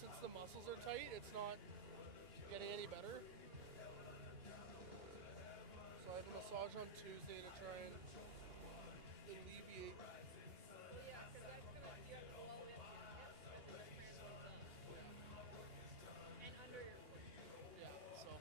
since the muscles are tight, it's not getting any better. So I have a massage on Tuesday to try and alleviate. Yeah, because that's gonna you have to go all the way up to your hips, and then bring it towards and under your foot. Yeah, so.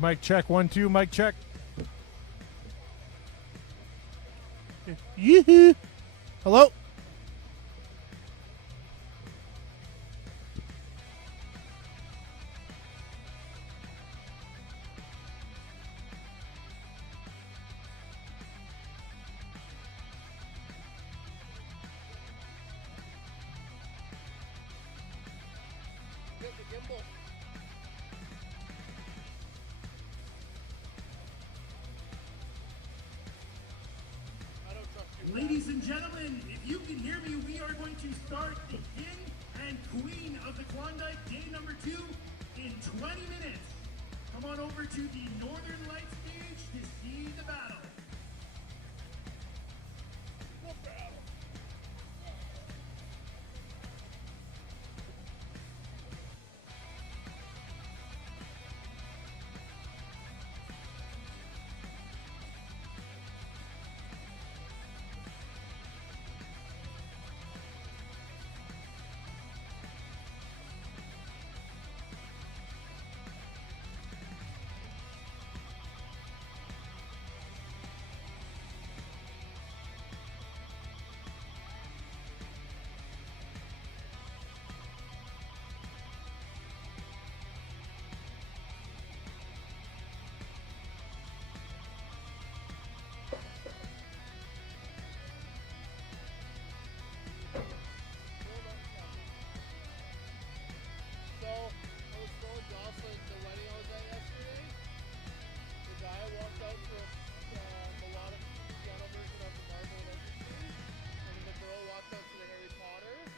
Mic check, 1, 2, mic check. Yoo-hoo. Hello? Get the gimbal. I don't trust you. Ladies and gentlemen, if you can hear me, we are going to start the king and queen of the Klondike Day number 2 in 20 minutes. Come on over to the Northern Light stage to see the battle. So, I was throwing Jocelyn the wedding I was at yesterday. The guy walked out to a melodic piano version of the Marvel and Everything, and then the girl walked out to the Harry Potter.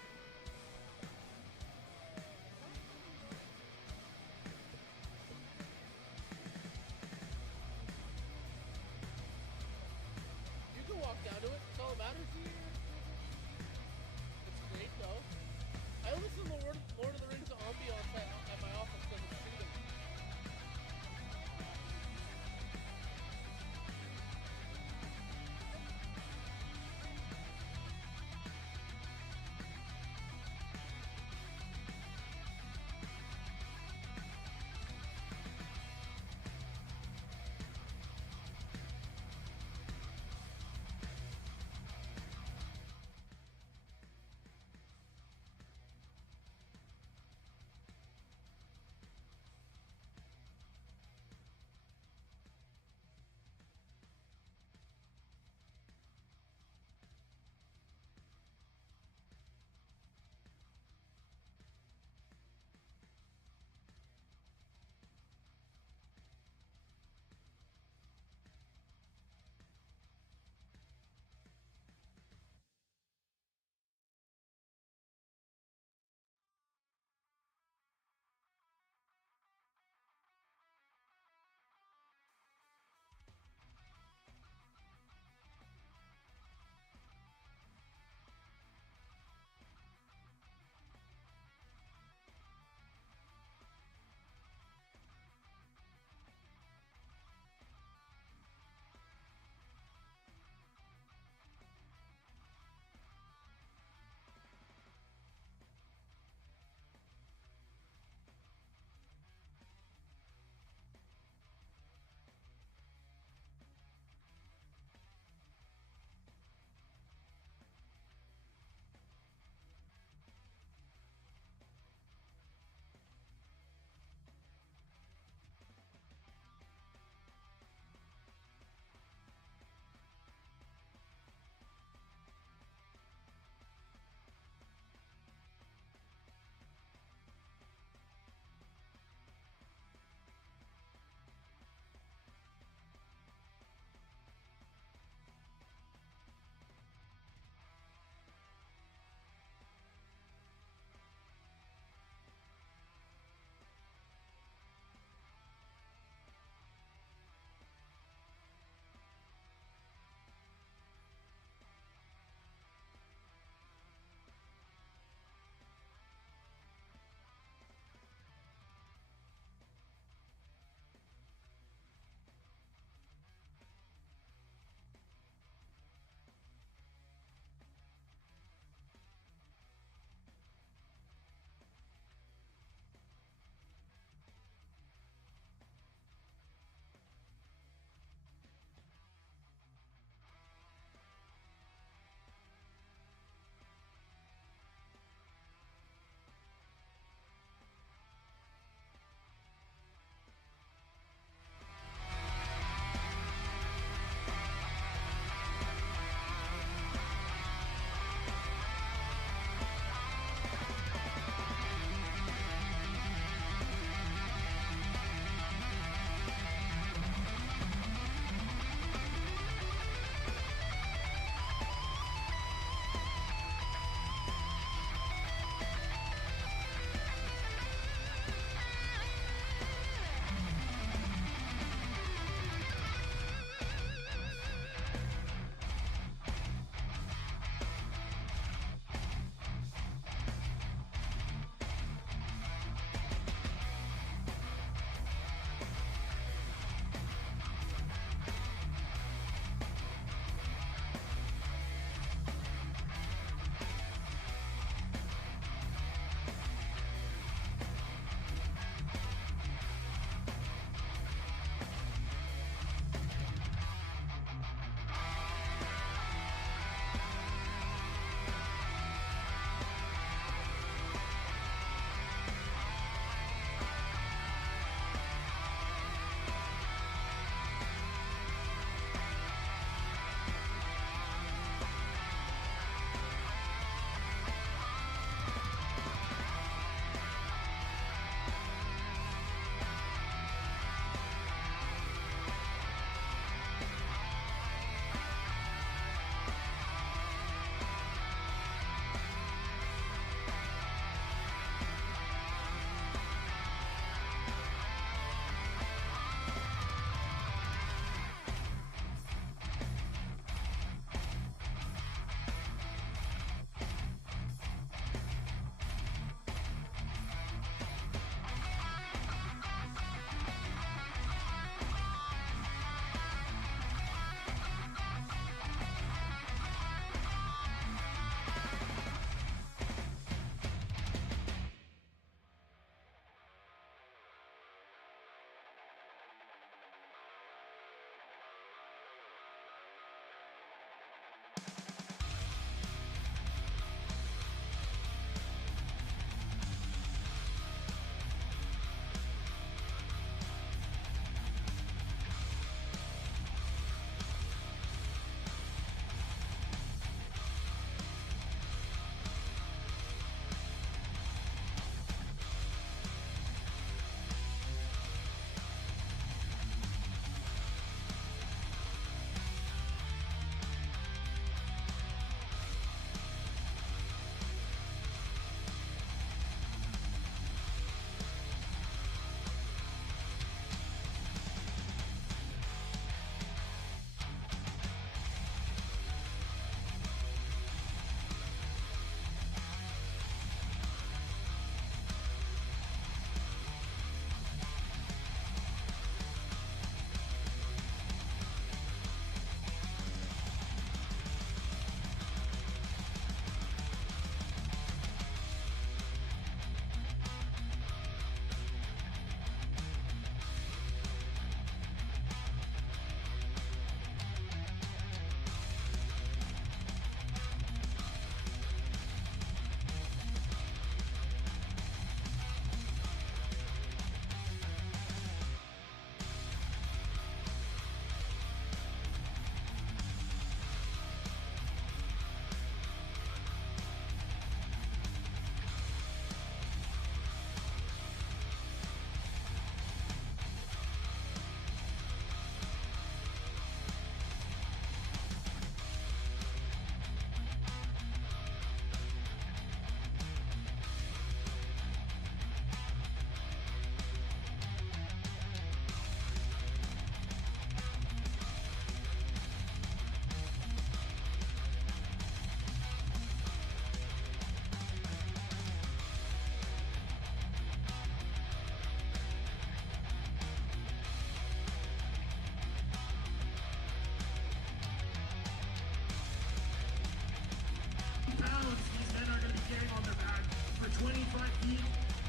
25 feet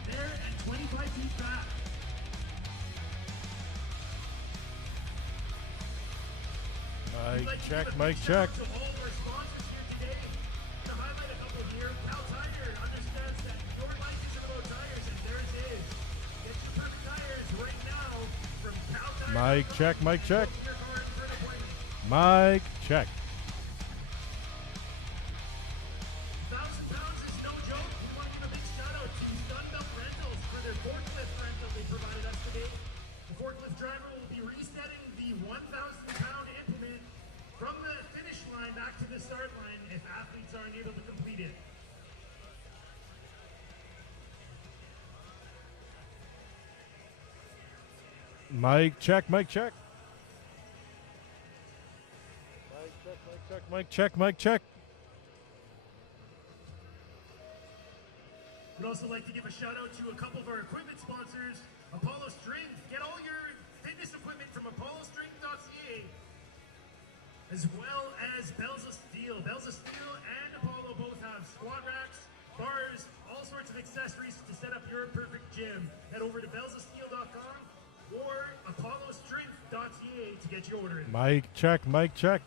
there and 25 feet back. Mic check, mic check. To all of our sponsors here today. To highlight a couple here, Cal Tire understands that your life isn't about tires, and theirs is. Get your perfect tires right now from Cal Tire. Mic check, mic check. Mic check. 1,000 pounds is no joke. We want to give a big shout out to Sunbelt Rentals for their forklift rental they provided us today. The forklift driver will be resetting the 1,000-pound implement from the finish line back to the start line if athletes aren't able to complete it. Mic check, mic check. Mic check, mic check, mic check, mic check. We'd also like to give a shout out to a couple of our equipment sponsors, Apollo Strength. Get all your fitness equipment from apollostrength.ca, as well as Bells of Steel. Bells of Steel and Apollo both have squat racks, bars, all sorts of accessories to set up your perfect gym. Head over to bellsofsteel.com or apollostrength.ca to get your order in. Mic check, mic check.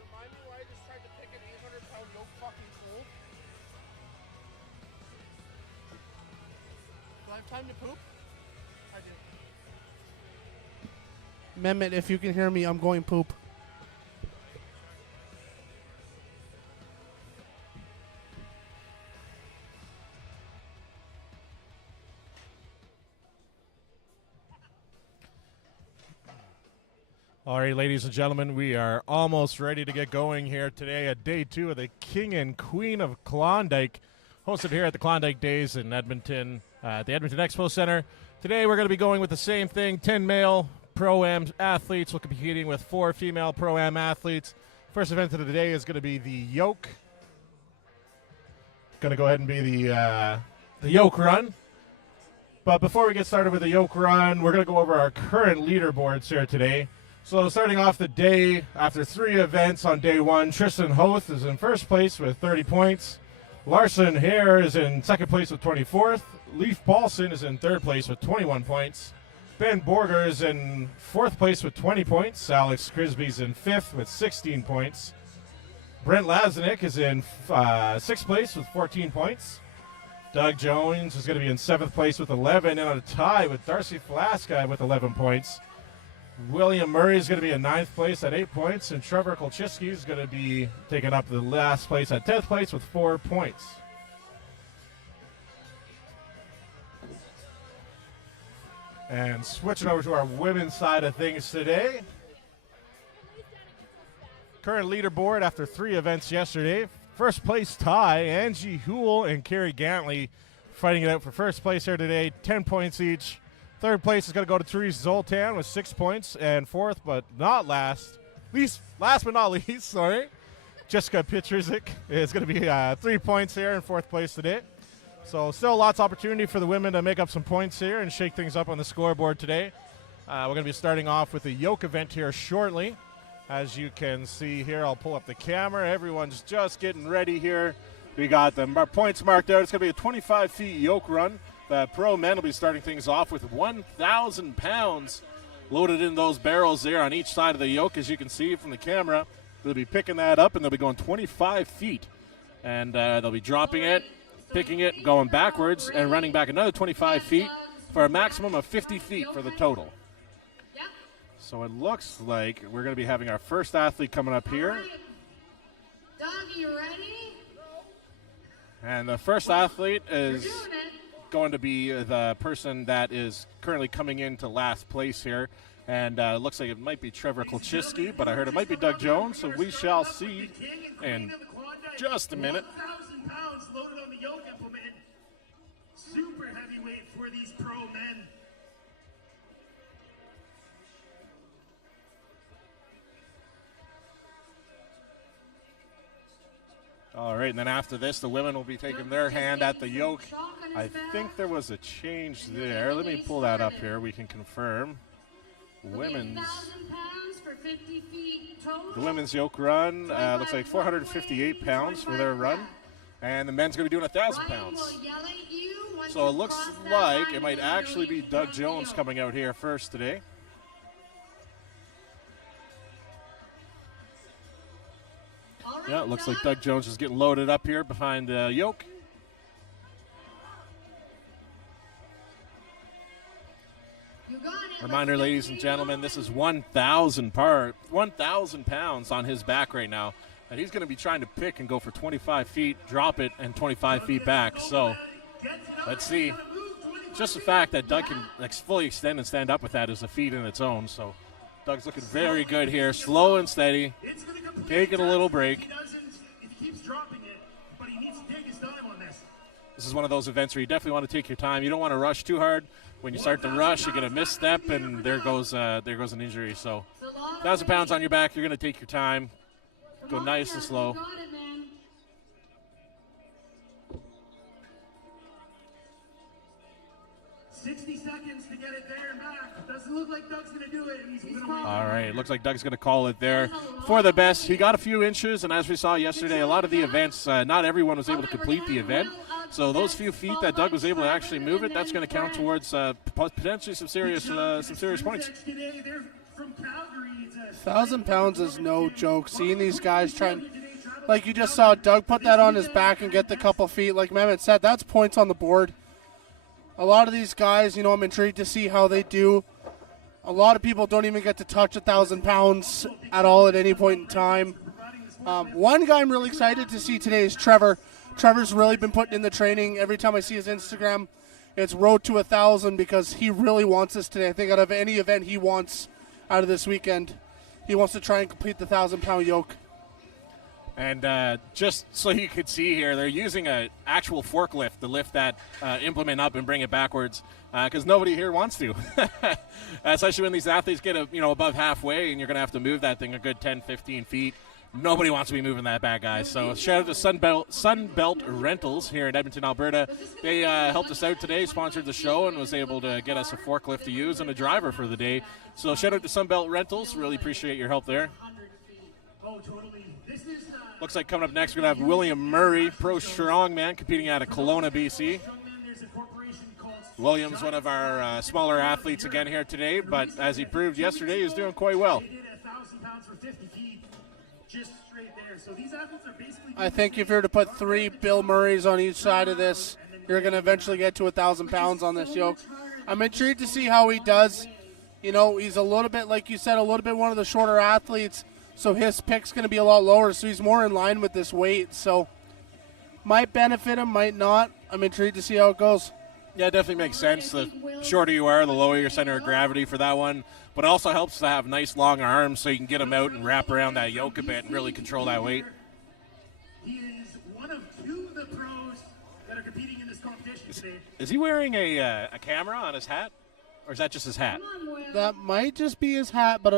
Remind me why I just tried to pick an 800-pound yoke fucking fool. Do I have time to poop? I do. Mehmet, if you can hear me, I'm going poop. All right, ladies and gentlemen, we are almost ready to get going here today at day 2 of the King and Queen of Klondike, hosted here at the Klondike Days in Edmonton, at the Edmonton Expo Center. Today we're going to be going with the same thing, 10 male Pro-Am athletes will be competing with 4 female Pro-Am athletes. First event of the day is going to be the yoke. Going to go ahead and be the yoke run. But before we get started with the yoke run, we're going to go over our current leaderboards here today. So starting off the day, after 3 events on day 1, Tristan Hoth is in first place with 30 points. Larson Hare is in second place with 24th. Leif Paulson is in third place with 21 points. Ben Borger is in fourth place with 20 points. Alex Crisby's in fifth with 16 points. Brent Lazanick is in sixth place with 14 points. Doug Jones is going to be in seventh place with 11, and on a tie with Darcy Flaska with 11 points. William Murray is going to be in ninth place at 8 points, and Trevor Kolchiski is going to be taking up the last place at 10th place with 4 points. And switching over to our women's side of things today. Current leaderboard after 3 events yesterday. First place tie, Angie Houle and Carrie Gantley fighting it out for first place here today, 10 points each. Third place is going to go to Therese Zoltan with 6 points, and fourth but not last but not least, sorry, Jessica Petrusik is going to be 3 points here in fourth place today. So still lots of opportunity for the women to make up some points here and shake things up on the scoreboard today. We're going to be starting off with the yoke event here shortly. As you can see here, I'll pull up the camera. Everyone's just getting ready here. We got the points marked out. It's going to be a 25 feet yoke run. The pro men will be starting things off with 1,000 pounds loaded in those barrels there on each side of the yoke, as you can see from the camera. They'll be picking that up, and they'll be going 25 feet. And they'll be dropping it, picking it, going backwards, and running back another 25 feet for a maximum of 50 feet for the total. So it looks like we're going to be having our first athlete coming up here. Doug, you ready? And the first athlete is going to be the person that is currently coming into last place here. And it looks like it might be Trevor Kolchiski, but I heard it might be Doug Jones, so we shall see in just a minute. 1,000 pounds loaded on the yoke implement. Super heavyweight for these pro men. All right, and then after this, the women will be taking their hand at the yoke. I think there was a change there. Let me pull that up here. We can confirm. Women's. 1,000 pounds for 50 feet total. The women's yoke run looks like 458 pounds for their run. And the men's going to be doing 1,000 pounds. So it looks like it might actually be Doug Jones coming out here first today. Yeah, it looks like Doug Jones is getting loaded up here behind the yoke. Reminder, ladies and gentlemen, this is 1,000 pounds on his back right now. And he's going to be trying to pick and go for 25 feet, drop it, and 25 feet back. So let's see. Just the fact that Doug can fully extend and stand up with that is a feat in its own. So Doug's looking very good here, slow and steady, taking a little break. This is one of those events where you definitely want to take your time. You don't want to rush too hard. When you start to rush, you get a misstep, and there goes an injury. So 1,000 pounds on your back, you're going to take your time. Go nice and slow. 60 seconds to get it there and back. Doesn't look like Doug's going to do it. All right, looks like Doug's going to call it there for the best. He got a few inches, and as we saw yesterday, a lot of the events, not everyone was able to complete the event. So those few feet that Doug was able to actually move it, that's going to count towards potentially some serious points. 1,000 pounds is no joke. Seeing these guys trying, like you just saw Doug put that on his back and get the couple feet. Like Mehmet said, that's points on the board. A lot of these guys, I'm intrigued to see how they do. A lot of people don't even get to touch 1,000 pounds at all at any point in time. One guy I'm really excited to see today is Trevor. Trevor's really been putting in the training. Every time I see his Instagram, it's road to 1,000 because he really wants this today. I think out of any event he wants out of this weekend, he wants to try and complete the 1,000-pound yoke. And just so you could see here, they're using an actual forklift to lift that implement up and bring it backwards because nobody here wants to. Especially when these athletes get above halfway and you're going to have to move that thing a good 10, 15 feet. Nobody wants to be moving that back, guys. So shout out to Sunbelt Rentals here in Edmonton, Alberta. They helped us out today, sponsored the show, and was able to get us a forklift to use and a driver for the day. So shout out to Sunbelt Rentals. Really appreciate your help there. Looks like coming up next, we're going to have William Murray, pro strongman, competing out of Kelowna, BC. William's one of our smaller athletes again here today, but as he proved yesterday, he's doing quite well. I think if you're to put 3 Bill Murrays on each side of this, you're going to eventually get to 1,000 pounds on this yoke. I'm intrigued to see how he does. He's a little bit, like you said, a little bit one of the shorter athletes, so his pick's going to be a lot lower, so he's more in line with this weight. So might benefit him, might not. I'm intrigued to see how it goes. Yeah, it definitely makes sense. The shorter you are, the lower your center of gravity for that one. But it also helps to have nice long arms so you can get them out and wrap around that yoke a bit and really control that weight. He is one of 2 of the pros that are competing in this competition today. Is he wearing a camera on his hat? Or is that just his hat? That might just be his hat, but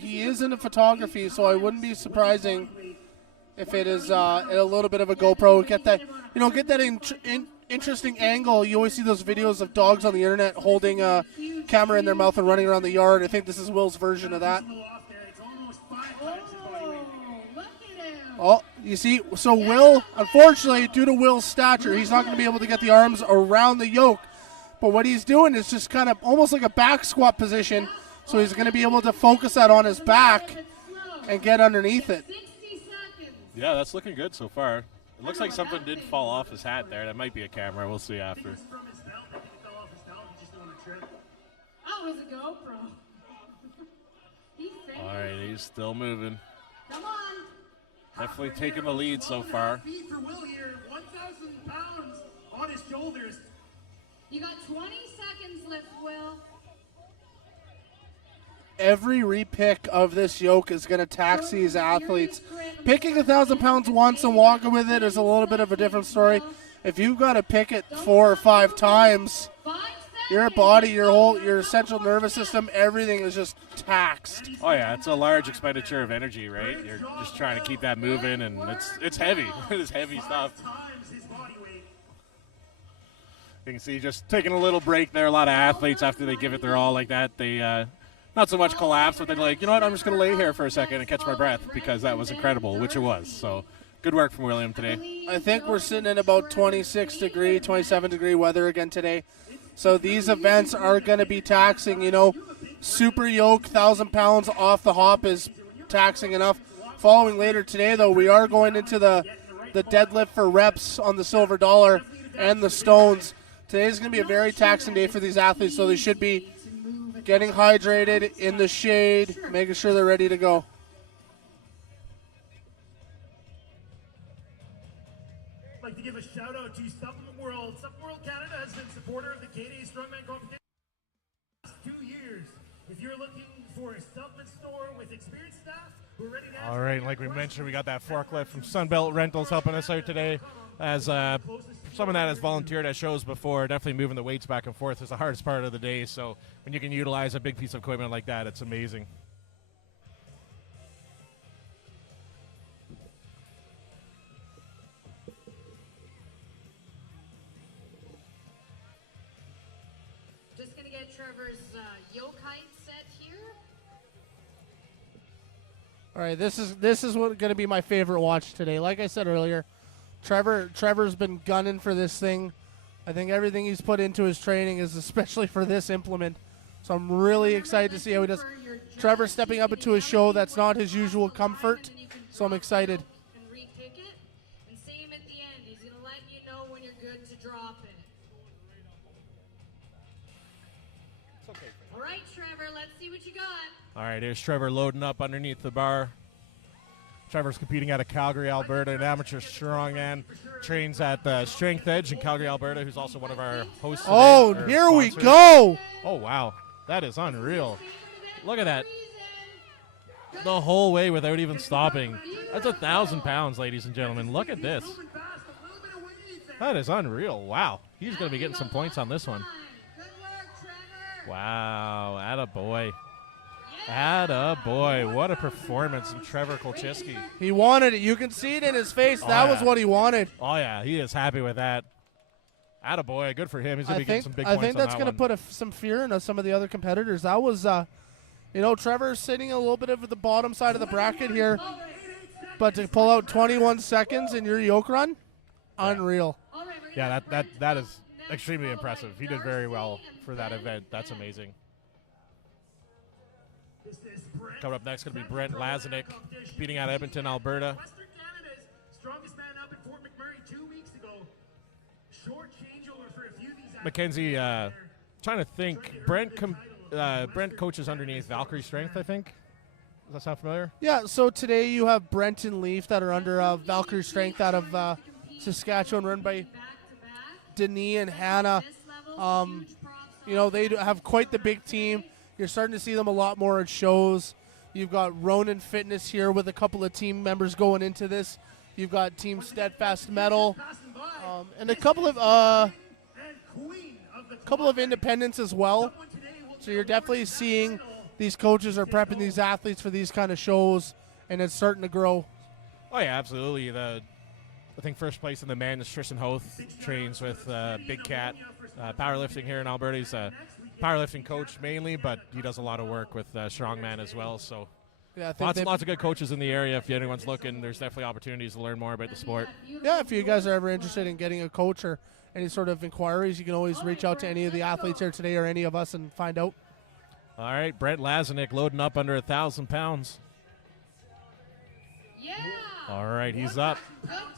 he is into photography, so I wouldn't be surprising if it is a little bit of a GoPro. Get that interesting angle. You always see those videos of dogs on the internet holding a camera in their mouth and running around the yard. I think this is Will's version of that. Oh, you see, so Will, unfortunately, due to Will's stature, he's not going to be able to get the arms around the yoke. But what he's doing is just kind of almost like a back squat position. So he's going to be able to focus that on his back and get underneath it. Yeah, that's looking good so far. It looks like something did fall off his hat there. That might be a camera. We'll see after. Oh, it was a GoPro. All right, he's still moving. Come on. Definitely taking the lead so far. Feet for Will here, 1,000 pounds on his shoulders. You got 20 seconds left, Will. Every repick of this yoke is going to tax these athletes. Picking 1,000 pounds once and walking with it is a little bit of a different story. If you've got to pick it 4 or 5 times, your body, your central nervous system, everything is just taxed. Oh yeah, it's a large expenditure of energy, right? You're just trying to keep that moving, and it's heavy. It's heavy stuff. You can see just taking a little break there. A lot of athletes, after they give it their all like that, they not so much collapse, but they're like, you know what, I'm just going to lay here for a second and catch my breath because that was incredible, which it was. So good work from William today. I think we're sitting at about 26 degree, 27 degree weather again today. So these events are going to be taxing, super yoke, 1,000 pounds off the hop is taxing enough. Following later today, though, we are going into the deadlift for reps on the silver dollar and the stones. Today's going to be a very taxing day for these athletes, so they should be getting hydrated in the shade, making sure they're ready to go. I'd like to give a shout out to Supplement World. Supplement World Canada has been supporter of the K-Day Strongman competition for the last 2 years. If you're looking for a supplement store with experienced staff, we're ready to answer. All right, like we mentioned, we got that forklift from Sunbelt Rentals helping us out today. As someone that has volunteered at shows before, definitely moving the weights back and forth is the hardest part of the day. So when you can utilize a big piece of equipment like that, it's amazing. Just going to get Trevor's yoke height set here. All right, this is what going to be my favorite watch today. Like I said earlier, Trevor's been gunning for this thing. I think everything he's put into his training is especially for this implement. So I'm really excited to see how he does. Trevor stepping up into a show that's not his usual comfort. So I'm excited. And re-kick it. And same at the end. He's going to let you know when you're good to drop it. All right, Trevor, let's see what you got. All right, here's Trevor loading up underneath the bar. Trevor's competing out of Calgary, Alberta, an amateur strongman. Trains at Strength Edge in Calgary, Alberta, who's also one of our hosts. Oh, today, here we sponsors. go. Oh, wow. That is unreal. Look at that. The whole way without even stopping. That's 1,000 pounds, ladies and gentlemen. Look at this. That is unreal. Wow. He's going to be getting some points on this one. Good work, Trevor. Wow. Attaboy. Attaboy. What a performance from Trevor Kolchiski. He wanted it. You can see it in his face. That was what he wanted. Oh, yeah. He is happy with that. Attaboy. Good for him. He's going to be getting some big points on that one. I think that's going to put some fear into some of the other competitors. That was, Trevor's sitting a little bit of the bottom side of the bracket here. But to pull out 21 seconds in your yoke run, unreal. Yeah, that is extremely impressive. He did very well for that event. That's amazing. Coming up next, going to be Brent Lazanik, competing out of Edmonton, Alberta. Western Canada's strongest man up in Fort McMurray 2 weeks ago. Short changeover for a few of these Mackenzie, trying to think. Brent coaches underneath Valkyrie Strength, I think. Does that sound familiar? Yeah, so today you have Brent and Leaf that are under Valkyrie Strength out of Saskatchewan, run by Denis and Hannah. They have quite the big team. You're starting to see them a lot more at shows. You've got Ronin Fitness here with a couple of team members going into this. You've got Team Steadfast Metal, and a couple of independents as well. So you're definitely seeing these coaches are prepping these athletes for these kind of shows, and it's starting to grow. Oh yeah, absolutely. I think first place in the men is Tristan Hoth, trains with Big Cat powerlifting here in Alberta. He's a powerlifting coach mainly, but he does a lot of work with strongman as well. So yeah, lots of good coaches in the area. If anyone's looking, there's definitely opportunities to learn more about the sport. Yeah, if you guys are ever interested in getting a coach or any sort of inquiries, you can always reach out to any of the athletes here today or any of us and find out. All right, Brent Lazanik loading up under 1,000 pounds. Yeah. All right, he's up.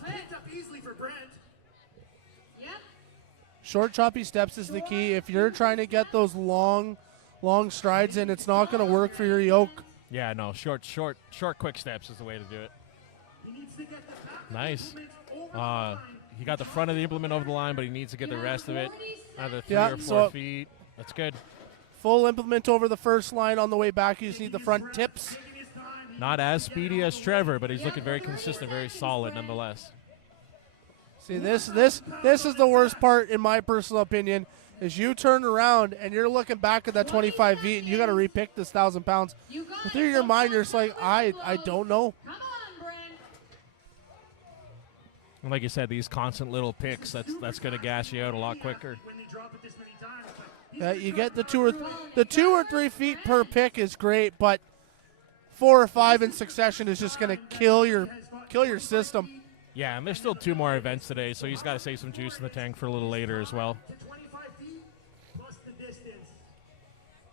Picked up easily for Brent. Yep. Short, choppy steps is the key. If you're trying to get those long strides in, it's not going to work for your yoke. Yeah, no, short, quick steps is the way to do it. Nice. He got the front of the implement over the line, but he needs to get the rest of it either 3 or 4 feet. That's good. Full implement over the first line on the way back. You just need the front tips. Not as speedy as Trevor, but he's looking very consistent, very solid nonetheless. See, this is the worst part, in my personal opinion, is you turn around and you're looking back at that 25 feet and you got to repick this 1,000 pounds. Through your mind, you're just like, I don't know. Come on, Brent. And like you said, these constant little picks, that's going to gas you out a lot quicker. When they drop it this many times, You get the 2 or 3 feet per pick is great, but 4 or 5 in succession is just going to kill your system. Yeah, and there's still 2 more events today, so he's got to save some juice in the tank for a little later as well.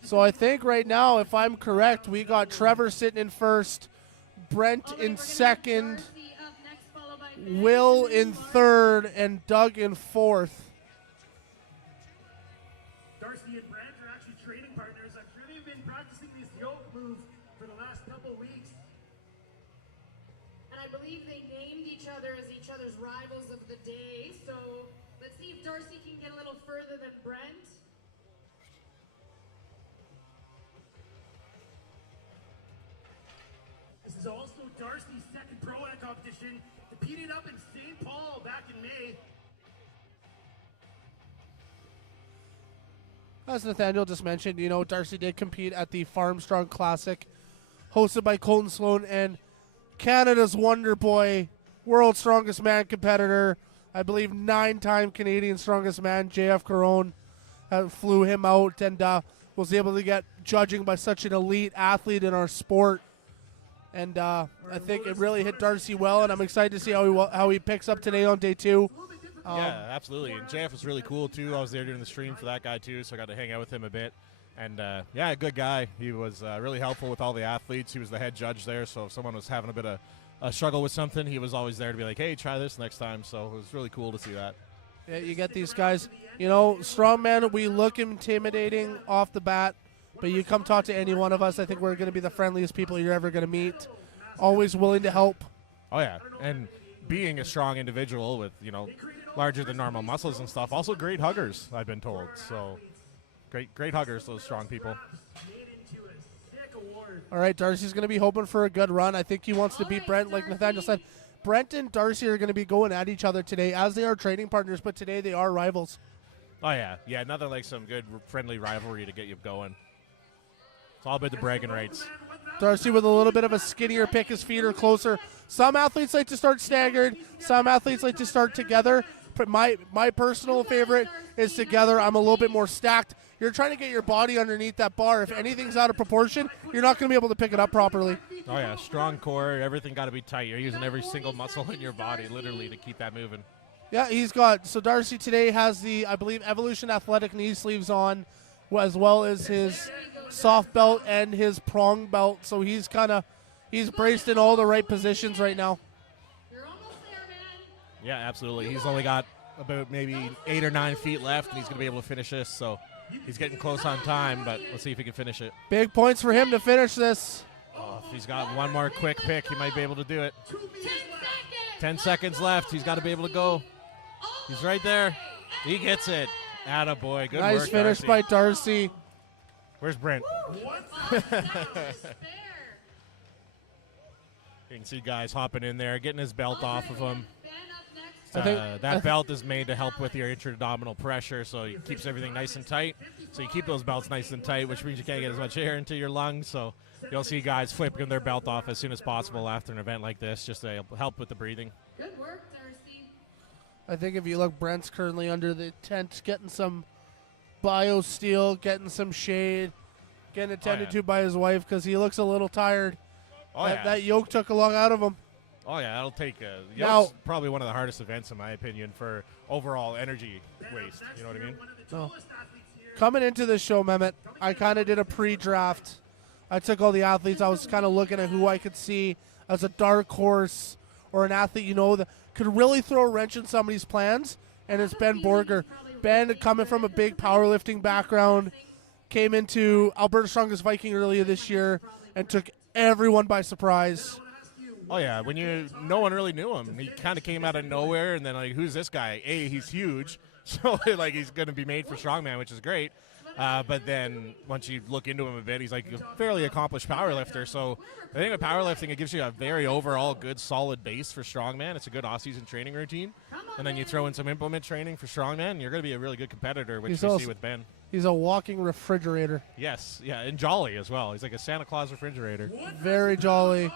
So I think right now, if I'm correct, we got Trevor sitting in first, Brent in second, Will in third, and Doug in fourth. Darcy and Brent are actually training partners. I'm sure they've been practicing this yoke move for the last couple weeks. And I believe they named each other as each other's rivals of the day. So let's see if Darcy can get a little further than Brent. This is also Darcy's second pro-am competition. Competed up in St. Paul back in May. As Nathaniel just mentioned, Darcy did compete at the Farmstrong Classic, hosted by Colton Sloan and Canada's Wonder Boy, world's strongest man competitor, I believe 9-time Canadian strongest man, JF Caron, flew him out and was able to get judging by such an elite athlete in our sport. And I think it really hit Darcy well, and I'm excited to see how he picks up today on day 2. Yeah, absolutely. And JF was really cool, too. I was there during the stream for that guy, too, so I got to hang out with him a bit. And, yeah, good guy. He was really helpful with all the athletes. He was the head judge there, so if someone was having a bit of a struggle with something, he was always there to be like, hey, try this next time. So it was really cool to see that. Yeah, you get these guys. Strongman, we look intimidating off the bat, but you come talk to any one of us, I think we're going to be the friendliest people you're ever going to meet. Always willing to help. Oh, yeah. And being a strong individual with, larger than normal muscles and stuff. Also great huggers, I've been told. So great huggers, those strong people. All right, Darcy's going to be hoping for a good run. I think he wants to beat Brent, like Nathaniel said. Brent and Darcy are going to be going at each other today, as they are training partners, but today they are rivals. Oh, yeah. Yeah, nothing like some good friendly rivalry to get you going. It's all about the bragging rights. Darcy with a little bit of a skinnier pick. His feet are closer. Some athletes like to start staggered. Some athletes like to start together. But my personal favorite is together. I'm a little bit more stacked. You're trying to get your body underneath that bar. If anything's out of proportion, you're not going to be able to pick it up properly. Oh, yeah. Strong core. Everything got to be tight. You're using every single muscle in your body, literally, to keep that moving. Yeah, so Darcy today has the, I believe, Evolution Athletic knee sleeves on, as well as his soft belt and his prong belt. So he's braced in all the right positions right now. You're almost there, man. Yeah, absolutely. He's only got about maybe 8 or 9 feet left, and he's going to be able to finish this. So he's getting close on time, but let's see if he can finish it. Big points for him to finish this. Oh, if he's got one more quick pick, he might be able to do it. 10 seconds. 10 seconds left. He's got to be able to go. He's right there. He gets it. Attaboy. Good work, Nice finish Darcy. by Darcy. Where's Brent? Fair. You can see guys hopping in there, getting his belt off of him. Ben up next. That belt is made to help with your intra-abdominal pressure, so it keeps everything nice and tight. So you keep those belts nice and tight, which means you can't get as much air into your lungs. So you'll see guys flipping their belt off as soon as possible after an event like this, just to help with the breathing. Good work, Darcy. I think if you look, Brent's currently under the tent, getting some bio-steel, getting some shade, getting attended to by his wife because he looks a little tired. Oh, That yoke took a lot out of him. Oh, yeah, that'll take Now- yoke's probably one of the hardest events, in my opinion, for overall energy waste. You know what I mean? No. Coming into this show, Mehmet, I kind of did a pre-draft. I took all the athletes. I was kind of looking at who I could see as a dark horse or an athlete, that could really throw a wrench in somebody's plans, and it's Ben Borger. Ben, coming from a big powerlifting background, came into Alberta Strongest Viking earlier this year and took everyone by surprise. Oh, yeah, when no one really knew him. He kind of came out of nowhere, and then, who's this guy? A, he's huge, so, he's going to be made for strongman, which is great. But then once you look into him a bit, he's a fairly accomplished powerlifter. So I think with powerlifting, it gives you a very overall good, solid base for strongman. It's a good off-season training routine. And then you throw in some implement training for strongman, and you're going to be a really good competitor, which we see with Ben. He's a walking refrigerator. Yes, yeah, and jolly as well. He's like a Santa Claus refrigerator. Very jolly.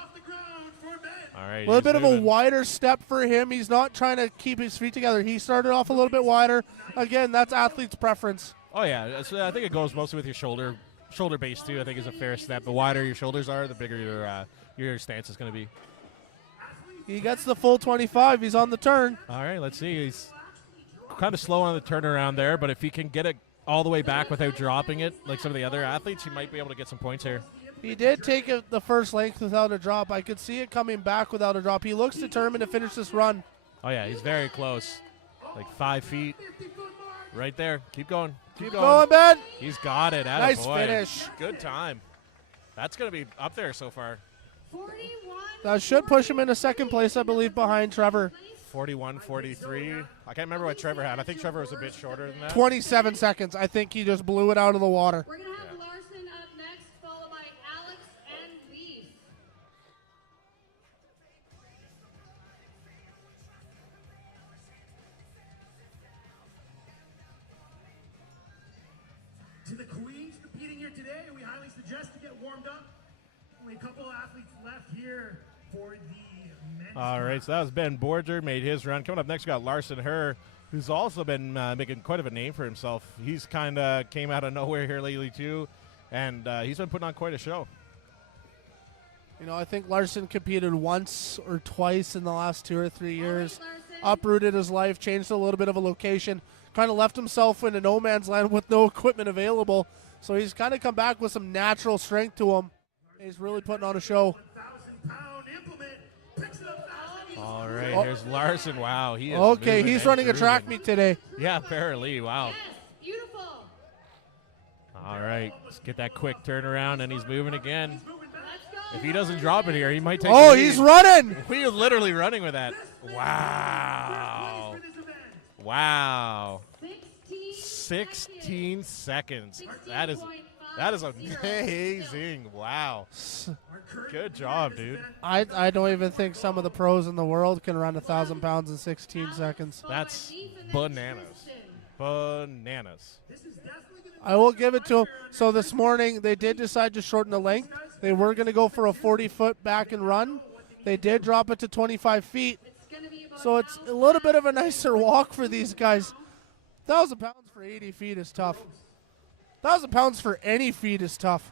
All right. A little bit of a wider step for him. He's not trying to keep his feet together. He started off a little bit wider. Again, that's athlete's preference. Oh yeah, I think it goes mostly with your shoulder base too. I think is a fair step. The wider your shoulders are, the bigger your stance is going to be. He gets the full 25. He's on the turn. All right, let's see. He's kind of slow on the turnaround there, but if he can get it all the way back without dropping it, like some of the other athletes, he might be able to get some points here. He did take it the first length without a drop. I could see it coming back without a drop. He looks determined to finish this run. Oh yeah, he's very close, like 5 feet, right there. Keep going. Keep going, Ben. He's got it. Atta Nice boy. finish. Good time. That's going to be up there so far. 41. That should push him into second place, I believe, behind Trevor. 41, 43. I can't remember what Trevor had. I think Trevor was a bit shorter than that. 27 seconds. I think he just blew it out of the water. We're going to have Larson up next, followed by Alex and Leaf. To the queens competing here today, we highly suggest to get warmed up. Only a couple athletes left here for the men's. All right, so that was Ben Borger, made his run. Coming up next, we got Larson Herr, who's also been making quite of a name for himself. He's kind of came out of nowhere here lately, too, and he's been putting on quite a show. You know, I think Larson competed once or twice in the last 2 or 3 years. Larson. Uprooted his life, changed a little bit of a location, kind of left himself in a no man's land with no equipment available. So he's kind of come back with some natural strength to him. He's really putting on a show. 1,000-pound implement picks it up fast. All right, here's Larson. Wow, he is Okay, moving he's and running a track grooving. meet today. Yeah, apparently. Wow. Yes, beautiful. All right, let's get that quick turnaround, and he's moving again. Let's go. If he doesn't drop it here, he might take Oh, the lead. he's running. He is literally running with that. Wow. Wow. 16 seconds. That is amazing. Wow. Good job, dude. I don't even think some of the pros in the world can run 1,000 pounds in 16 seconds. That's bananas. Bananas. I will give it to him. So this morning, they did decide to shorten the length. They were going to go for a 40-foot back and run. They did drop it to 25 feet. So it's a little bit of a nicer walk for these guys. 1,000 pounds for 80 feet is tough. 1,000 pounds for any feet is tough.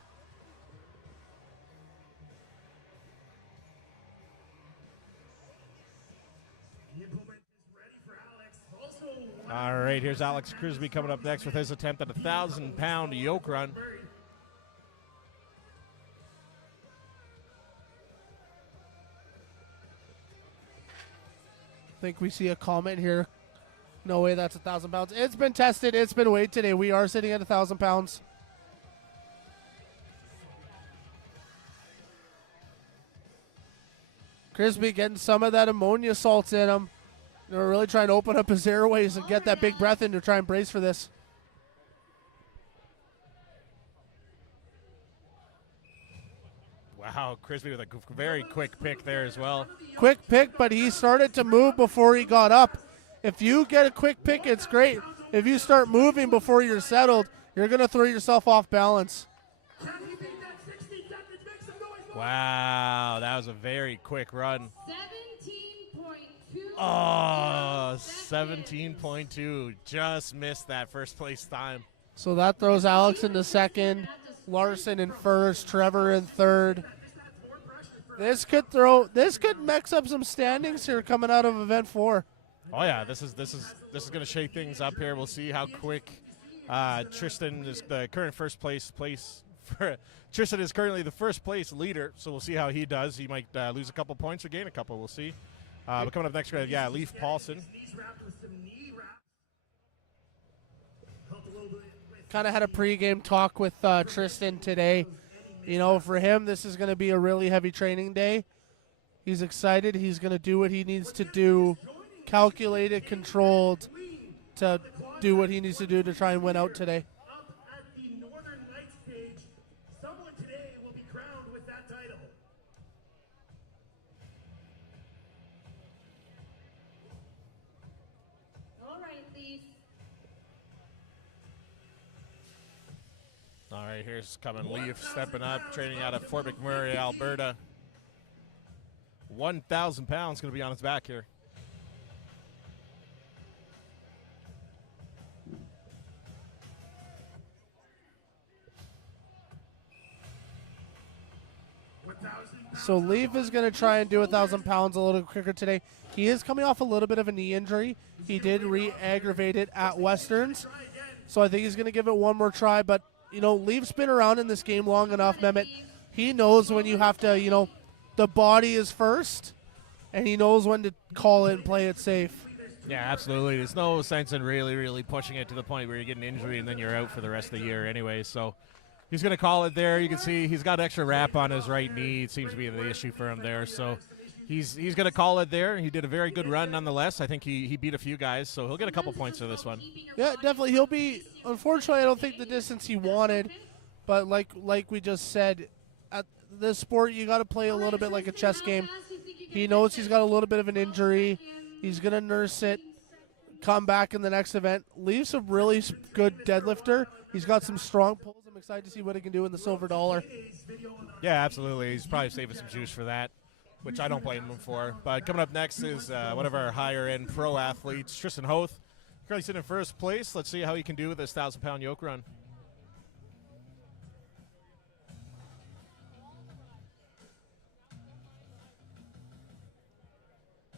All right, here's Alex Crisby coming up next with his attempt at a 1,000-pound yoke run. I think we see a comment here. No way, that's 1,000 pounds. It's been tested. It's been weighed today. We are sitting at 1,000 pounds. Crisby getting some of that ammonia salts in him. They're really trying to open up his airways and get that big breath in to try and brace for this. Wow, Crisby with a very quick pick there as well. Quick pick, but he started to move before he got up. If you get a quick pick, it's great. If you start moving before you're settled, you're going to throw yourself off balance. Wow, that was a very quick run. 17.2. Oh, 17.2. Just missed that first place time. So that throws Alex into second, Larson in first, Trevor in third. This could mix up some standings here coming out of event 4. Oh yeah, this is going to shake things up here. We'll see how quick Tristan is the current first place for Tristan is currently the first place leader, so we'll see how he does. He might lose a couple points or gain a couple. We'll see. But coming up next, Leif Paulson. Kind of had a pregame talk with Tristan today. You know, for him, this is going to be a really heavy training day. He's excited. He's going to do what he needs to do, calculated, controlled, to do what he needs to do to try and win out today. All right, here's coming Leaf, stepping up, training out of Fort McMurray, Alberta. 1,000 pounds going to be on his back here. So Leaf is going to try and do 1,000 pounds a little quicker today. He is coming off a little bit of a knee injury. He did re-aggravate it at Westerns. So I think he's going to give it one more try. But, you know, Leaf's been around in this game long enough, Mehmet. He knows when you have to, you know, the body is first, and he knows when to call it and play it safe. Yeah, absolutely. There's no sense in really pushing it to the point where you get an injury and then you're out for the rest of the year anyway. So he's going to call it there. You can see he's got extra wrap on his right knee. It seems to be the issue for him there. So he's going to call it there. He did a very good run nonetheless. I think he beat a few guys, so he'll get a couple points for this one. Yeah, definitely. He'll be, unfortunately, I don't think the distance he wanted, but like we just said, at this sport, you got to play a little bit like a chess game. He knows he's got a little bit of an injury. He's going to nurse it, come back in the next event. Leaves a really good deadlifter. He's got some strong pulls. I'm excited to see what he can do in the silver dollar. Yeah, absolutely. He's probably saving some juice for that, which I don't blame him for. But coming up next is one of our higher-end pro athletes, Tristan Hoth. Currently sitting in first place. Let's see how he can do with this 1,000-pound yoke run.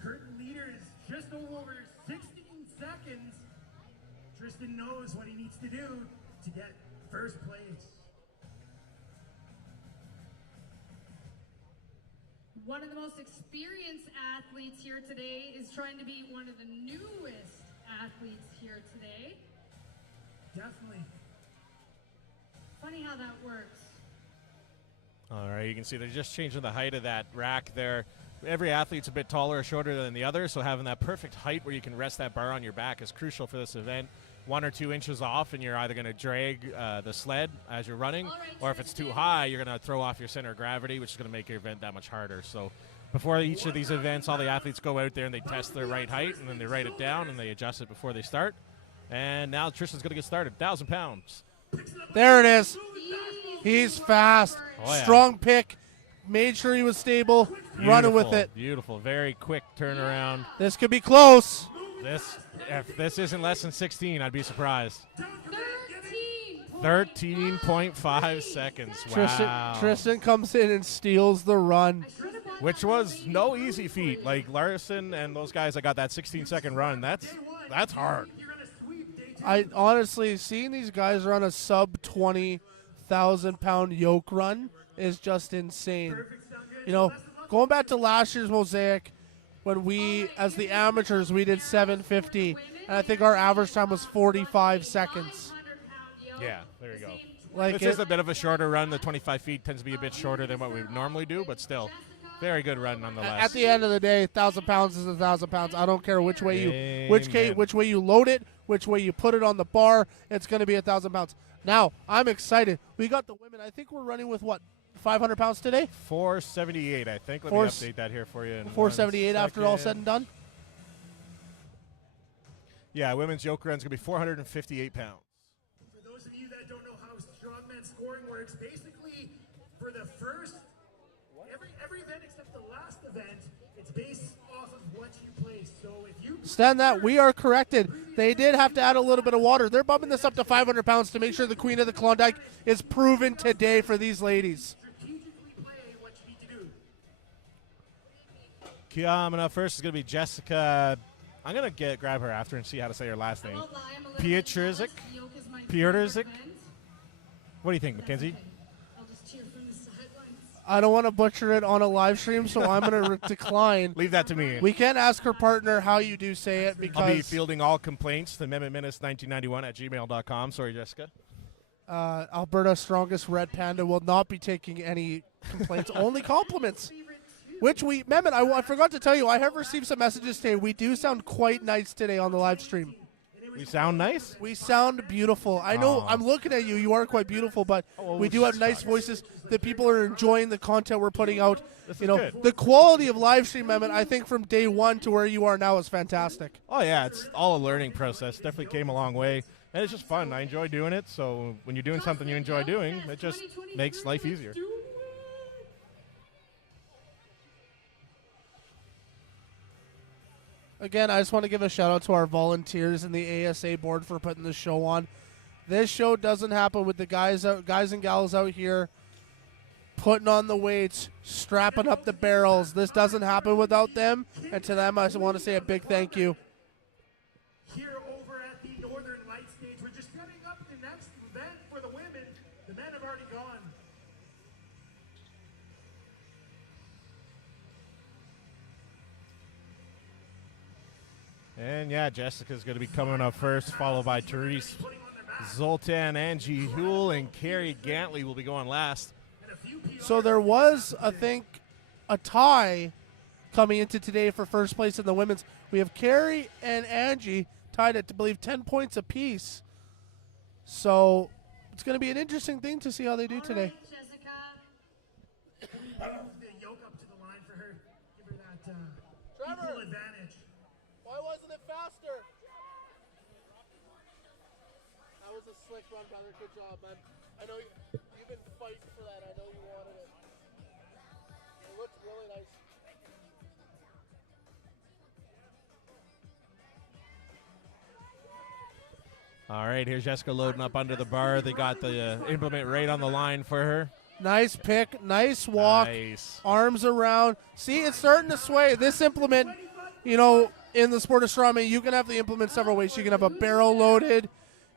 Curtain leader is just over 16 seconds. Tristan knows what he needs to do to get first place. One of the most experienced athletes here today is trying to be one of the newest athletes here today. Definitely. Funny how that works. All right, you can see they're just changing the height of that rack there. Every athlete's a bit taller or shorter than the other, so having that perfect height where you can rest that bar on your back is crucial for this event. 1 or 2 inches off, and you're either going to drag the sled as you're running, or if it's too high, you're going to throw off your center of gravity, which is going to make your event that much harder. So before each of these events, all the athletes go out there and they test their right height, and then they write it down, and they adjust it before they start. And now Tristan's going to get started. 1,000 pounds. There it is. He's fast. Oh, yeah. Strong pick. Made sure he was stable. Running with it. Beautiful. Very quick turnaround. This could be close. If this isn't less than 16, I'd be surprised. 13. 13.5 seconds. Wow. Tristan comes in and steals the run. Which was no easy feat. Like Larson and those guys that got that 16-second run, that's hard. I honestly, seeing these guys run a sub 20,000-pound yoke run is just insane. You know, going back to last year's Mosaic, when we, as the amateurs, we did 750, and I think our average time was 45 seconds. Yeah, there you go. Like This is a bit of a shorter run. The 25 feet tends to be a bit shorter than what we normally do, but still, very good run nonetheless. At the end of the day, 1,000 pounds is 1,000 pounds. I don't care which way Amen. which way you load it, which way you put it on the bar. It's going to be 1,000 pounds. Now I'm excited. We got the women. I think we're running with what, 500 pounds today? 478, I think. Let me update that here for you. 478 after all said and done. Yeah, women's yoke run's gonna be 458 pounds. For those of you that don't know how strongman scoring works, basically for the first, every event except the last event, it's based off of what you place. So if you Stand that, we are corrected. They did have to add a little bit of water. They're bumping this up to 500 pounds to make sure the Queen of the Klondike is proven today for these ladies. strategically play what you need to do. Coming up first is gonna be Jessica. I'm gonna grab her after and see how to say her last name. Pietrzyk. Pietrzyk. What do you think, Mackenzie? I'll just cheer from the sidelines. I don't want to butcher it on a live stream, so I'm going to decline. Leave that to me. We can ask her partner how you do say it because I'll be fielding all complaints to amendmentmenace1991@gmail.com. Sorry, Jessica. Alberta Strongest Red Panda will not be taking any complaints, only compliments. Which Mehmet, I forgot to tell you, I have received some messages today. We do sound quite nice today on the live stream. We sound nice? We sound beautiful. I know I'm looking at you. You are quite beautiful, but we do have nice voices. The people are enjoying the content we're putting out. This You is know, good. the quality of live stream, Mehmet, I think from day one to where you are now is fantastic. Oh, yeah, it's all a learning process. Definitely came a long way. And it's just fun. I enjoy doing it. So when you're doing something you enjoy doing, it just makes life easier. Again, I just want to give a shout out to our volunteers and the ASA board for putting this show on. This show doesn't happen with the guys and gals out here putting on the weights, strapping up the barrels. This doesn't happen without them, and to them I want to say a big thank you. Here over at the Northern Light stage, we're just setting up the next event for the women. The men have already gone. And yeah, Jessica's going to be coming up first, followed by Therese, Zoltan, Angie Huell, and Carrie Gantley will be going last. So there was, I think, a tie coming into today for first place in the women's. We have Carrie and Angie tied at, I believe, 10 points apiece. So it's going to be an interesting thing to see how they do today. Jessica. Move the yoke up to the line for her. Give her that equal advantage. Why wasn't it faster? That was a slick run, brother. Good job, man. I know you've been fighting for that. I know you wanted it. It looked really nice. All right, here's Jessica loading up under the bar. They got the implement right on the line for her. Nice pick, nice walk, Nice. arms around. See, it's starting to sway. This implement, you know, in the sport of strongman, you can have the implement several ways. You can have a barrel loaded.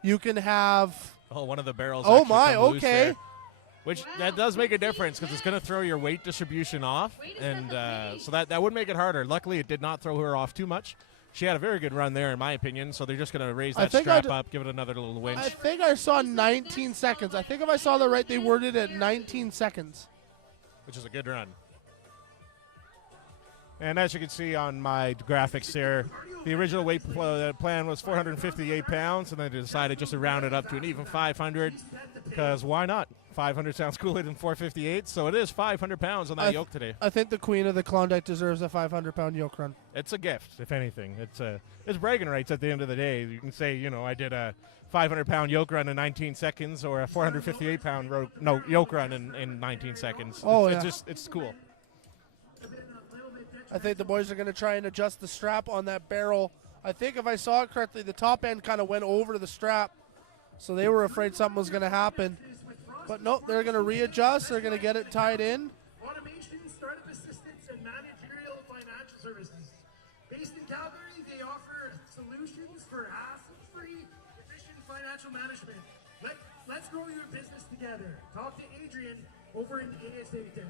You can have... Oh, one of the barrels. Oh, actually my, come loose okay. there, which that does make a difference because it's going to throw your weight distribution off, and so that would make it harder. Luckily, it did not throw her off too much. She had a very good run there, in my opinion, so they're just going to raise that strap up, give it another little winch. I think I saw 19 seconds. I think if I saw that right, they worded it at 19 seconds. Which is a good run. And as you can see on my graphics there, the original weight plan was 458 pounds, and then they decided just to round it up to an even 500, because why not? 500 sounds cooler than 458, so it is 500 pounds on that yoke today. I think the queen of the Klondike deserves a 500-pound yoke run. It's a gift, if anything. It's bragging rights at the end of the day. You can say, you know, I did a 500-pound yoke run in 19 seconds or a 458-pound yoke run in 19 seconds. Oh, It's cool. I think the boys are going to try and adjust the strap on that barrel. I think if I saw it correctly, the top end kind of went over the strap, so they were afraid something was going to happen. But no, they're going to readjust. They're going to get it tied in. Automation, startup assistance, and managerial financial services. Based in Calgary, they offer solutions for hassle-free, efficient financial management. Let's grow your business together. Talk to Adrian over in ASA 10.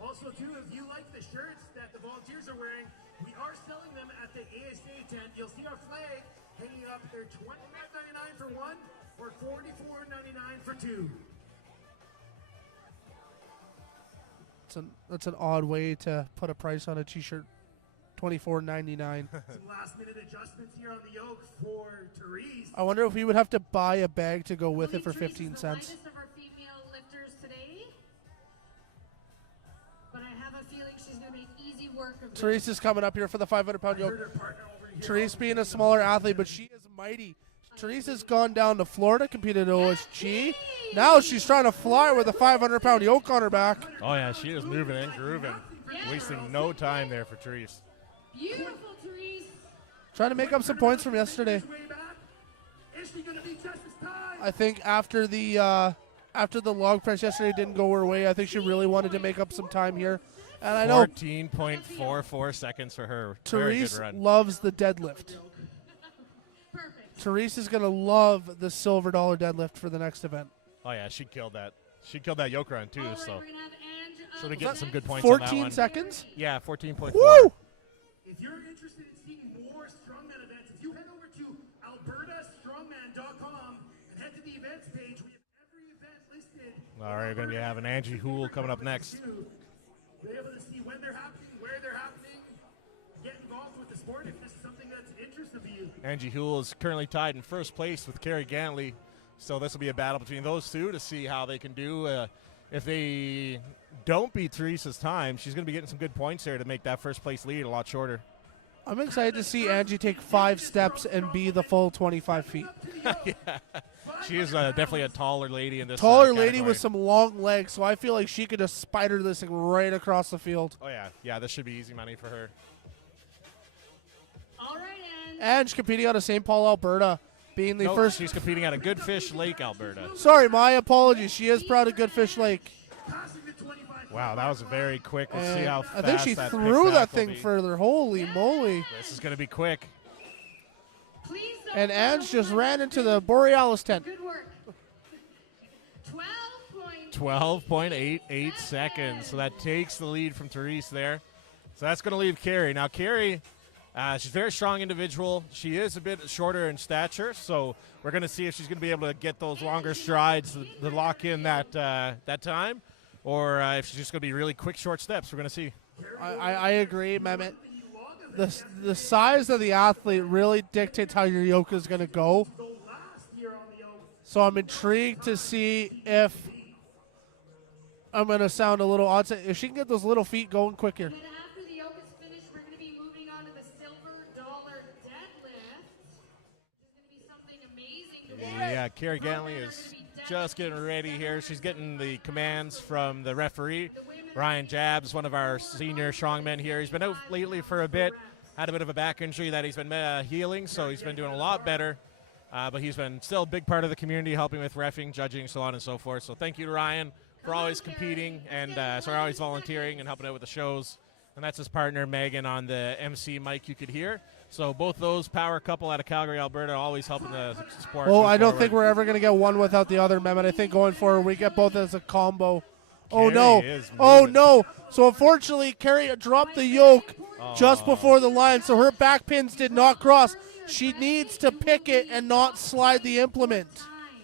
Also, too, if you like the shirts that the volunteers are wearing, we are selling them at the ASA tent. You'll see our flag hanging up. They're $29.99 for one or $44.99 for two. That's an odd way to put a price on a t-shirt. $24.99. Some last-minute adjustments here on the yoke for Therese. I wonder if we would have to buy a bag to go with it for 15 cents. The lightest of our female lifters today, but I have a feeling she's going to make easy work of Therese is coming up here for the 500-pound yoke. Her partner over here. Therese being a smaller athlete, but she is mighty. Therese has gone down to Florida, competed at OSG. Now she's trying to fly with a 500-pound yoke on her back. Oh, yeah, she is moving and grooving. Wasting no time there for Therese. Beautiful, Therese. Trying to make up some points from yesterday. Way back. Is she going to beat Justice Time? I think after the log press yesterday didn't go her way, I think she really wanted to make up some time here. And I know 14.44 seconds for her. Very Therese good run. loves the deadlift. Perfect. Therese is going to love the silver dollar deadlift for the next event. Oh, yeah, she killed that. She killed that yoke run, too, All right, so we're gonna have Ange she'll be up getting some next. good points on that 14 one. seconds? Yeah, 14.4. Woo! If you're interested in seeing more strongman events, if you head over to albertastrongman.com and head to the events page, we have every event listed. All right, we're going to be having Angie Huell coming up next. Be able to see when they're happening, where they're happening, get involved with the sport if this is something that's an interest of you. Angie Huell is currently tied in first place with Carrie Gantley, so this will be a battle between those two to see how they can do. If they don't beat Therese's time, she's going to be getting some good points there to make that first place lead a lot shorter. I'm excited to see Angie take 5 steps and be the full 25 feet. Yeah. She is definitely a taller lady in this Taller lady category. with some long legs, so I feel like she could just spider this thing right across the field. Oh, yeah. Yeah, this should be easy money for her. All right, Ange. Ange competing out of St. Paul, Alberta. being the No, first. she's competing at a Good Fish Lake, Alberta. Sorry, my apologies. She is proud of Good Fish Lake. Wow, that was very quick. Let's see And how fast I think she that threw pick that back will thing be. further. Holy moly. This is going to be quick. And Ange just ran into the Borealis tent. Good work. 12.88 seconds. So that takes the lead from Therese there. So that's going to leave Carrie. Now, Carrie, she's a very strong individual. She is a bit shorter in stature, so we're going to see if she's going to be able to get those longer strides to lock in that time, or if she's just going to be really quick, short steps. We're going to see. I agree, Mehmet. The size of the athlete really dictates how your yoke is going to go. So I'm intrigued to see if I'm going to sound a little odd. If she can get those little feet going quicker. And then after the yoke is finished, we're going to be moving on to the silver dollar deadlift. This is going to be something amazing to watch. Yeah, Carrie Gantley is just getting ready here. She's getting the commands from the referee. Ryan Jabs, one of our senior strongmen here. He's been out lately for a bit. Had a bit of a back injury that he's been healing, so he's been doing a lot better. But he's been still a big part of the community, helping with reffing, judging, so on and so forth. So thank you to Ryan for always competing and always volunteering and helping out with the shows. And that's his partner, Megan, on the MC mic you could hear. So both those power couple out of Calgary, Alberta, always helping the sport. Well, move I don't forward. think we're ever going to get one without the other, Mehmet. I think going forward, we get both as a combo. Oh, Carrie no. is Oh, moving. no. So, unfortunately, Carrie dropped the yoke just before the line, so her back pins did not cross. She needs to pick it and not slide the implement.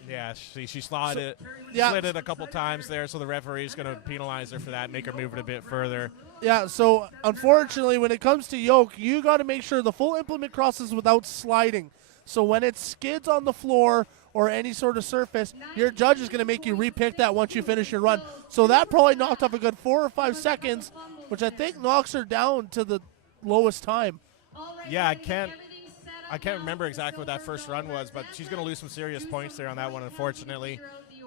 Yeah, she slid it a couple times there, so the referee's going to penalize her for that, make her move it a bit further. Yeah, so unfortunately, when it comes to yoke, you got to make sure the full implement crosses without sliding. So when it skids on the floor or any sort of surface, your judge is going to make you repick that once you finish your run. So that probably knocked off a good 4 or 5 seconds, which I think knocks her down to the lowest time. Yeah, I can't remember exactly what that first run was, but she's going to lose some serious points there on that one, unfortunately.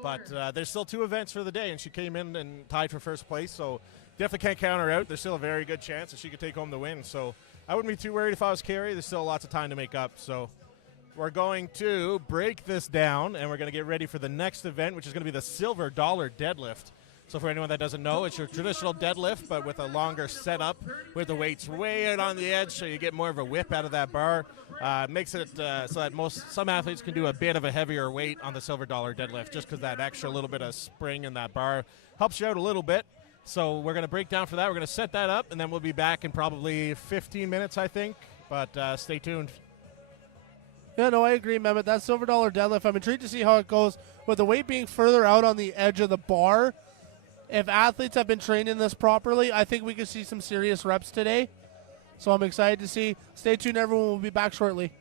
But there's still 2 events for the day, and she came in and tied for first place, so definitely can't count her out. There's still a very good chance that she could take home the win. So I wouldn't be too worried if I was Carrie. There's still lots of time to make up. So we're going to break this down, and we're going to get ready for the next event, which is going to be the silver dollar deadlift. So for anyone that doesn't know, it's your traditional deadlift, but with a longer setup, with the weights way out on the edge, so you get more of a whip out of that bar. Makes it so that some athletes can do a bit of a heavier weight on the silver dollar deadlift, just because that extra little bit of spring in that bar helps you out a little bit. So we're going to break down for that. We're going to set that up, and then we'll be back in probably 15 minutes, I think. But stay tuned. Yeah, no, I agree, Mehmet. That silver dollar deadlift, I'm intrigued to see how it goes. With the weight being further out on the edge of the bar, if athletes have been training this properly, I think we could see some serious reps today. So I'm excited to see. Stay tuned, everyone. We'll be back shortly.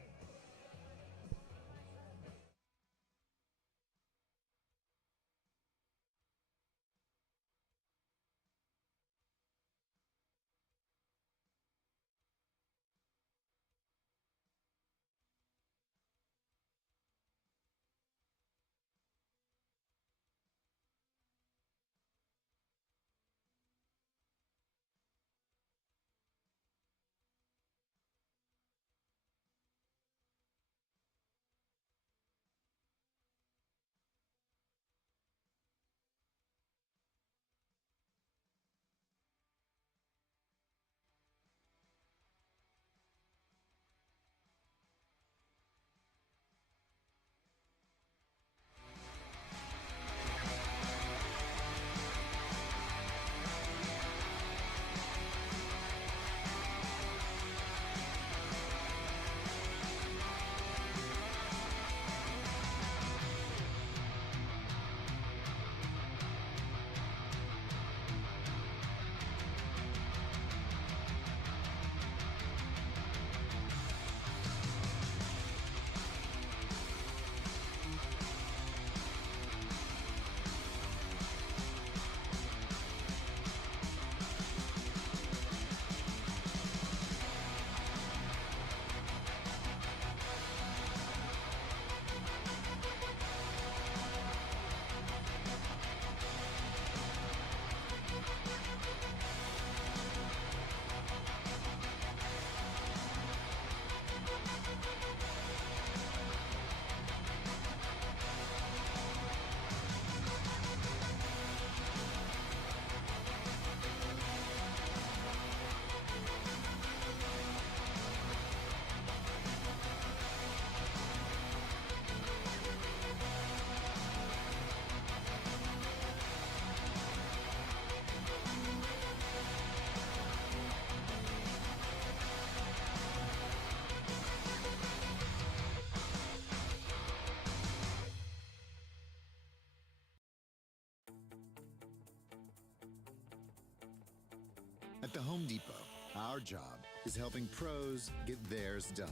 At the Home Depot, our job is helping pros get theirs done.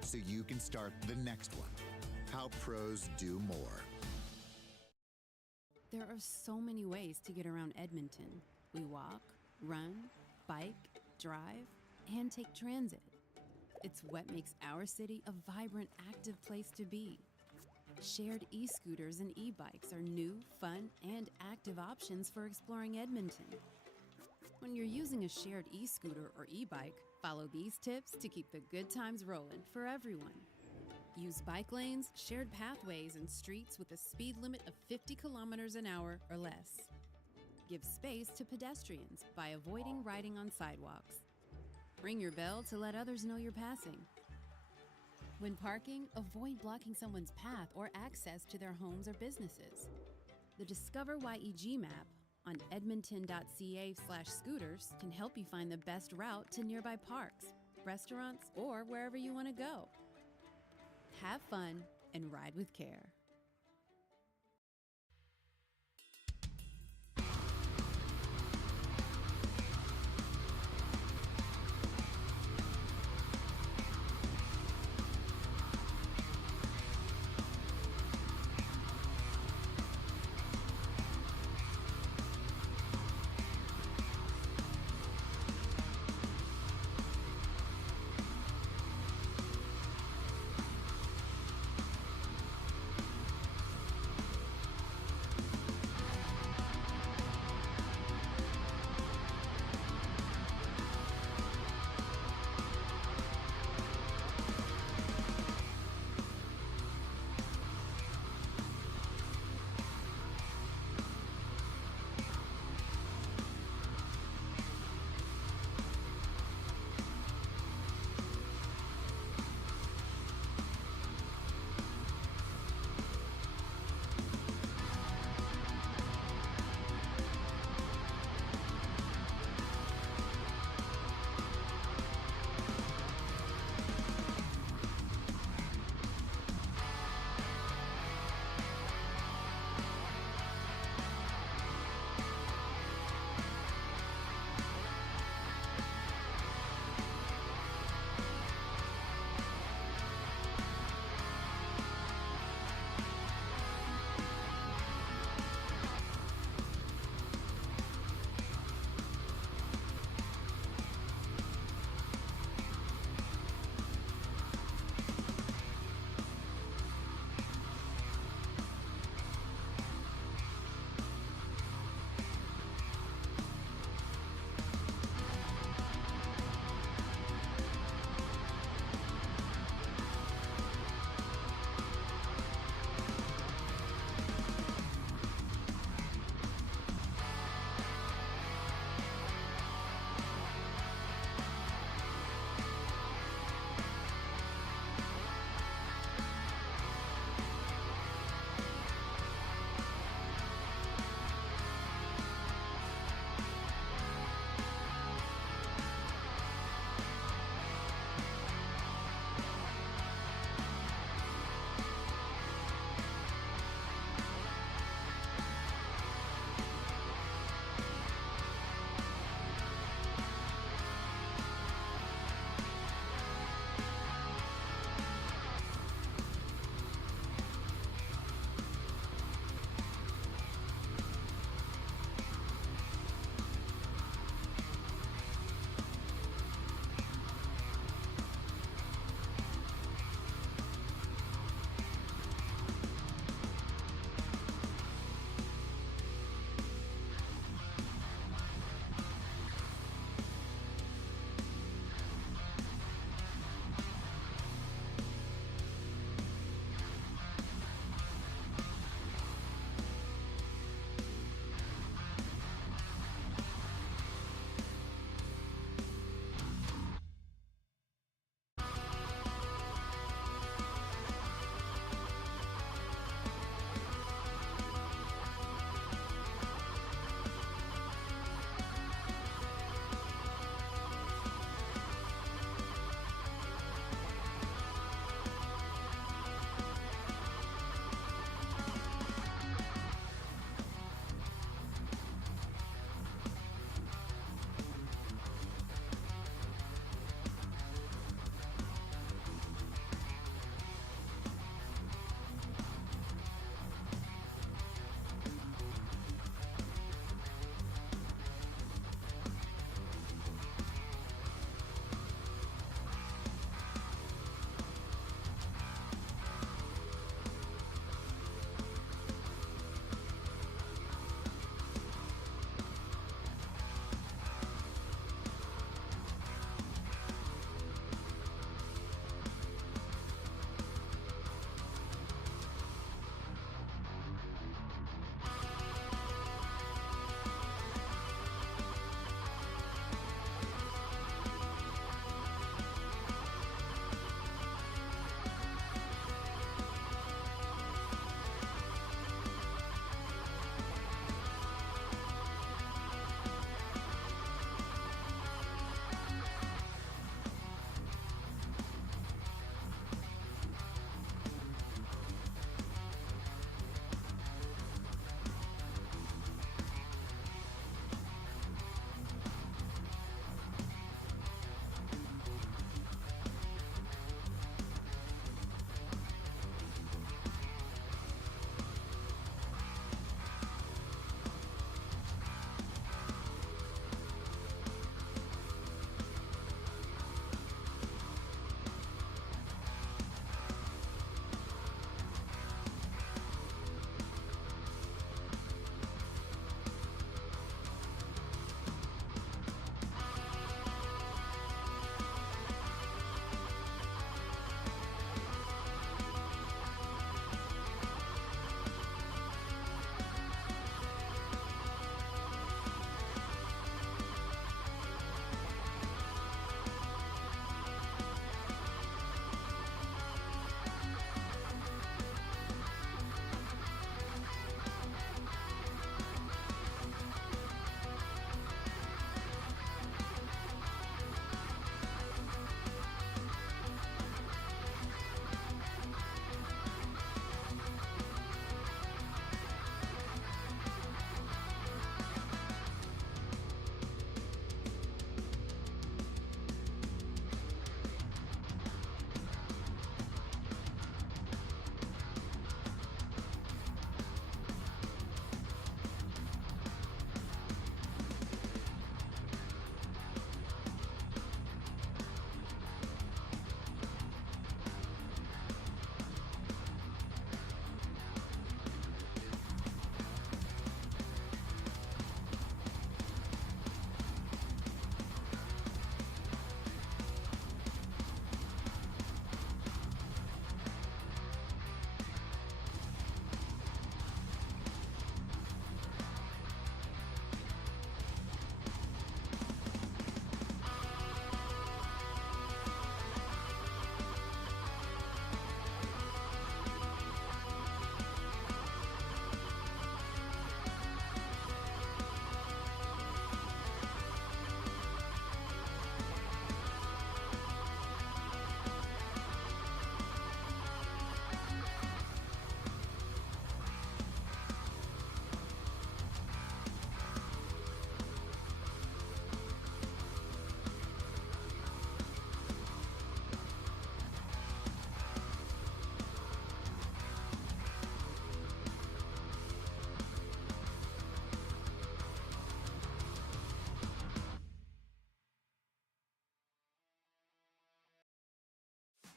So you can start the next one. How pros do more. There are so many ways to get around Edmonton. We walk, run, bike, drive, and take transit. It's what makes our city a vibrant, active place to be. Shared e-scooters and e-bikes are new, fun, and active options for exploring Edmonton. When you're using a shared e-scooter or e-bike, follow these tips to keep the good times rolling for everyone. Use bike lanes, shared pathways, and streets with a speed limit of 50 kilometers an hour or less. Give space to pedestrians by avoiding riding on sidewalks. Ring your bell to let others know you're passing. When parking, avoid blocking someone's path or access to their homes or businesses. The Discover YEG map on edmonton.ca/scooters can help you find the best route to nearby parks, restaurants, or wherever you want to go. Have fun and ride with care.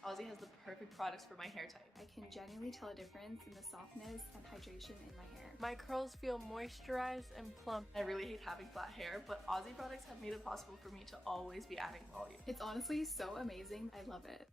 Aussie has the perfect products for my hair type. I can genuinely tell a difference in the softness and hydration in my hair. My curls feel moisturized and plump. I really hate having flat hair, but Aussie products have made it possible for me to always be adding volume. It's honestly so amazing. I love it.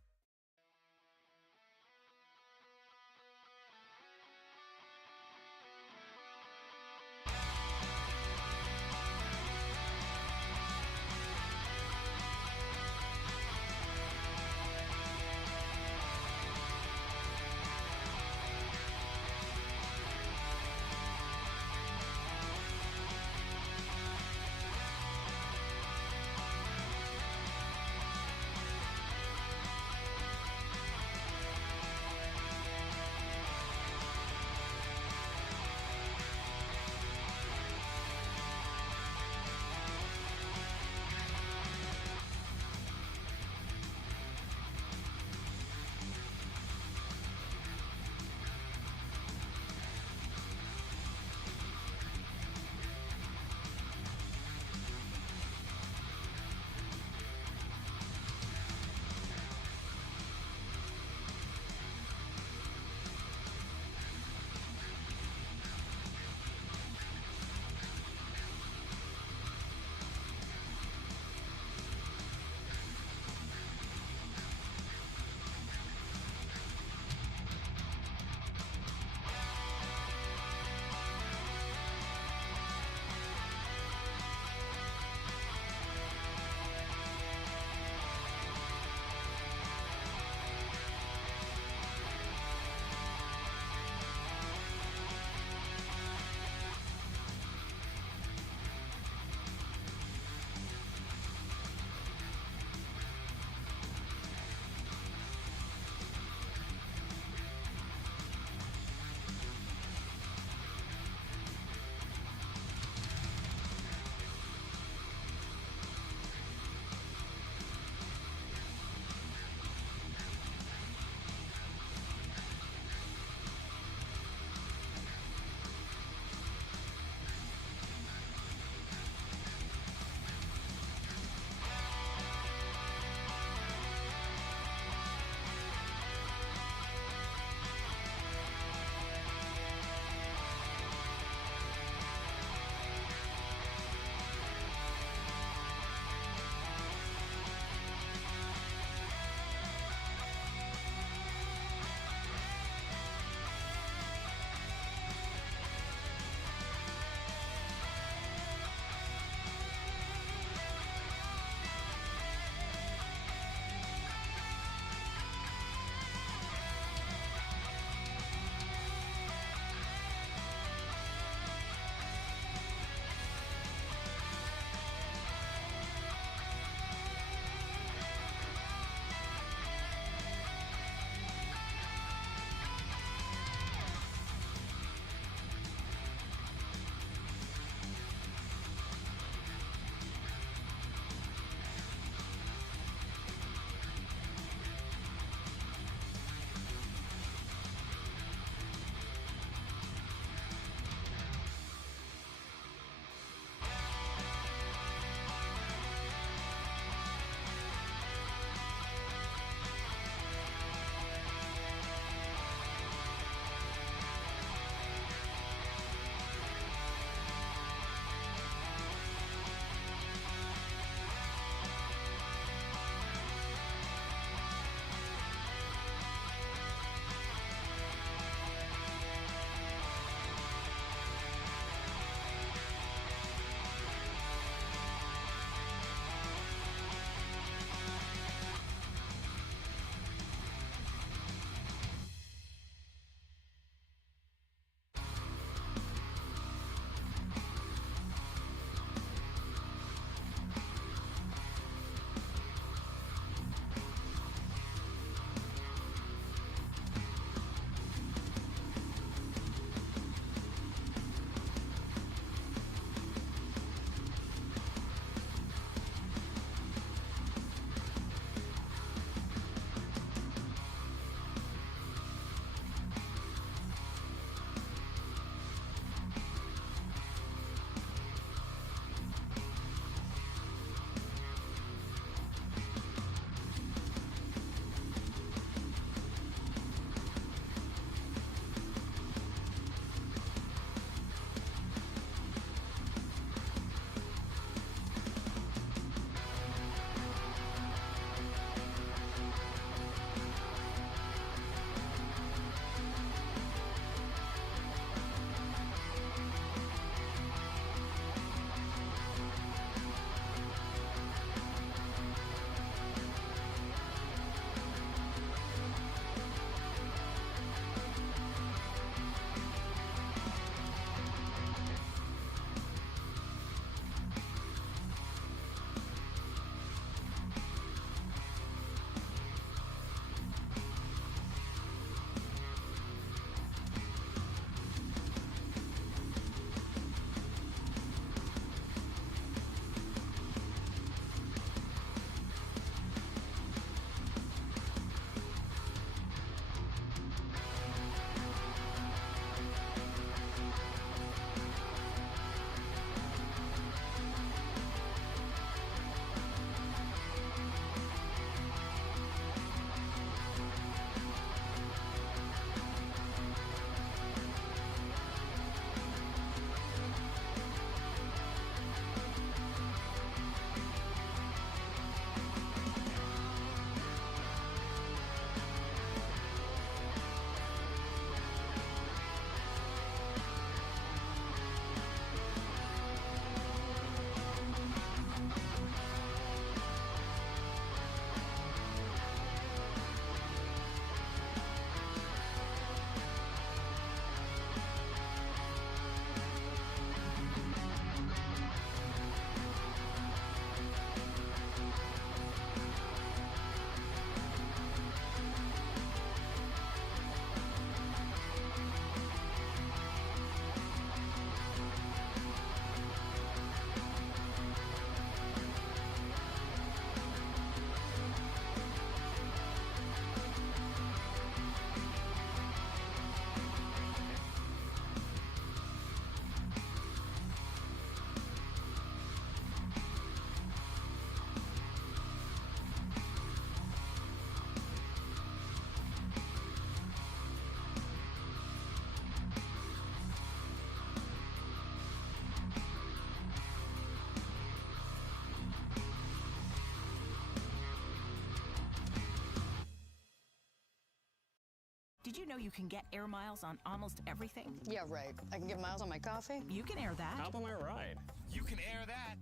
you know you can get air miles on almost everything? Yeah, right. I can get miles on my coffee. You can air that. How about my ride? You can air that.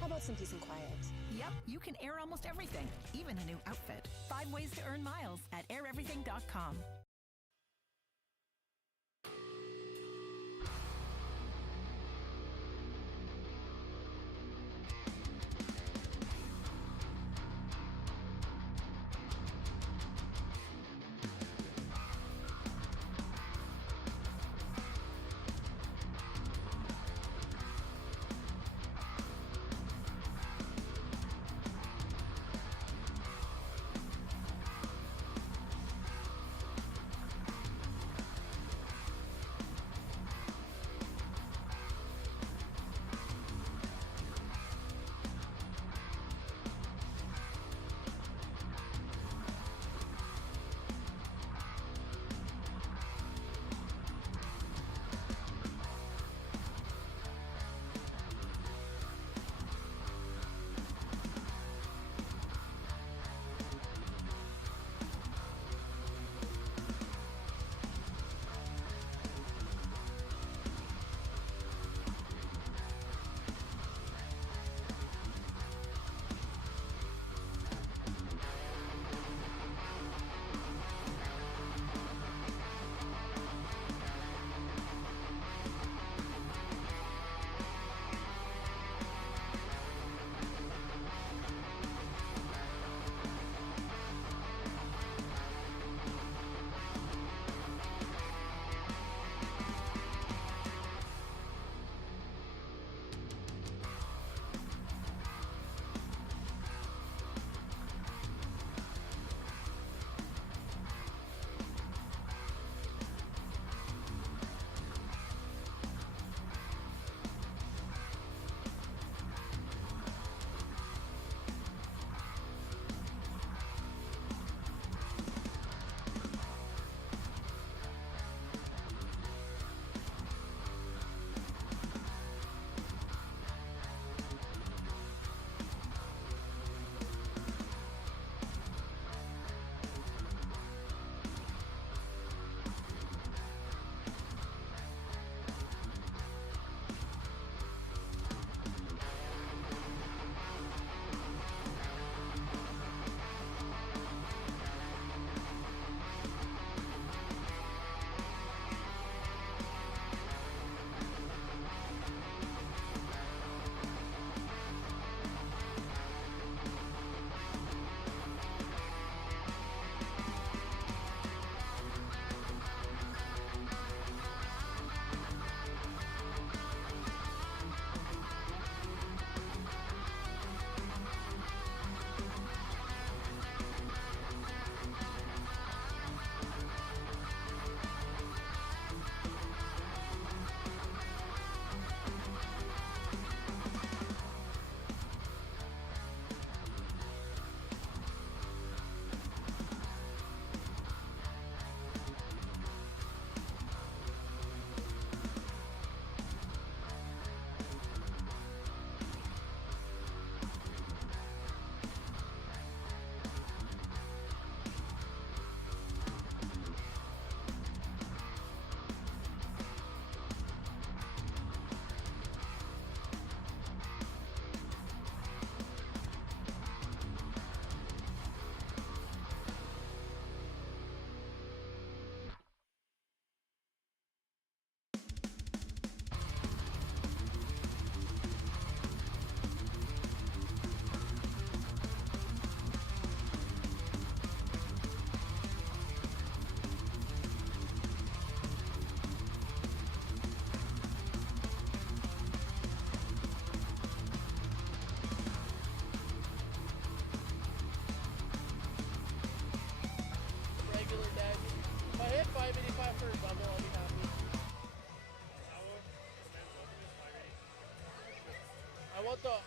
How about some peace and quiet? Yep, you can air almost everything, even a new outfit. 5 ways to earn miles at aireverything.com.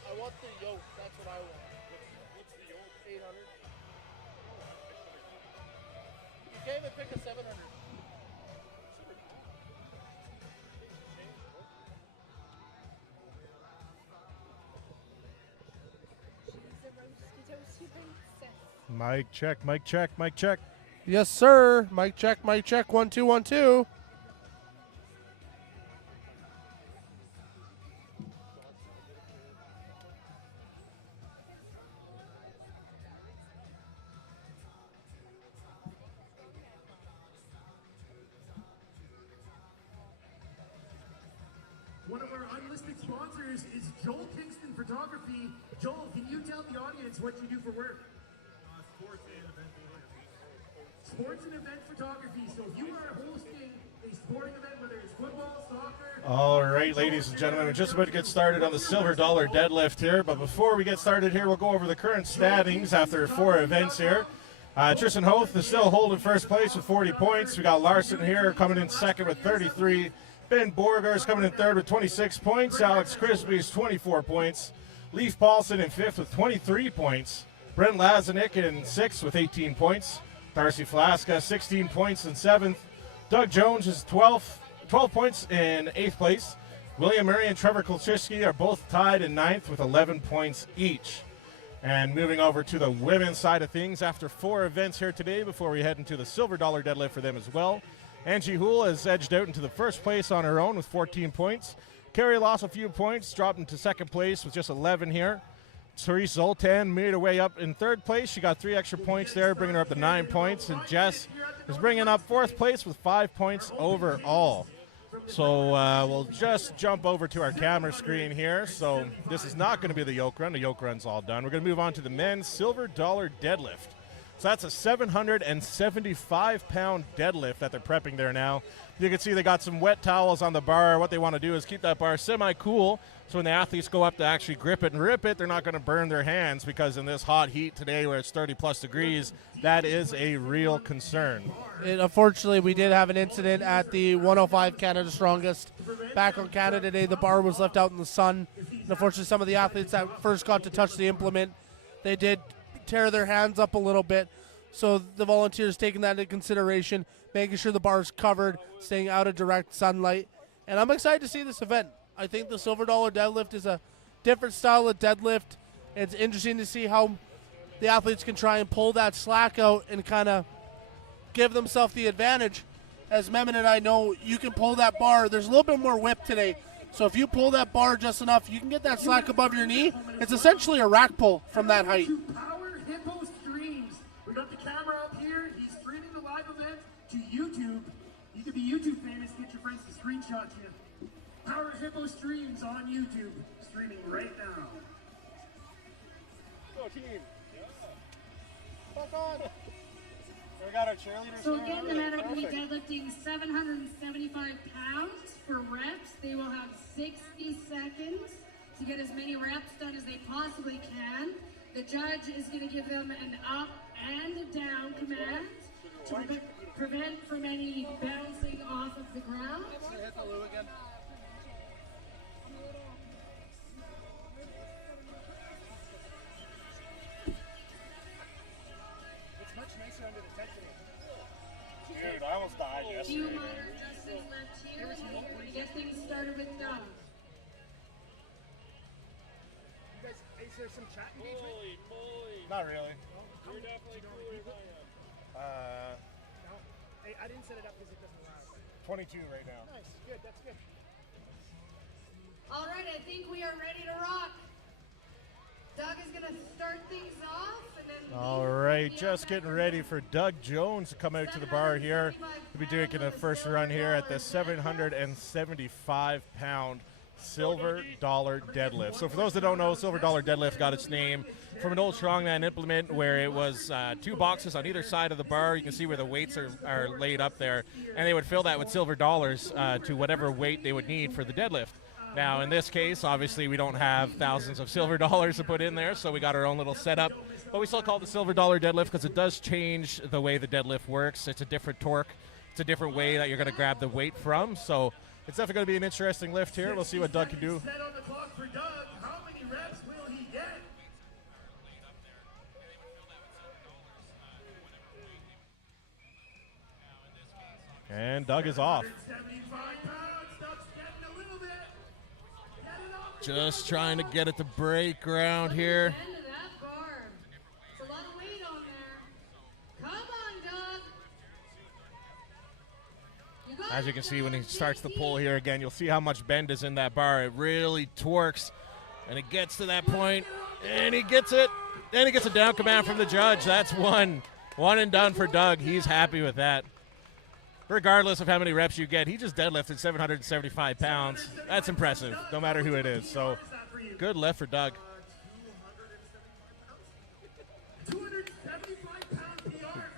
I want the yoke. That's what I want. What's the yoke? 800. You can't even pick a 700. Mic check, mic check, mic check. Yes, sir. Mic check, mic check. 1 2 1 2. One of our unlisted sponsors is Joel Kingston Photography. Joel, can you tell the audience what you do for work? Sports and event photography. So if you are hosting a sporting event, whether it's football, soccer... All right, ladies and gentlemen, we're just about to get started on the silver dollar deadlift here. But before we get started here, we'll go over the current standings after 4 events here. Tristan Hoth is still holding first place with 40 points. We got Larson here coming in second with 33. Ben Borger is coming in third with 26 points. Alex Crispy is 24 points. Leaf Paulson in fifth with 23 points. Brent Lazanik in sixth with 18 points. Darcy Flaska 16 points in seventh. Doug Jones is 12 points in eighth place. William Murray and Trevor Kulczyski are both tied in ninth with 11 points each. And moving over to the women's side of things after 4 events here today before we head into the silver dollar deadlift for them as well. Angie Houle has edged out into the first place on her own with 14 points. Carrie lost a few points, dropped into second place with just 11 here. Therese Zoltan made her way up in third place. She got 3 extra points there, bringing her up to 9 points. And Jess is bringing up fourth place with 5 points overall. So we'll just jump over to our camera screen here. So this is not going to be the yoke run. The yoke run's all done. We're going to move on to the men's silver dollar deadlift. So that's a 775-pound deadlift that they're prepping there now. You can see they got some wet towels on the bar. What they want to do is keep that bar semi-cool, so when the athletes go up to actually grip it and rip it, they're not going to burn their hands, because in this hot heat today where it's 30-plus degrees, that is a real concern. And unfortunately, we did have an incident at the 105 Canada Strongest back on Canada Day. The bar was left out in the sun. And unfortunately, some of the athletes that first got to touch the implement, they did tear their hands up a little bit. So the volunteers taking that into consideration, making sure the bar is covered, staying out of direct sunlight. And I'm excited to see this event. I think the silver dollar deadlift is a different style of deadlift. It's interesting to see how the athletes can try and pull that slack out and kind of give themselves the advantage. As Mehmet and I know, you can pull that bar. There's a little bit more whip today. So if you pull that bar just enough, you can get that slack above your knee. It's essentially a rack pull from that height. Power Hippo Streams. We got the camera up here. He's streaming the live event to YouTube. You can be YouTube famous. Get your friends to screenshot you. Power Hippo Streams on YouTube. Streaming right now. Go team. Fuck on. We got our cheerleaders. So again, the men are going to be deadlifting 775 pounds for reps. They will have 60 seconds to get as many reps done as they possibly can. The judge is going to give them an up and down command to prevent from any bouncing off of the ground. Hit the loo again. It's much nicer under the tent today. Dude, I almost died yesterday. Few minor adjustments left here. We're going to get things started with Doug. You guys, is there some chat engagement? Holy moly. Not really. You're definitely cooler than I am. No. Hey, I didn't set it up because it doesn't allow. 22 right now. Nice. Good. That's good. All right, I think we are ready to rock. Doug is going to start things off. And then All right, just getting ready for Doug Jones to come out to the bar here. We'll be doing a first run here at the 775-pound silver dollar deadlift. So for those that don't know, silver dollar deadlift got its name from an old strongman implement where it was 2 boxes on either side of the bar. You can see where the weights are laid up there, and they would fill that with silver dollars to whatever weight they would need for the deadlift. Now in this case, obviously we don't have thousands of silver dollars to put in there, so we got our own little setup, but we still call it the silver dollar deadlift because it does change the way the deadlift works. It's a different torque. It's a different way that you're going to grab the weight from, so it's definitely going to be an interesting lift here. We'll see what Doug can do. Set on the clock for Doug. How many reps will he get? And Doug is off. 75 pounds. Doug's getting a little bit. Get it off. Just trying to get it to break ground here. End of that bar. It's a lot of weight on there. Come on, Doug. As you can see, when he starts to pull here again, you'll see how much bend is in that bar. It really torques, and it gets to that point, and he gets it. Then he gets a down command from the judge. That's one. One and done for Doug. He's happy with that. Regardless of how many reps you get, he just deadlifted 775 pounds. That's impressive, no matter who it is. So good lift for Doug.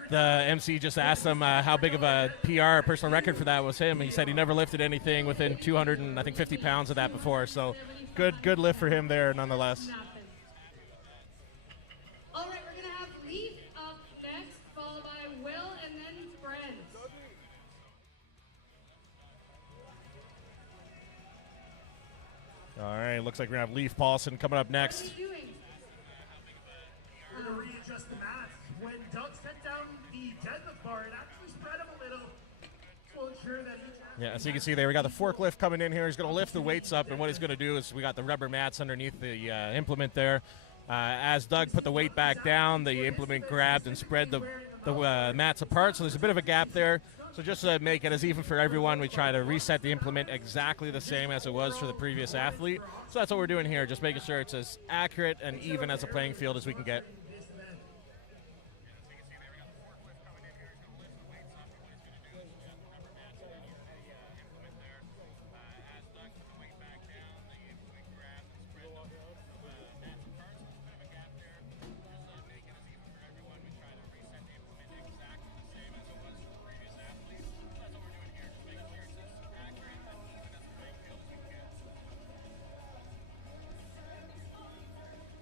The MC just asked him how big of a PR, personal record for that was him. He said he never lifted anything within 250 pounds of that before. So good lift for him there nonetheless. All right, we're going to have Leaf up next, followed by Will, and then Fred. All right, looks like we're going to have Leaf Paulson coming up next. We're going to readjust the math. When Doug set down the deadlift bar, it actually spread him a little to ensure that each... Yeah, so you can see there, we got the forklift coming in here. He's going to lift the weights up, and what he's going to do is we got the rubber mats underneath the implement there. As Doug put the weight back down, the implement grabbed and spread the mats apart, so there's a bit of a gap there. So just to make it as even for everyone, we try to reset the implement exactly the same as it was for the previous athlete. So that's what we're doing here, just making sure it's as accurate and even as a playing field as we can get.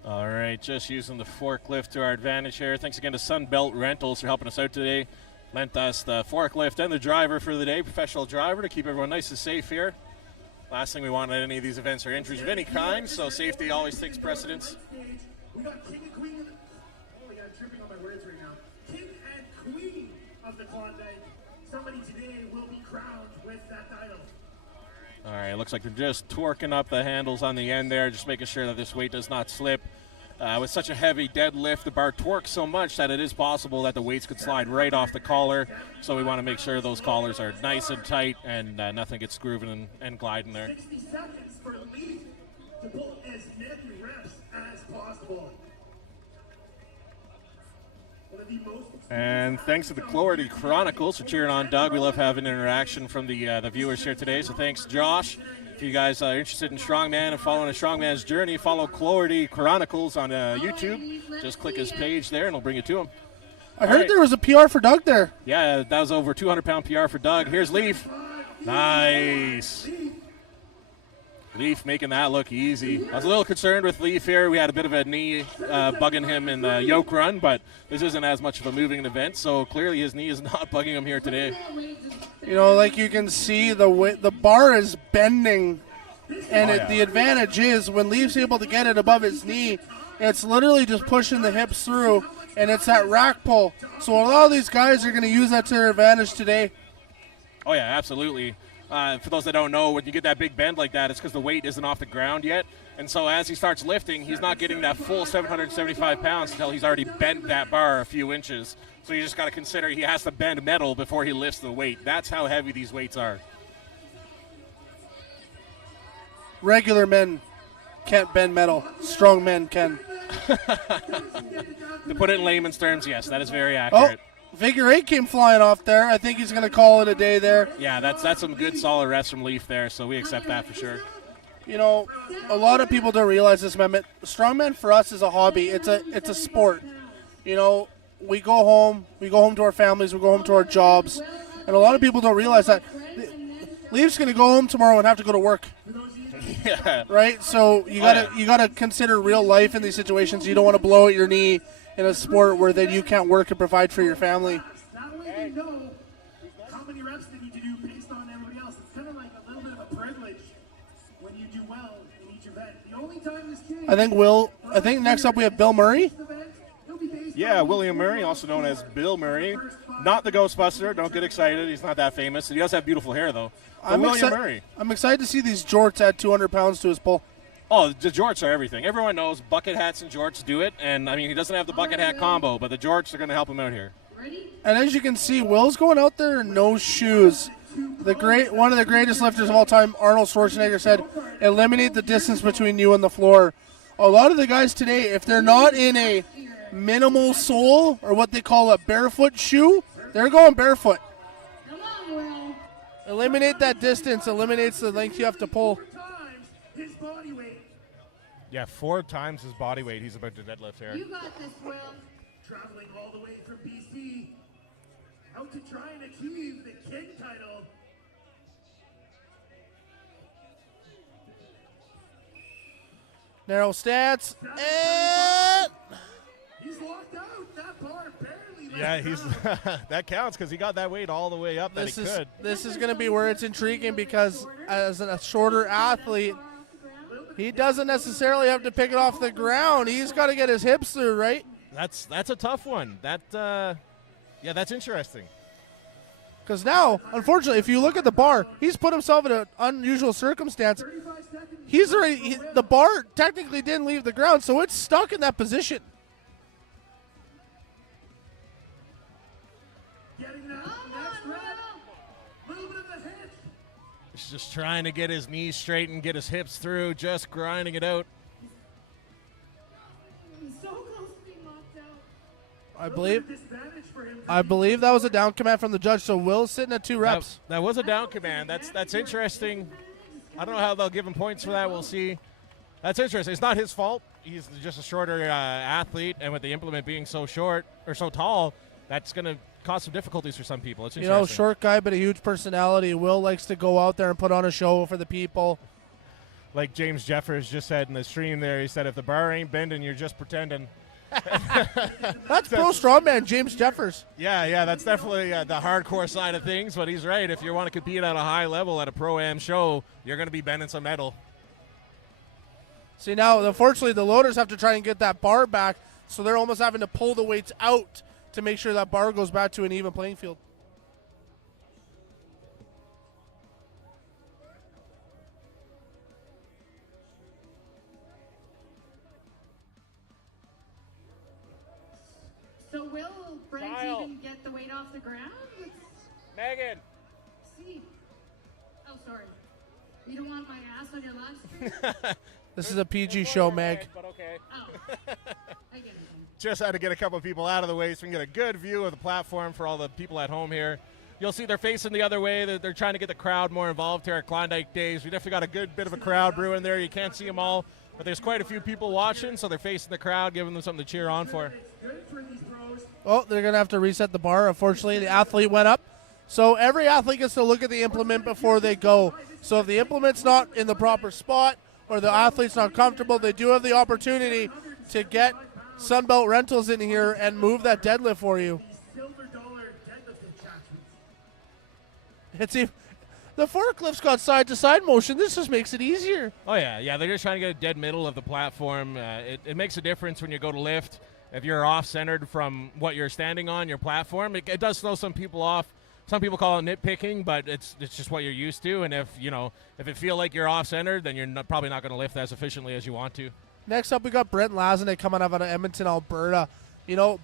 All right, just using the forklift to our advantage here. Thanks again to Sunbelt Rentals for helping us out today. Lent us the forklift and the driver for the day, professional driver, to keep everyone nice and safe here. Last thing we want at any of these events are injuries of any kind, so safety always takes precedence. We got King and Queen. Oh my God, I'm tripping on my words right now. King and Queen of the Klondike. Somebody today will be crowned with that title. All right, looks like they're just torquing up the handles on the end there, just making sure that this weight does not slip. With such a heavy deadlift, the bar torques so much that it is possible that the weights could slide right off the collar. So we want to make sure those collars are nice and tight and nothing gets grooving and gliding there. 60 seconds for Leaf to pull as many reps as possible. One of the most And thanks to the Klondike Chronicles for cheering on Doug. We love having interaction from the viewers here today. So thanks, Josh. If you guys are interested in strongman and following a strongman's journey, follow Klondike Chronicles on YouTube. Just click his page there, and it'll bring you to him. I heard there was a PR for Doug there. Yeah, that was over 200-pound PR for Doug. Here's Leaf. Nice. Leaf making that look easy. I was a little concerned with Leaf here. We had a bit of a knee bugging him in the yoke run, but this isn't as much of a moving event, so clearly his knee is not bugging him here today. You know, like you can see, the bar is bending, and the advantage is when Leaf's able to get it above his knee, it's literally just pushing the hips through, and it's that rack pull. So a lot of these guys are going to use that to their advantage today. Oh, yeah, absolutely. For those that don't know, when you get that big bend like that, it's because the weight isn't off the ground yet. And so as he starts lifting, he's not getting that full 775 pounds until he's already bent that bar a few inches. So you just got to consider he has to bend metal before he lifts the weight. That's how heavy these weights are. Regular men can't bend metal. Strong men can. To put it in layman's terms, yes, that is very accurate. Oh, figure 8 came flying off there. I think he's going to call it a day there. Yeah, that's some good solid reps from Leaf there, so we accept that for sure. You know, a lot of people don't realize this, Mehmet. Strongman for us is a hobby. It's a sport. You know, we go home to our families, we go home to our jobs, and a lot of people don't realize that. Leaf's going to go home tomorrow and have to go to work. Yeah. Right? So you gotta consider real life in these situations. You don't want to blow out your knee in a sport where then you can't work and provide for your family. That way they know how many reps they need to do based on everybody else. It's kind of like a little bit of a privilege when you do well in each event. The only time this changes. I think next up we have Bill Murray. Yeah, William Murray, also known as Bill Murray. Not the Ghostbuster. Don't get excited. He's not that famous. He does have beautiful hair, though. William Murray. I'm excited to see these jorts add 200 pounds to his pull. Oh, the jorts are everything. Everyone knows bucket hats and jorts do it. And, I mean, he doesn't have the bucket hat combo, but the jorts are going to help him out here. And as you can see, Will's going out there in no shoes. One of the greatest lifters of all time, Arnold Schwarzenegger, said, eliminate the distance between you and the floor. A lot of the guys today, if they're not in a minimal sole or what they call a barefoot shoe, they're going barefoot. Eliminate that distance, eliminates the length you have to pull. His body weight. Yeah, 4 times his body weight he's about to deadlift here. You got this, Will. Traveling all the way from BC, out to try and achieve the King title. Narrow stance. And he's locked out. That bar barely. Yeah, he's that counts because he got that weight all the way up that he could. This is going to be where it's intriguing because as a shorter athlete, he doesn't necessarily have to pick it off the ground. He's got to get his hips through, right? That's a tough one. That's interesting. Because now, unfortunately, if you look at the bar, he's put himself in an unusual circumstance. The bar technically didn't leave the ground, so it's stuck in that position. He's just trying to get his knees straight and get his hips through, just grinding it out. So close to being knocked out. I believe that was a down command from the judge, so Will's sitting at 2 reps. That was a down command. That's interesting. I don't know how they'll give him points for that. We'll see. That's interesting. It's not his fault. He's just a shorter athlete, and with the implement being so short or so tall, that's going to cause some difficulties for some people. It's interesting. Short guy, but a huge personality. Will likes to go out there and put on a show for the people. Like James Jeffers just said in the stream there, he said, if the bar ain't bending, you're just pretending. That's pro strongman, James Jeffers. Yeah, that's definitely the hardcore side of things, but he's right. If you want to compete at a high level at a Pro-Am show, you're going to be bending some metal. See, now, unfortunately, the loaders have to try and get that bar back, so they're almost having to pull the weights out to make sure that bar goes back to an even playing field. So will Brent Kyle. even get the weight off the ground? Megan. See. Oh, sorry. You don't want my ass on your live stream? This is a PG show, Meg. But okay. Oh. I get it. Just had to get a couple of people out of the way so we can get a good view of the platform for all the people at home here. You'll see they're facing the other way. They're trying to get the crowd more involved here at Klondike Days. We definitely got a good bit of a crowd brewing there. You can't see them all, but there's quite a few people watching, so they're facing the crowd, giving them something to cheer on for. Oh, they're going to have to reset the bar. Unfortunately, the athlete went up. So every athlete gets to look at the implement before they go. So if the implement's not in the proper spot or the athlete's not comfortable, they do have the opportunity to get Sunbelt Rentals in here and move that deadlift for you. It's the forklift's got side-to-side motion. This just makes it easier. Oh, yeah. They're just trying to get a dead middle of the platform. It makes a difference when you go to lift. If you're off-centered from what you're standing on, your platform, it does throw some people off. Some people call it nitpicking, but it's just what you're used to. And if it feel like you're off-centered, then you're probably not going to lift as efficiently as you want to. Next up, we got Brent Lazanek coming up out of Edmonton, Alberta.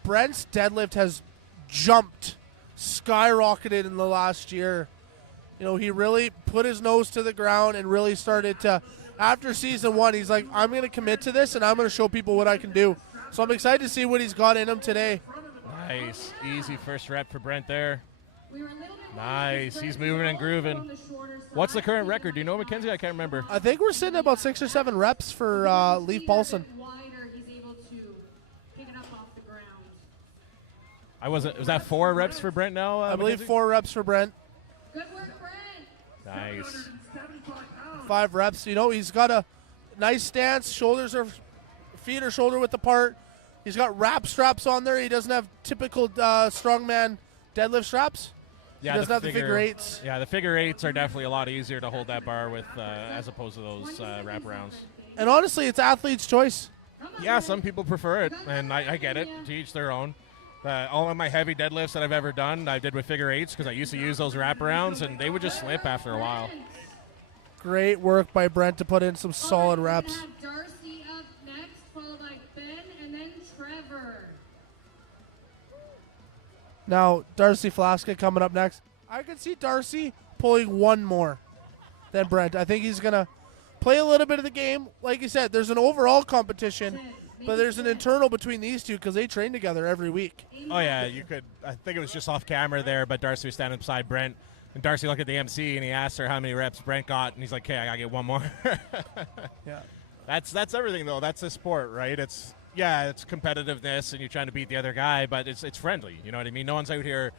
Brent's deadlift has jumped, skyrocketed in the last year. He really put his nose to the ground and really started to, after season 1, he's like, I'm going to commit to this and I'm going to show people what I can do. So I'm excited to see what he's got in him today. Nice. Easy first rep for Brent there. Nice. He's moving and grooving. What's the current record? Do you know, Mackenzie? I can't remember. I think we're sitting at about 6 or 7 reps for Leaf Paulson. Was that 4 reps for Brent now? I believe 4 reps for Brent. Good work, Brent. Nice. 5 reps. He's got a nice stance. Feet are shoulder width apart. He's got wrap straps on there. He doesn't have typical strongman deadlift straps. Yeah, he doesn't have the figure 8s. Yeah, the figure 8s are definitely a lot easier to hold that bar with as opposed to those wraparounds. And honestly, it's athlete's choice. Yeah, some people prefer it, and I get it. To each their own. All of my heavy deadlifts that I've ever done, I did with figure 8s because I used to use those wraparounds, and they would just slip after a while. Great work by Brent to put in some solid reps. Darcy up next, followed by Ben, and then Trevor. Now, Darcy Flaska coming up next. I can see Darcy pulling one more than Brent. I think he's going to play a little bit of the game. Like you said, there's an overall competition, but there's an internal between these two because they train together every week. Oh, yeah, you could. I think it was just off camera there, but Darcy was standing beside Brent. And Darcy looked at the MC, and he asked her how many reps Brent got, and he's like, "Okay, I got to get one more." Yeah. That's everything, though. That's the sport, right? It's competitiveness, and you're trying to beat the other guy, but it's friendly. You know what I mean? No one's out here,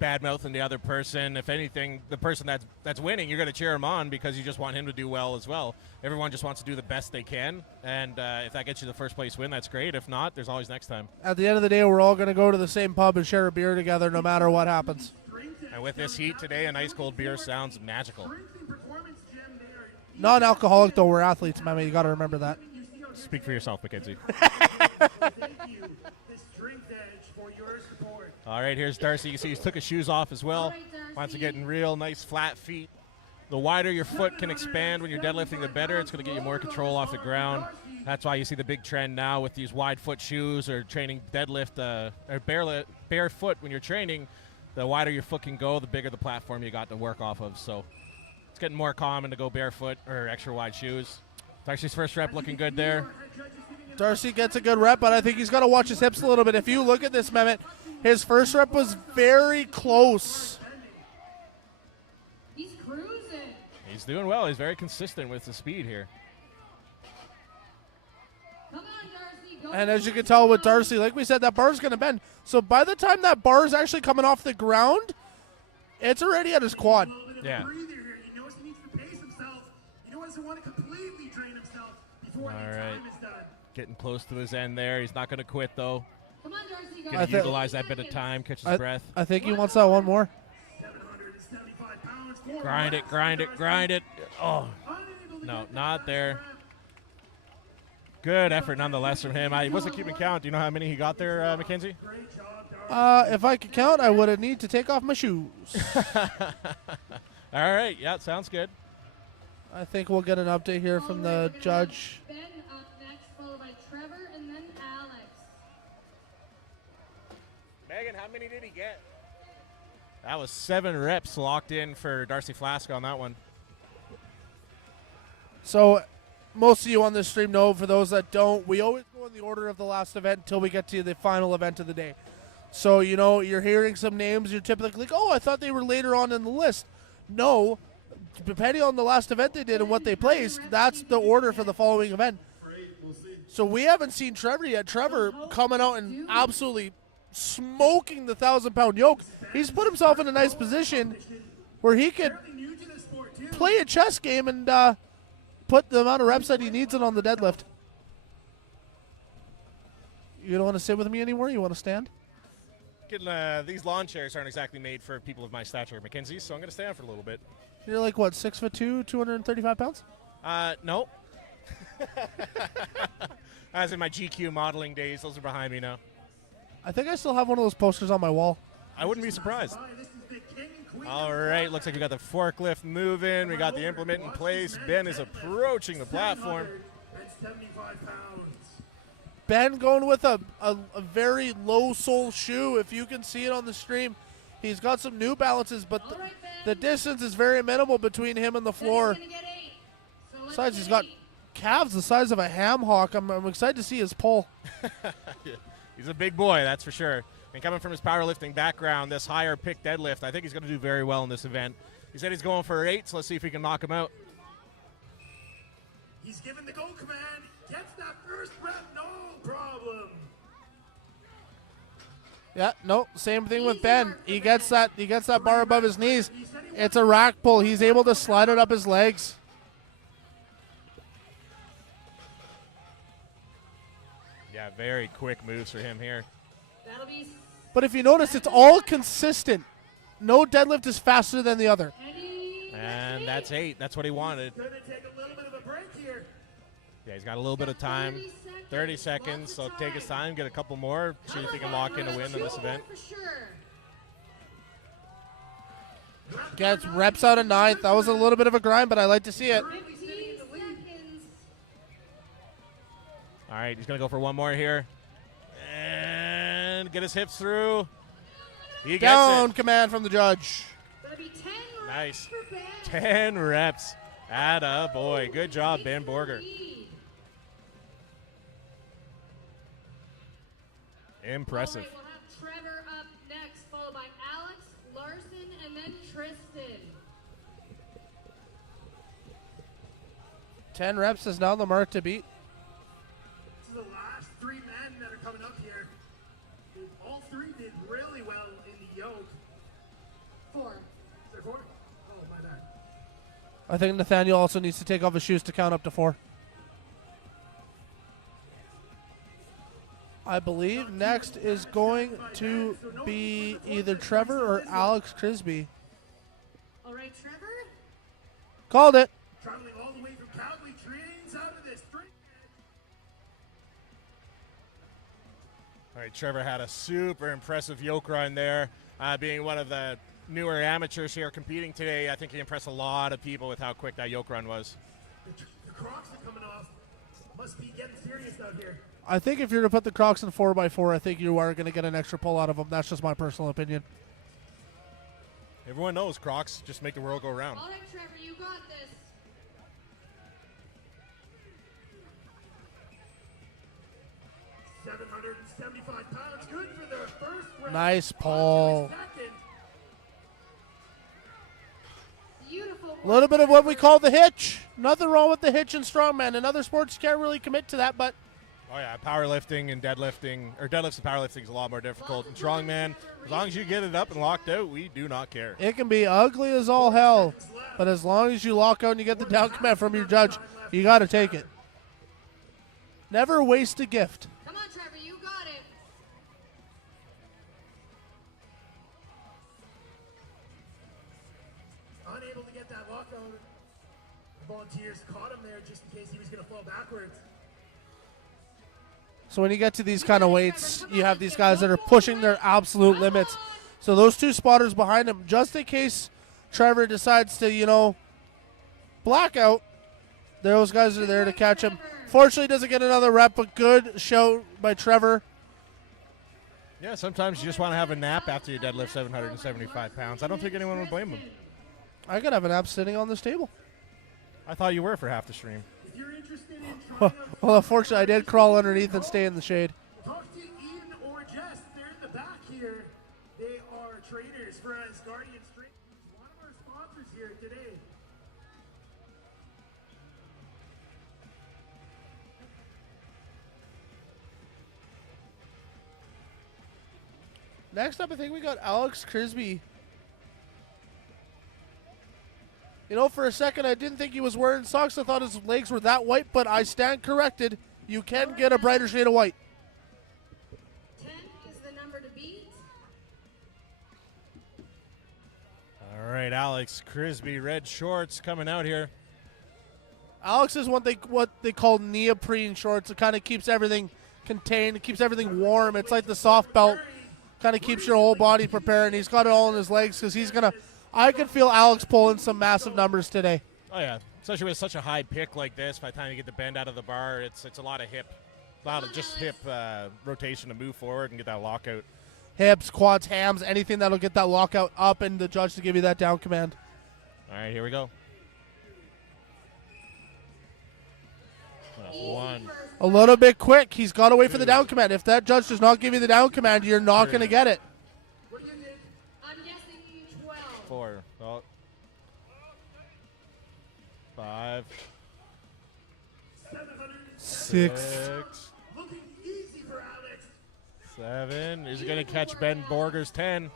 bad-mouthing the other person. If anything, the person that's winning, you're going to cheer him on because you just want him to do well as well. Everyone just wants to do the best they can, and if that gets you the first-place win, that's great. If not, there's always next time. At the end of the day, we're all going to go to the same pub and share a beer together no matter what happens. And with this heat today, a nice cold beer sounds magical. Non-alcoholic, though. We're athletes, man. You got to remember that. Speak for yourself, Mackenzie. All right, here's Darcy. You can see he's took his shoes off as well. Wants to get in real nice flat feet. The wider your foot can expand when you're deadlifting, the better. It's going to get you more control off the ground. That's why you see the big trend now with these wide foot shoes or training deadlift or barefoot when you're training. The wider your foot can go, the bigger the platform you got to work off of. So it's getting more common to go barefoot or extra wide shoes. Darcy's first rep looking good there. Darcy gets a good rep, but I think he's got to watch his hips a little bit. If you look at this, Mehmet, his first rep was very close. He's cruising. He's doing well. He's very consistent with the speed here. Come on, Darcy. Go And as you can tell with Darcy, like we said, that bar's going to bend. So by the time that bar is actually coming off the ground, it's already at his quad. Yeah. He knows he needs to pace himself. He doesn't want to completely drain himself before All any right. time is done. Getting close to his end there. He's not going to quit, though. Come on, Darcy. Go. Going to utilize that bit of time, catch his breath. I think he wants that one more. 775 pounds. Grind it, grind it, grind it. Oh, no, not there. Good effort nonetheless from him. I wasn't keeping count. Do you know how many he got there, Mackenzie? If I could count, I would have need to take off my shoes. All right. Yeah, sounds good. I think we'll get an update here from the judge. Ben up next, followed by Trevor, and then Alex. Megan, how many did he get? That was 7 reps locked in for Darcy Flask on that one. So most of you on this stream know, for those that don't, we always go in the order of the last event until we get to the final event of the day. So, you're hearing some names, you're typically like, oh, I thought they were later on in the list. No, depending on the last event they did and what they placed, that's the order for the following event. So we haven't seen Trevor yet. Trevor coming out and absolutely smoking the 1,000-pound yoke. He's put himself in a nice position where he could play a chess game and put the amount of reps that he needs it on the deadlift. You don't want to sit with me anymore? You want to stand? These lawn chairs aren't exactly made for people of my stature, Mackenzie, so I'm going to stand for a little bit. You're like, what, 6'2", 235 pounds? No. As in my GQ modeling days. Those are behind me now. I think I still have one of those posters on my wall. I wouldn't be surprised. All right, looks like we got the forklift moving. We got the implement in place. Ben is approaching the platform. 75 pounds. Ben going with a very low sole shoe. If you can see it on the stream, he's got some New Balances, but the distance is very minimal between him and the floor. Besides, he's got calves the size of a ham hock. I'm excited to see his pull. He's a big boy, that's for sure. And coming from his powerlifting background, this higher pick deadlift, I think he's going to do very well in this event. He said he's going for 8, so let's see if we can knock him out. He's given the go command. Gets that first rep, no problem. Yeah, no, same thing with Ben. He gets that bar above his knees. It's a rack pull. He's able to slide it up his legs. Yeah, very quick moves for him here. But if you notice, it's all consistent. No deadlift is faster than the other. And that's 8. That's what he wanted. Gonna take a little bit of a break here. Yeah, he's got a little bit of time. 30 seconds, so take his time, get a couple more, see if he can lock in a win in this event. Gets reps out of 9th. That was a little bit of a grind, but I like to see it. All right, he's going to go for one more here. And get his hips through. He gets Down it. command from the judge. Gonna be 10 Nice. 10 reps. Atta boy. Good job, Ben Borger. Impressive. All right, we'll have Trevor up next, followed by Alex, Larson, and then Tristan. 10 reps is now the mark to beat. This is the last 3 men that are coming up here. All 3 did really well in the yoke. 4. Is there 4? Oh, my bad. I think Nathaniel also needs to take off his shoes to count up to 4. I believe next is going to be either Trevor or Alex Crisby. All right, Trevor. Called it. Traveling all the way from Calgary, trains out of this straight. All right, Trevor had a super impressive yoke run there. Being one of the newer amateurs here competing today, I think he impressed a lot of people with how quick that yoke run was. The Crocs are coming off. Must be getting serious out here. I think if you're to put the Crocs in 4x4, I think you are going to get an extra pull out of them. That's just my personal opinion. Everyone knows Crocs just make the world go round. All right, Trevor, you got this. £775, good for their first round. Nice pull. Beautiful. A little bit of what we call the hitch. Nothing wrong with the hitch in strongman. In other sports, you can't really commit to that, but Oh, yeah, powerlifting and deadlifting, or deadlifts and powerlifting is a lot more difficult. In strongman, as long as you get it up and locked out, we do not care. it can be ugly as all hell. But as long as you lock out and you get the down command from your judge, you got to take it. Never waste a gift. Come on, Trevor, you got it. Unable to get that lockout. Volunteers caught him there just in case he was going to fall backwards. So when you get to these kind of weights, you have these guys that are pushing their absolute limits. So those 2 spotters behind him, just in case Trevor decides to, black out, those guys are there to catch him. Fortunately, he doesn't get another rep, but good show by Trevor. Yeah, sometimes you just want to have a nap after you deadlift 775 pounds. I don't think anyone would blame him. I could have a nap sitting on this table. I thought you were for half the stream. If you're interested in trying out Well, unfortunately, I did crawl underneath and stay in the shade. talk to Ian or Jess. They're in the back here. They are trainers for Asgardian Straight. One of our sponsors here today. Next up, I think we got Alex Crisby. For a second, I didn't think he was wearing socks. I thought his legs were that white, but I stand corrected. You can get a brighter shade of white. 10 is the number to beat. All right, Alex Crisby, red shorts coming out here. Alex is what they call neoprene shorts. It kind of keeps everything contained. It keeps everything warm. It's like the soft belt. Kind of keeps your whole body prepared. And he's got it all in his legs because he's going to... I could feel Alex pulling some massive numbers today. Oh, yeah. Especially with such a high pick like this, by the time you get the bend out of the bar, it's a lot of hip rotation to move forward and get that lockout. Hips, quads, hams, anything that'll get that lockout up and the judge to give you that down command. All right, here we go. That's 1. A little bit quick. He's got to wait for the down command. If that judge does not give you the down command, you're not going to get it. What do you think? I'm guessing 12. 4. Oh. 5. 6. Looking easy for Alex. 7. Is he going to catch Ben Borger's 10?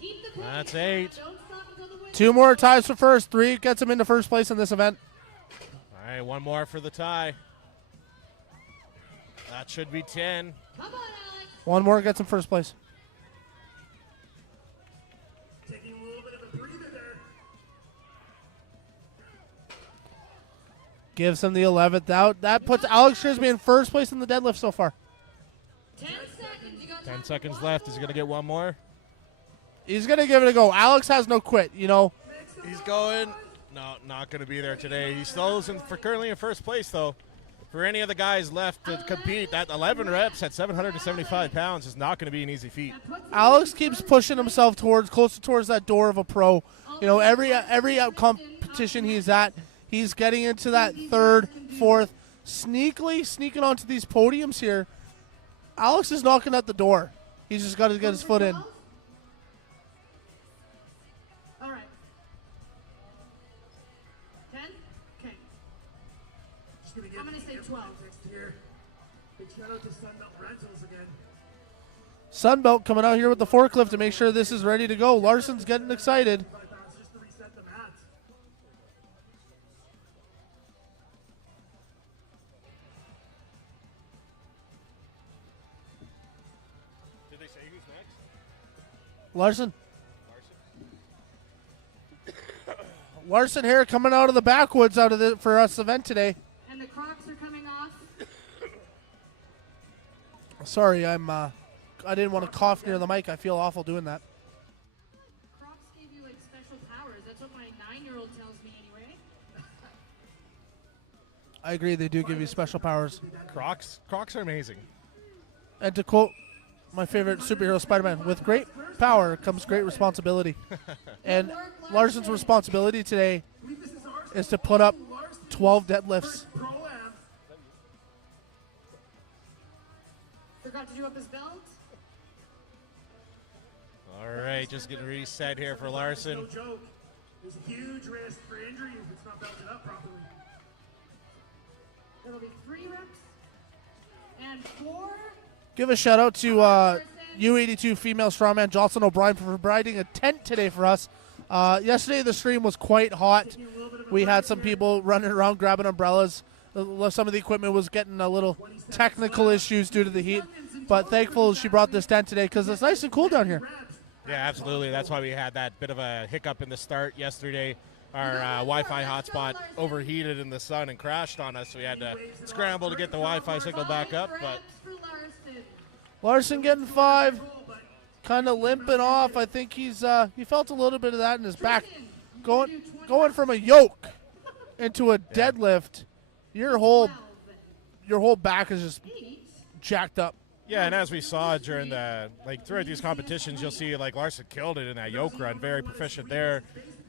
Keep the pace. That's 8. Don't stop until the win. 2 more ties for first. 3 gets him into first place in this event. All right, 1 more for the tie. That should be 10. Come on, Alex. 1 more gets him first place. Taking a little bit of a breather there. Gives him the 11th out. That puts Alex Crisby in first place in the deadlift so far. 10 seconds. You got 10 seconds left. Is he going to get 1 more? He's going to give it a go. Alex has no quit, He's going. No, not going to be there today. He still is currently in first place, though. for any of the guys left to compete, that 11 reps at 775 pounds is not going to be an easy feat. Alex keeps pushing himself closer towards that door of a pro. You know, every competition he's at, he's getting into that third, fourth, sneaking onto these podiums here. Alex is knocking at the door. He's just got to get his foot in. All right. 10? Okay. I'm going to say 12. Big shout out to Sunbelt Rentals again. Sunbelt coming out here with the forklift to make sure this is ready to go. Larson's getting excited. Just to reset the mats. Did they say who's next? Larson. Larson here coming out of the backwoods for us event today. And the Crocs are coming off. Sorry, I didn't want to cough near the mic. I feel awful doing that. Crocs gave you like special powers. That's what my 9-year-old tells me anyway. I agree, they do give you special powers. Crocs are amazing. And to quote my favorite superhero, Spider-Man, with great power comes great responsibility. And Larson's responsibility today is to put up 12 deadlifts. Forgot to do up his belt. All right, just getting reset here for Larson. No joke. There's a huge risk for injury if it's not belted up properly. It'll be 3 reps and 4. Give a shout out to U82 female strongman Jocelyn O'Brien for providing a tent today for us. Yesterday the stream was quite hot. We had some people running around grabbing umbrellas. Some of the equipment was getting a little technical issues due to the heat, but thankful she brought this tent today because it's nice and cool down here. Yeah, absolutely. That's why we had that bit of a hiccup in the start yesterday. Our Wi-Fi hotspot overheated in the sun and crashed on us, so we had to scramble to get the Wi-Fi signal back up. But Larson getting 5, kind of limping off. I think he felt a little bit of that in his back. Going from a yoke into a deadlift, your whole back is just jacked up. yeah, and as we saw during throughout these competitions, you'll see Larson killed it in that yoke run, very proficient there.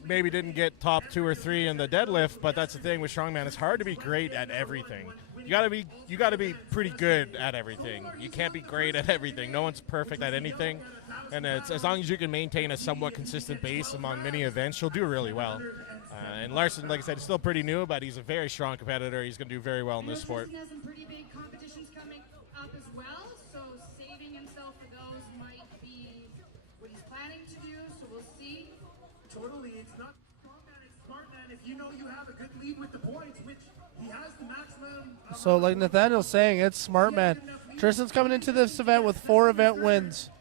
Maybe didn't get top 2 or 3 in the deadlift, but that's the thing with strongman. It's hard to be great at everything. You gotta be pretty good at everything. You can't be great at everything. No one's perfect at anything, and it's as long as you can maintain a somewhat consistent pace among many events, you'll do really well. And Larson, like I said, is still pretty new, but he's a very strong competitor. He's going to do very well in this sport. He has some pretty big competitions coming up as well, so saving himself for those might be what he's planning to do, so we'll see. Totally, it's not strongman, it's smartman. If you know you have a good lead with the points, which he has the maximum. So like Nathaniel's saying, it's smart man. Tristan's coming into this event with 4 event wins.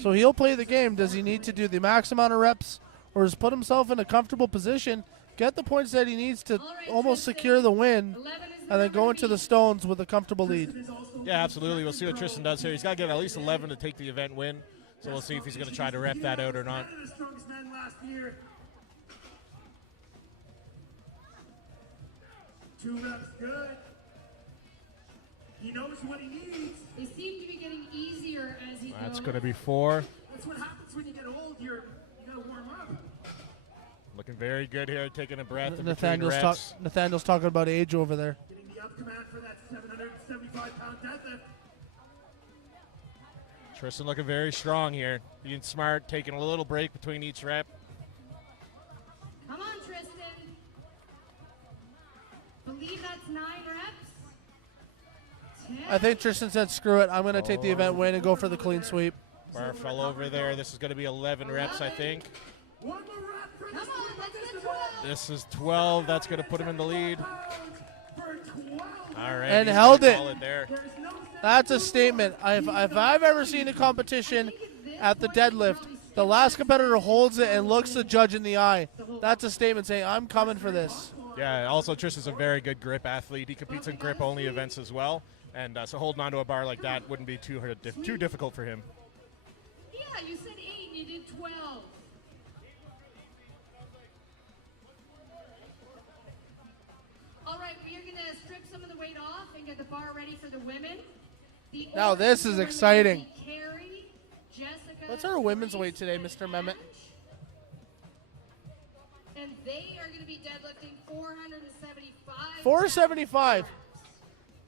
So he'll play the game. Does he need to do the max amount of reps or just put himself in a comfortable position, get the points that he needs to almost secure the win, and then go into the stones with a comfortable lead? Yeah, absolutely. We'll see what Tristan does here. He's got to get at least 11 to take the event win. So we'll see if he's going to try to rep that out or not. The strongest man last year. 2 reps, good. He knows what he needs. They seem to be getting easier as he goes. That's going to be 4. That's what happens when you get old. You got to warm up. Looking very good here, taking a breath in between reps. Nathaniel's talking about age over there. Getting the up command for that 775-pound deadlift. Tristan looking very strong here. Being smart, taking a little break between each rep. Come on, Tristan. Believe that's 9 reps. 10. I think Tristan said, screw it. I'm going to take the event win and go for the clean sweep. Bar fell over there. This is going to be 11 reps, I think. One more rep for Come on, let's get 12. This is 12. That's going to put him in the lead. All right. And he's held gonna it. call there. That's a statement. If I've ever seen a competition at the deadlift, the last competitor holds it and looks the judge in the eye. That's a statement saying, I'm coming for this. Yeah, also Tristan's a very good grip athlete. He competes in grip-only events as well. And so holding on to a bar like that wouldn't be too difficult for him. Yeah, you said 8 and you did 12. All right, we are going to strip some of the weight off and get the bar ready for the women. Now this is exciting. Carrie, Jessica, What's our women's weight today, Mr. Mehmet? and they are going to be deadlifting 475. 475.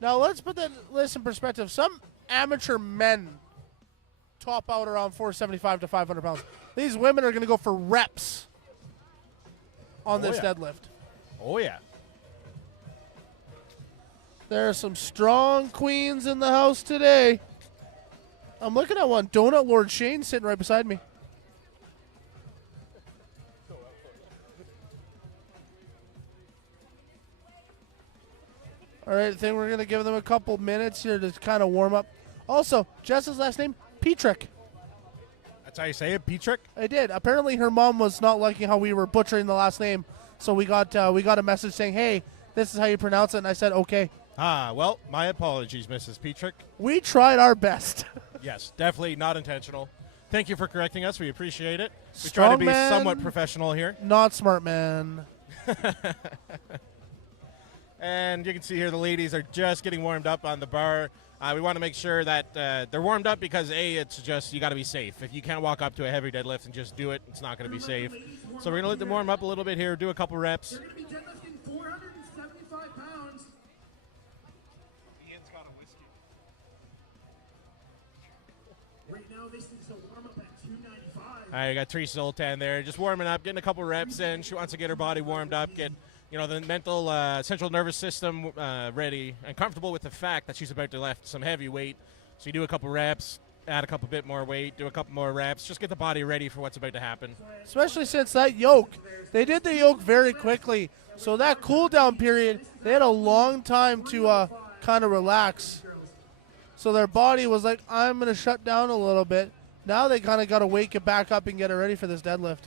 Now let's put this in perspective. Some amateur men top out around 475 to 500 pounds. These women are going to go for reps on this deadlift. Oh, yeah. There are some strong queens in the house today. I'm looking at one. Donut Lord Shane sitting right beside me. All right, I think we're going to give them a couple minutes here to kind of warm up. Also, Jess's last name, Petrick. That's how you say it, Petrick? I did. Apparently her mom was not liking how we were butchering the last name, so we got a message saying, hey, this is how you pronounce it, and I said, okay. Well, my apologies, Mrs. Petrick. We tried our best. Yes, definitely not intentional. Thank you for correcting us. We appreciate it. We try to be somewhat professional here. Not smart man. And you can see here the ladies are just getting warmed up on the bar. We want to make sure that they're warmed up because, A, it's just you got to be safe. If you can't walk up to a heavy deadlift and just do it, it's not going to be safe. So we're going to let them warm up a little bit here, do a couple reps. They're going to be deadlifting 475 pounds. Ian's got a whiskey. Right now, this is a warm-up at 295. All right, you got Teresa Zoltan there, just warming up, getting a couple reps in. She wants to get her body warmed up, get the mental central nervous system ready and comfortable with the fact that she's about to lift some heavy weight. So you do a couple reps, add a couple bit more weight, do a couple more reps, just get the body ready for what's about to happen. Especially since that yoke, they did the yoke very quickly. So that cool down period, they had a long time to kind of relax. So their body was like, I'm going to shut down a little bit. Now they kind of got to wake it back up and get it ready for this deadlift.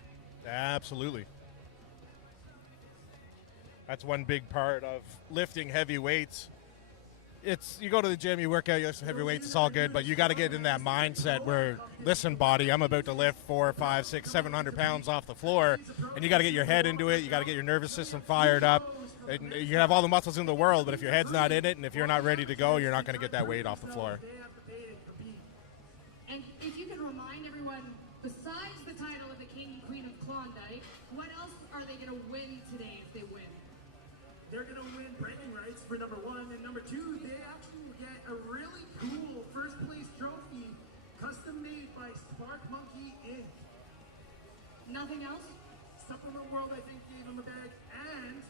Absolutely. That's one big part of lifting heavy weights. You go to the gym, you work out, you lift some heavy weights, it's all good, but you got to get in that mindset where, listen, body, I'm about to lift 400, 500, 600, 700 pounds off the floor, and you got to get your head into it, you got to get your nervous system fired up. And you can have all the muscles in the world, but if your head's not in it and if you're not ready to go, you're not going to get that weight off the floor. And if you can remind everyone, besides the title of the King and Queen of Klondike, what else are they going to win today if they win? They're going to win bragging rights for number one, and number two, they actually will get a really cool first place trophy, custom made by Spark Monkey Inc. Nothing else? Supplement World, I think, gave them a bag, and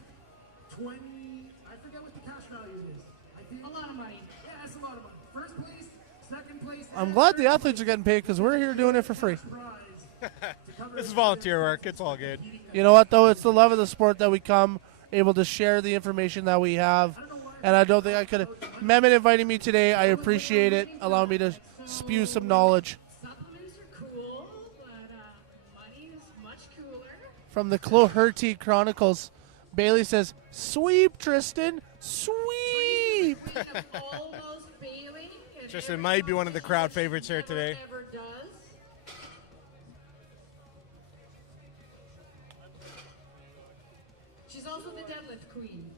20, I forget what the cash value is. I think a lot of money. Yeah, that's a lot of money. First place, second place. I'm glad the athletes are getting paid because we're here doing it for free. This is volunteer work. It's all good. You know what, though? It's the love of the sport that we come able to share the information that we have. And I don't think I could have. Mehmet inviting me today. I appreciate it. Allow me to spew some knowledge. Supplements are cool, but money is much cooler. From the Cloherty Chronicles, Bailey says, sweep, Tristan, sweep. Tristan might be one of the crowd favorites here today. She's also the deadlift queen.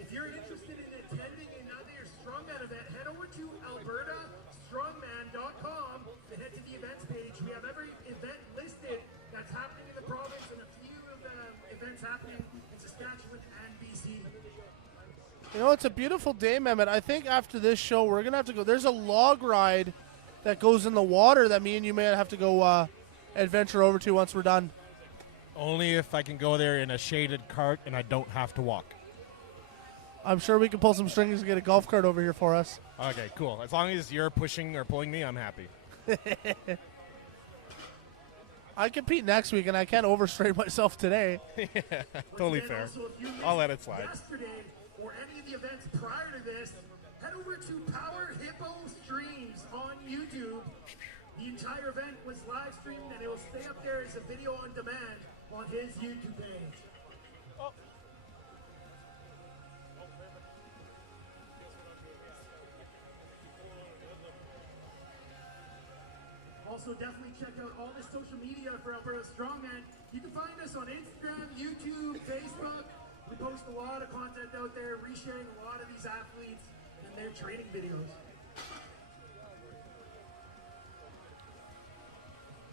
If you're interested in attending another Strongman event, head over to Alberta Strongman.com and head to the events page. We have every event listed that's happening in the province and a few of the events happening in Saskatchewan and BC. You know, it's a beautiful day, Mehmet. I think after this show, we're going to have to go. There's a log ride that goes in the water that me and you may have to go adventure over to once we're done. Only if I can go there in a shaded cart and I don't have to walk. I'm sure we can pull some strings and get a golf cart over here for us. Okay, cool. As long as you're pushing or pulling me, I'm happy. I compete next week, and I can't overstrain myself today. Yeah, totally fair. I'll let it slide. Yesterday or any of the events prior to this, head over to Power Hippo Streams on YouTube. The entire event was live streamed, and it will stay up there as a video on demand on his YouTube page. Also, definitely check out all the social media for Alberta Strongman. You can find us on Instagram, YouTube, Facebook. We post a lot of content out there, resharing a lot of these athletes and their training videos.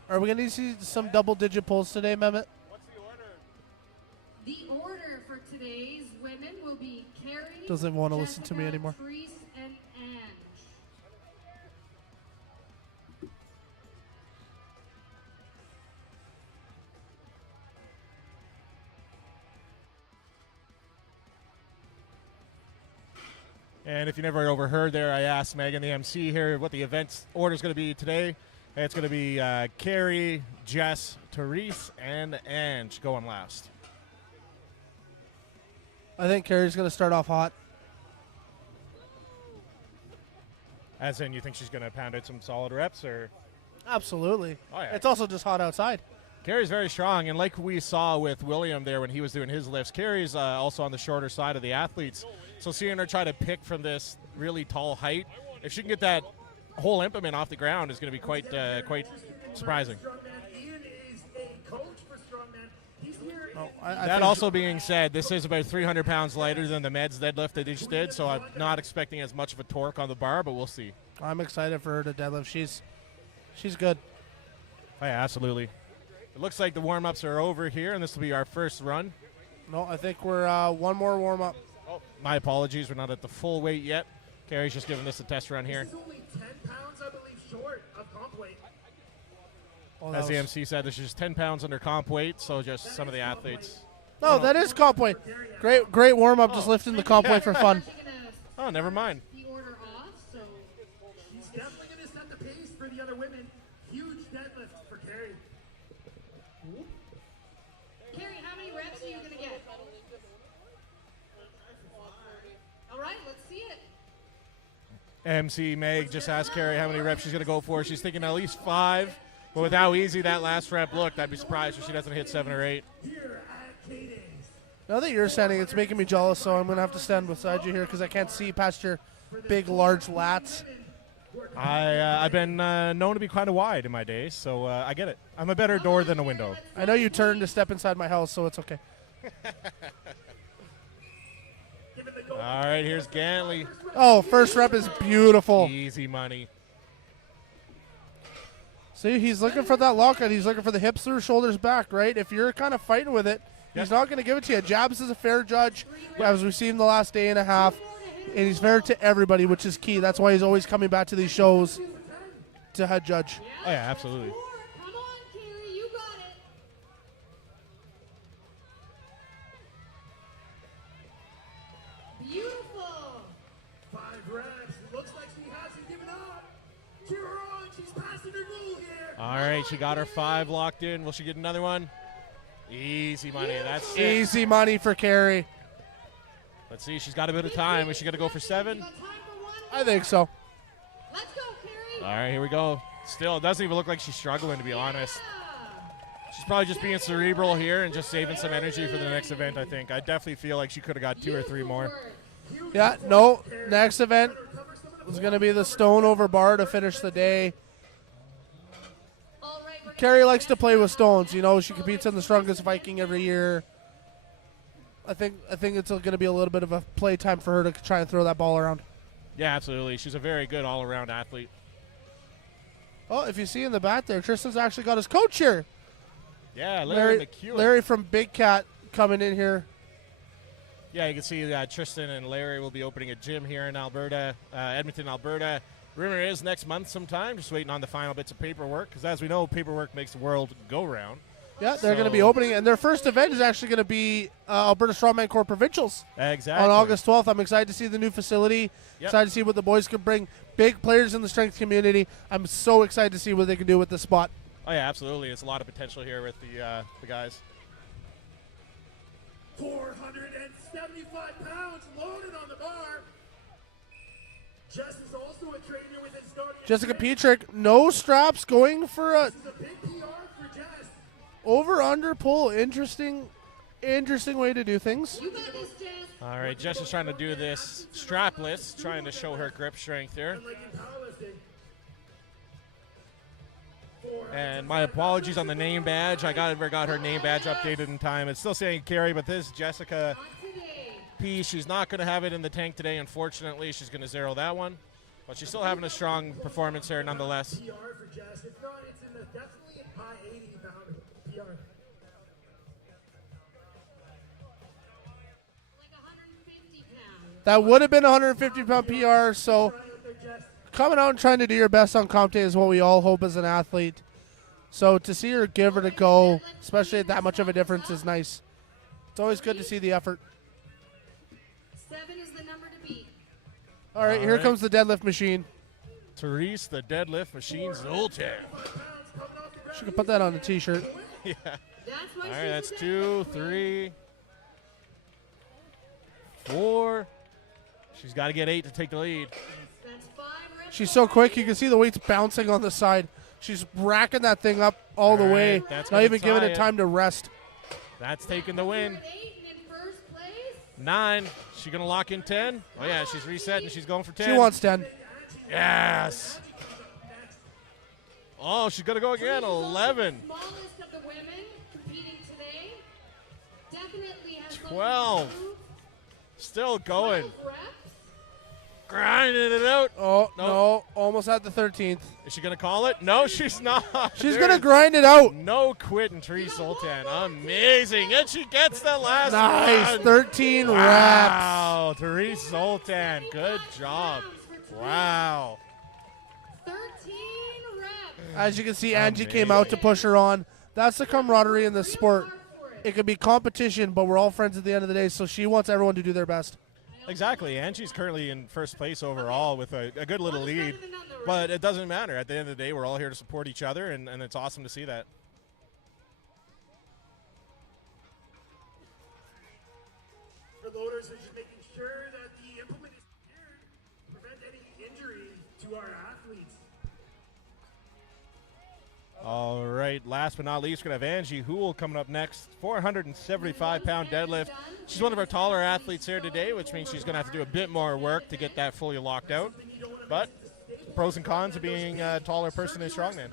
Are we going to see some double-digit pulls today, Mehmet? What's the order? The order for today's women will be Carrie, Doesn't want to listen to me Jessica, anymore. Therese, and Ange. And if you never overheard there, I asked Megan, the MC here, what the event order is going to be today. It's going to be Carrie, Jess, Therese, and Ange going last. I think Carrie's going to start off hot. As in, you think she's going to pound out some solid reps, or? Absolutely. Oh, yeah. It's also just hot outside. Carrie's very strong, and like we saw with William there when he was doing his lifts, Carrie's also on the shorter side of the athletes. So seeing her try to pick from this really tall height, if she can get that whole implement off the ground, is going to be quite surprising. That also being said, this is about 300 pounds lighter than the Meds deadlift they just did, so I'm not expecting as much of a torque on the bar, but we'll see. I'm excited for her to deadlift. She's good. Oh, yeah, absolutely. It looks like the warm-ups are over here, and this will be our first run. No, I think we're one more warm-up. Oh, my apologies. We're not at the full weight yet. Carrie's just giving this a test run here. This is only 10 pounds, I believe, short of comp weight. Oh, As the MC said, this is just 10 pounds under comp weight, so just some of the athletes. No, that is comp weight. Great warm-up, just lifting the comp weight for fun. Oh, never mind. The order off, so she's definitely going to set the pace for the other women. Huge deadlift for Carrie. Carrie, how many reps are you going to get? All right, let's see it. MC Meg just asked Carrie how many reps she's going to go for. She's thinking at least 5. But with how easy that last rep looked, I'd be surprised if she doesn't hit 7 or 8. Now that you're standing, it's making me jealous, so I'm going to have to stand beside you here because I can't see past your big, large lats. I've been known to be kind of wide in my day, so I get it. I'm a better door than a window. I know you turned to step inside my house, so it's okay. All right, here's Gantley. Oh, first rep is beautiful. Easy money. See, he's looking for that lockout. He's looking for the hips through, shoulders back, right? If you're kind of fighting with it, he's not going to give it to you. Jabs is a fair judge, as we've seen the last day and a half. And he's fair to everybody, which is key. That's why he's always coming back to these shows to head judge. Oh, yeah, absolutely. Come on, Carrie, you got it. Beautiful. 5 reps. Looks like she hasn't given up. Cheer her on. She's passing her goal here. All right, she got her 5 locked in. Will she get another one? Easy money. That's 6. Easy money for Carrie. Let's see. She's got a bit of time. Is she going to go for 7? I think so. Let's go, Carrie. All right, here we go. Still, it doesn't even look like she's struggling, to be honest. She's probably just being cerebral here and just saving some energy for the next event, I think. I definitely feel like she could have got 2 or 3 more. Yeah, no. Next event is going to be the stone over bar to finish the day. Carrie likes to play with stones. You know, she competes in the Strongest Viking every year. I think it's going to be a little bit of a play time for her to try and throw that ball around. Yeah, absolutely. She's a very good all-around athlete. Oh, if you see in the back there, Tristan's actually got his coach here. Yeah, Larry McEwen. Larry from Big Cat coming in here. Yeah, you can see that Tristan and Larry will be opening a gym here in Alberta, Edmonton, Alberta. Rumor is next month sometime. Just waiting on the final bits of paperwork, because as we know, paperwork makes the world go round. Yeah, they're going to be opening, and their first event is actually going to be Alberta Strongman Corps Provincials. Exactly. On August 12th. I'm excited to see the new facility. Yep. Excited to see what the boys can bring. Big players in the strength community. I'm so excited to see what they can do with the spot. Oh, yeah, absolutely. It's a lot of potential here with the guys. 475 pounds loaded on the bar. Jess is also a trainer with his daughter. Jessica Petrick, no straps, going for a This is a big PR for Jess. over-under pull. Interesting way to do things. You got this, Jess. All right, Jess is trying to do this strapless, trying to show her grip strength here. Unlike in powerlifting. And my apologies on the name badge. I never got her name badge updated in time. It's still saying Carrie, but this is Jessica P. She's not going to have it in the tank today, unfortunately. She's going to zero that one. But she's still having a strong performance here nonetheless. PR for Jess. If not, it's in the definitely high 80 pound PR. That would have been 150-pound PR, so coming out and trying to do your best on comp day is what we all hope as an athlete. So to see her give it a go, especially at that much of a difference, is nice. It's always good to see the effort. 7 is the number to beat. All right, here comes the deadlift machine. Therese, the deadlift machine, Zoltan. Should have put that on the T-shirt. Yeah. All right, that's 2, 3, 4. She's got to get 8 to take the lead. She's so quick, you can see the weights bouncing on the side. She's racking that thing up all the way, not even giving it time to rest. That's taking the win. 9. She going to lock in 10? Oh, yeah, she's resetting. She's going for 10. She wants 10. Yes. Oh, she's going to go again. 11. 12. Still going. Grinding it out. Oh, no. Almost at the 13th. Is she going to call it? No, she's not. She's going to grind it out. No quitting, Therese Zoltan. Amazing. And she gets the last Nice. one. 13 reps. Wow. Therese Zoltan. Good job. Wow. 13 reps. As you can see, Angie came out to push her on. That's the camaraderie in this sport. It could be competition, but we're all friends at the end of the day, so she wants everyone to do their best. Exactly. Angie's currently in first place overall with a good little lead, but it doesn't matter. At the end of the day, we're all here to support each other, and it's awesome to see that. The loaders are just making sure that the implement is secured to prevent any injury to our athletes. All right, last but not least, we're going to have Angie Houle coming up next. 475-pound deadlift. She's one of our taller athletes here today, which means she's going to have to do a bit more work to get that fully locked out. But pros and cons of being a taller person in strongman.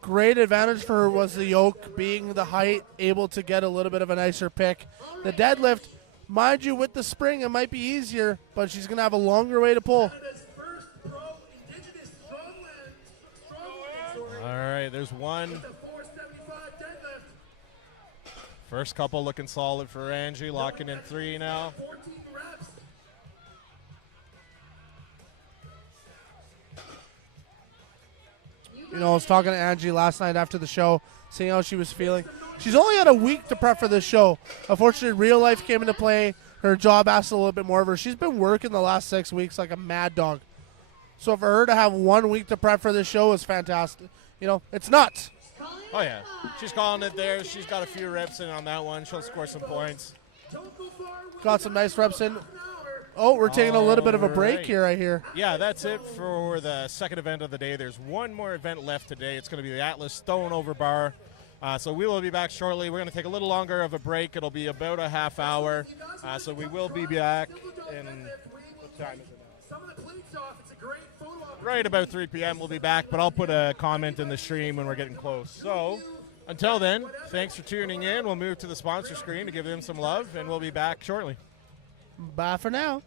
Great advantage for her was the yoke, being the height, able to get a little bit of a nicer pick. The deadlift, mind you, with the spring, it might be easier, but she's going to have a longer way to pull. All right, there's one. First couple looking solid for Angie, locking in 3 now. You know, I was talking to Angie last night after the show, seeing how she was feeling. She's only had a week to prep for this show. Unfortunately, real life came into play. Her job asked a little bit more of her. She's been working the last 6 weeks like a mad dog. So for her to have 1 week to prep for this show is fantastic. You know, it's nuts. Oh, yeah. She's calling it there. She's got a few reps in on that one. She'll score some points. Got some nice reps in. Oh, we're taking a little bit of a break here, I hear. Yeah, that's it for the second event of the day. There's one more event left today. It's going to be the Atlas Stone Over Bar. So we will be back shortly. We're going to take a little longer of a break. It'll be about a half hour. So we will be back in, what time is it now? Right about 3 p.m. we'll be back, but I'll put a comment in the stream when we're getting close. So until then, thanks for tuning in. We'll move to the sponsor screen to give them some love, and we'll be back shortly. Bye for now.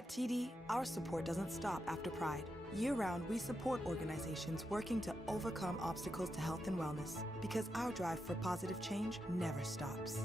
At TD, our support doesn't stop after Pride. Year-round, we support organizations working to overcome obstacles to health and wellness because our drive for positive change never stops.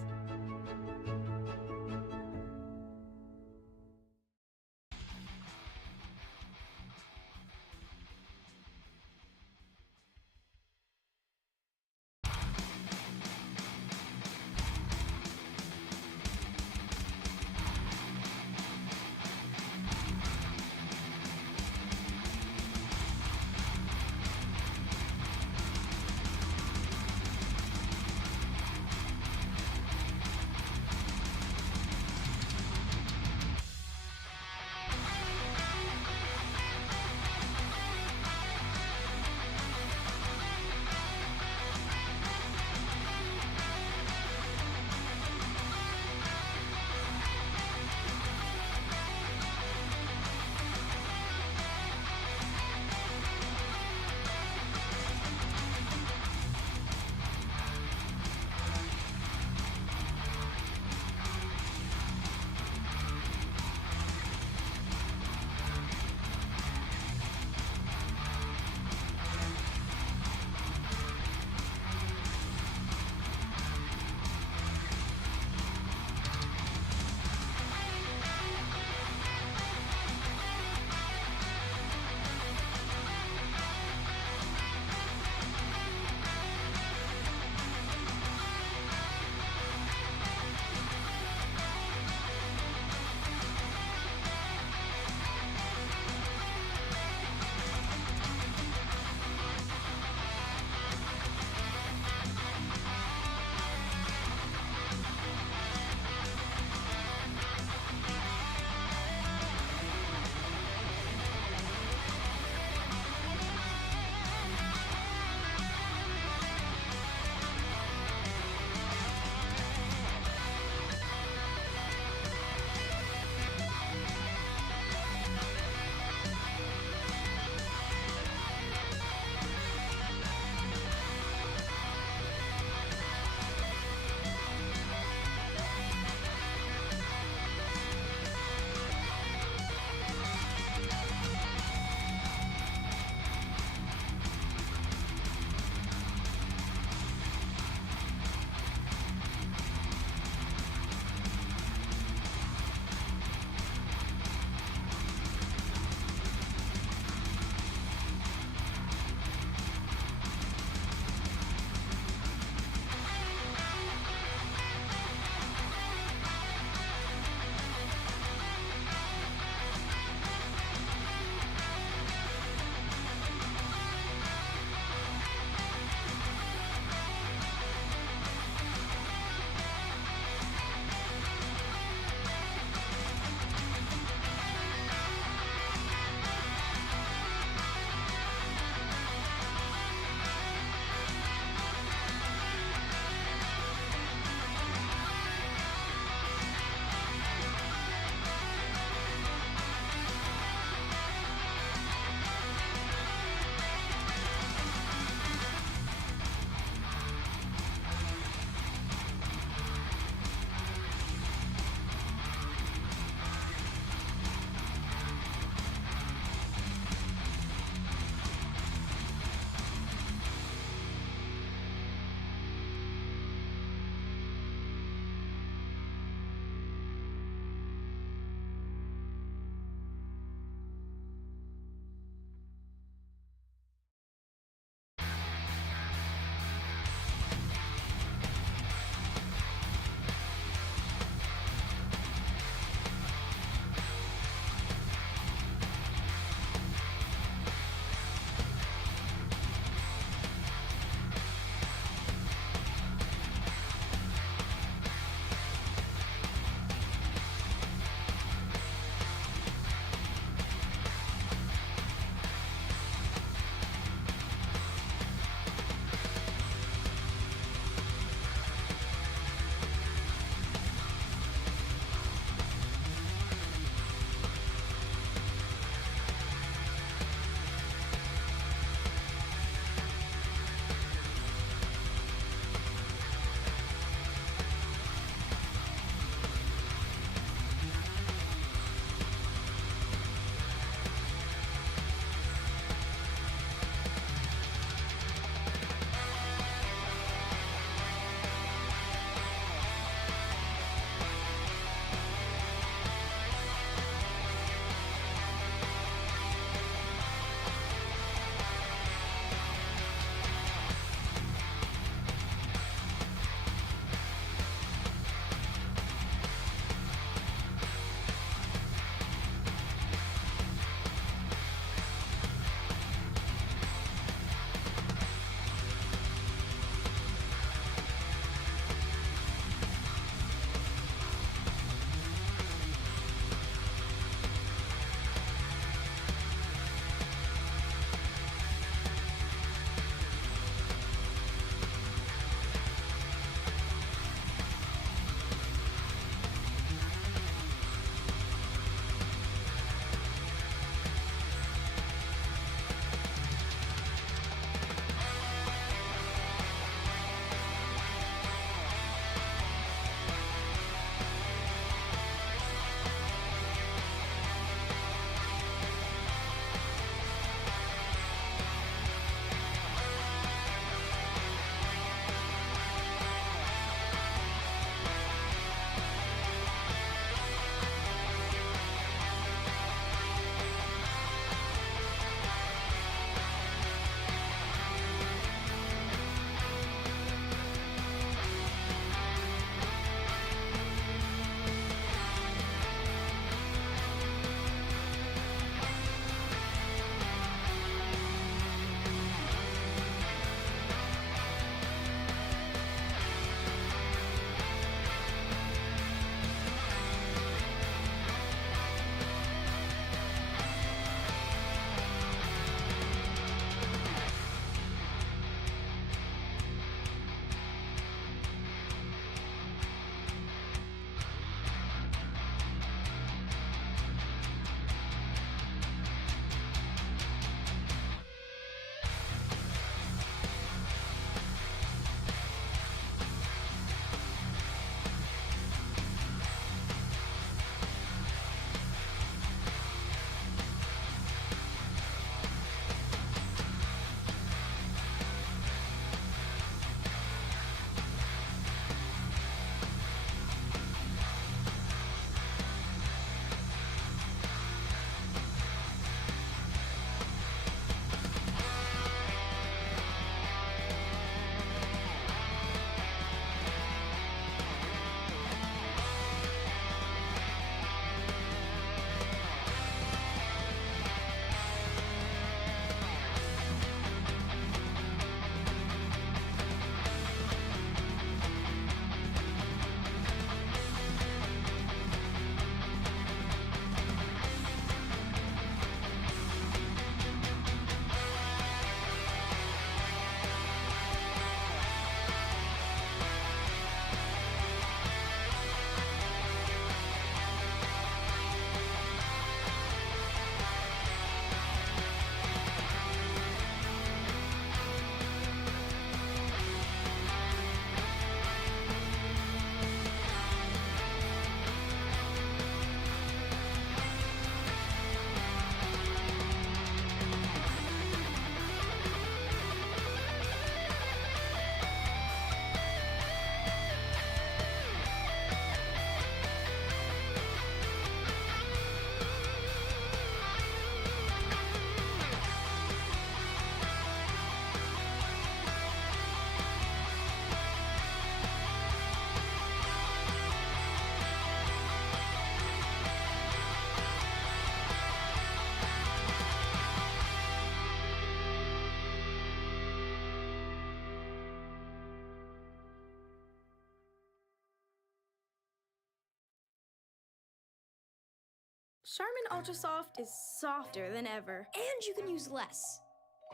Charmin Ultra Soft is softer than ever. And you can use less.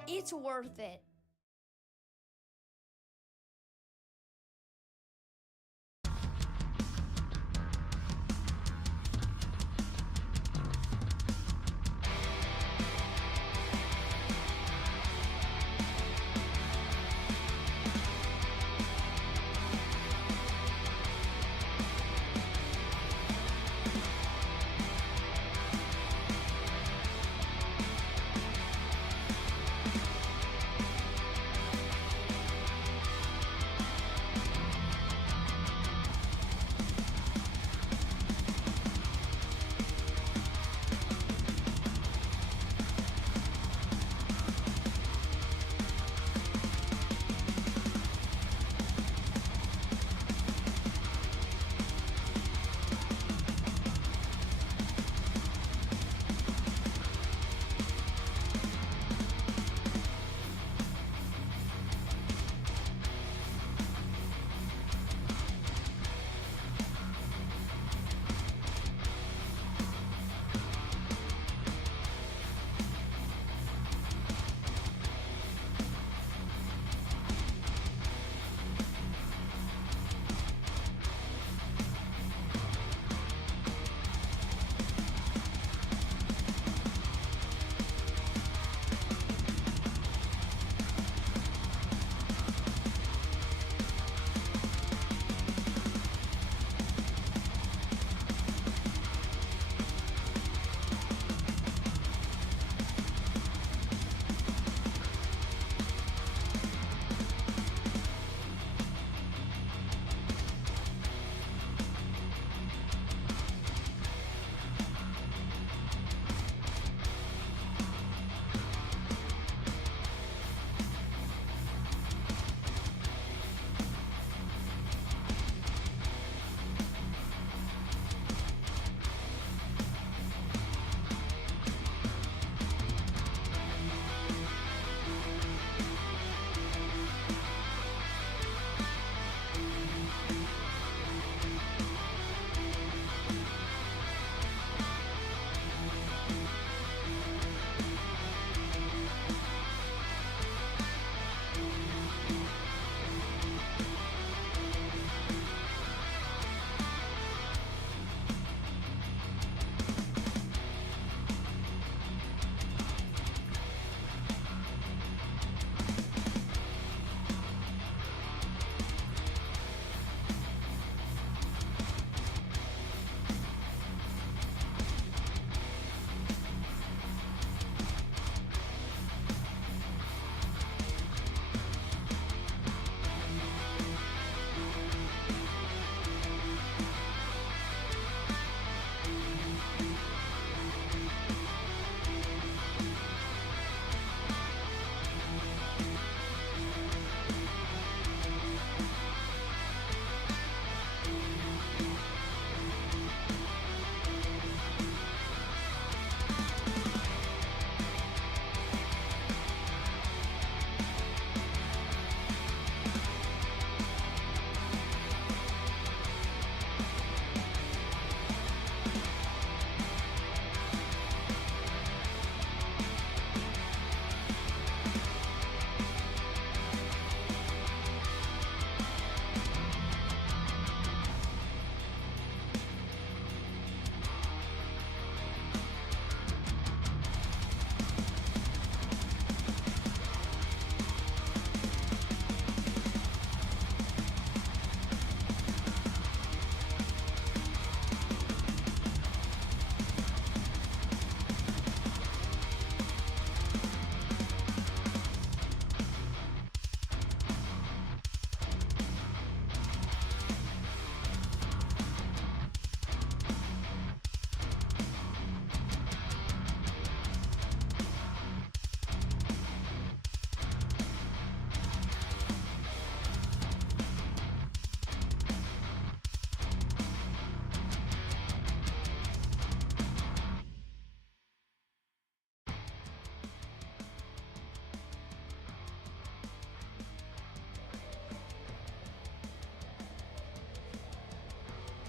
It's worth it.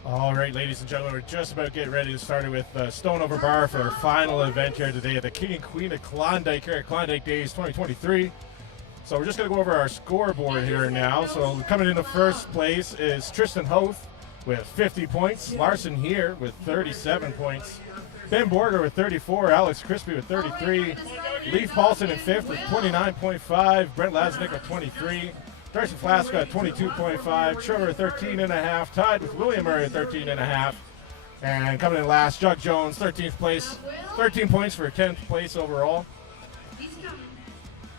All right, ladies and gentlemen, we're just about getting ready to start with Stone Over Bar for our final event here today at the King and Queen of Klondike here at Klondike Days 2023. So we're just going to go over our scoreboard here now. So coming into first place is Tristan Hoth with 50 points. Larson here with 37 points. Ben Borger with 34. Alex Crispy with 33. Leif Paulson in fifth with 29.5. Brent Lasnick with 23. Darcy Flaska at 22.5. Trevor 13.5. Tied with William Murray at 13.5. And coming in last, Chuck Jones, 13th place. 13 points for 10th place overall.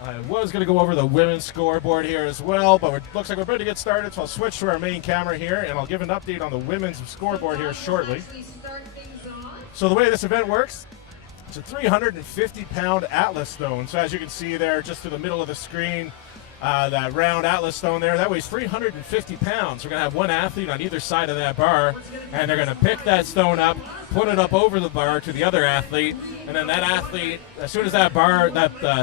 I was going to go over the women's scoreboard here as well, but it looks like we're ready to get started, so I'll switch to our main camera here, and I'll give an update on the women's scoreboard here shortly. So the way this event works, it's a 350-pound Atlas stone. So as you can see there, just to the middle of the screen, that round Atlas stone there, that weighs 350 pounds. We're going to have one athlete on either side of that bar, and they're going to pick that stone up, put it up over the bar to the other athlete, and then that athlete, as soon as that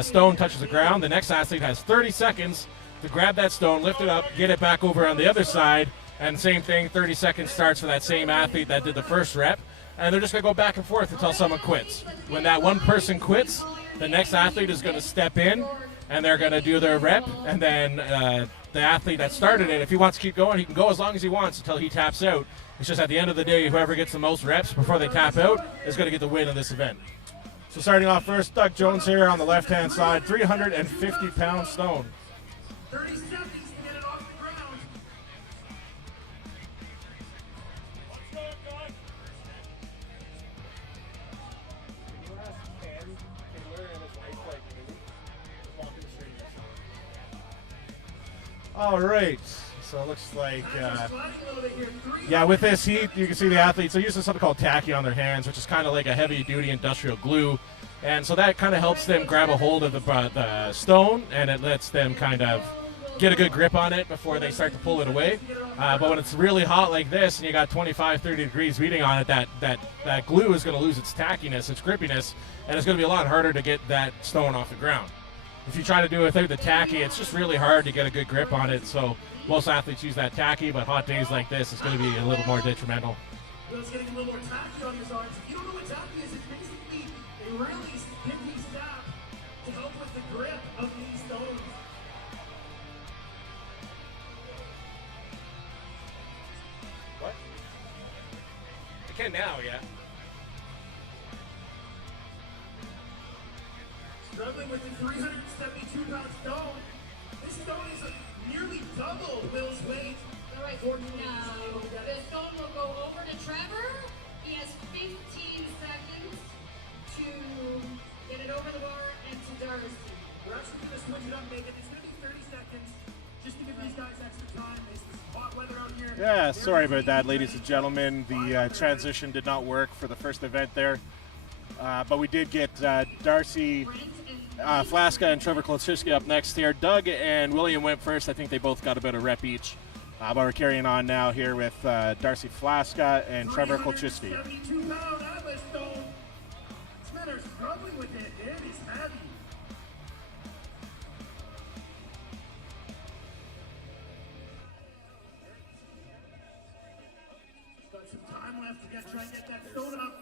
stone touches the ground, the next athlete has 30 seconds to grab that stone, lift it up, get it back over on the other side, and same thing, 30 seconds starts for that same athlete that did the first rep, and they're just going to go back and forth until someone quits. When that one person quits, the next athlete is going to step in, and they're going to do their rep, and then the athlete that started it, if he wants to keep going, he can go as long as he wants until he taps out. It's just at the end of the day, whoever gets the most reps before they tap out is going to get the win in this event. So starting off first, Doug Jones here on the left-hand side, 350-pound stone. 30 seconds to get it off the ground. All right, so it looks like, yeah, with this heat, you can see the athletes are using something called tacky on their hands, which is kind of like a heavy-duty industrial glue. And so that kind of helps them grab a hold of the stone, and it lets them kind of get a good grip on it before they start to pull it away. But when it's really hot like this and you got 25, 30 degrees beating on it, that glue is going to lose its tackiness, its grippiness, and it's going to be a lot harder to get that stone off the ground. If you try to do it without the tacky, it's just really hard to get a good grip on it. So most athletes use that tacky, but hot days like this, it's going to be a little more detrimental. Will's getting a little more tacky on his arms. If you don't know what tacky is, it's basically a really sticky staff to help with the grip of these stones. What? I can now, yeah. Struggling with the 372-pound stone. This stone is nearly double Will's weight. All right, now the stone will go over to Trevor. He has 15 seconds to get it over the bar and to Darcy. We're actually going to switch it up, Megan. It's going to be 30 seconds just to give these guys extra time. It's hot weather out here. Yeah, sorry about that, ladies and gentlemen. The transition did not work for the first event there. But we did get Darcy Flaska and Trevor Klondike up next here. Doug and William went first. I think they both got about a rep each. But we're carrying on now here with Darcy Flaska and Trevor Klondike. 72-pound Atlas stone. These men are struggling with it. It is heavy. Just got some time left to try and get that stone up.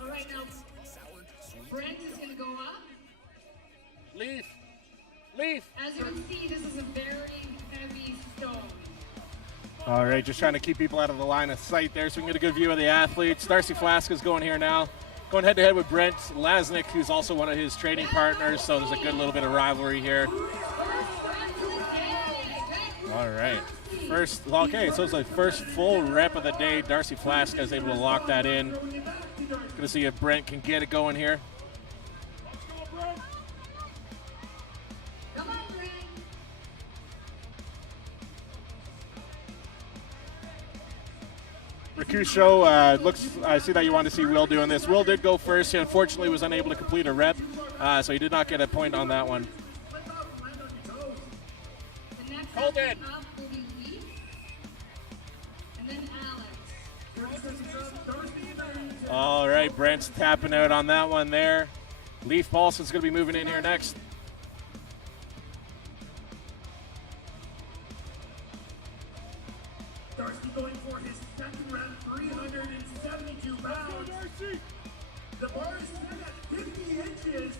All right, now Brent is going to go up. Leaf. As you can see, this is a very heavy stone. All right, just trying to keep people out of the line of sight there so we can get a good view of the athletes. Darcy Flaska's going here now. Going head-to-head with Brent Lasnick, who's also one of his training partners, so there's a good little bit of rivalry here. All right. Okay, so it's the first full rep of the day. Darcy Flaska is able to lock that in. Going to see if Brent can get it going here. Come on, Brent. Rakusho, I see that you want to see Will doing this. Will did go first. He unfortunately was unable to complete a rep, so he did not get a point on that one. Hold it. All right, Brent's tapping out on that one there. Leif Paulson's going to be moving in here next. Darcy going for his second round, 372 pounds. Darcy. The bar is set at 50 inches.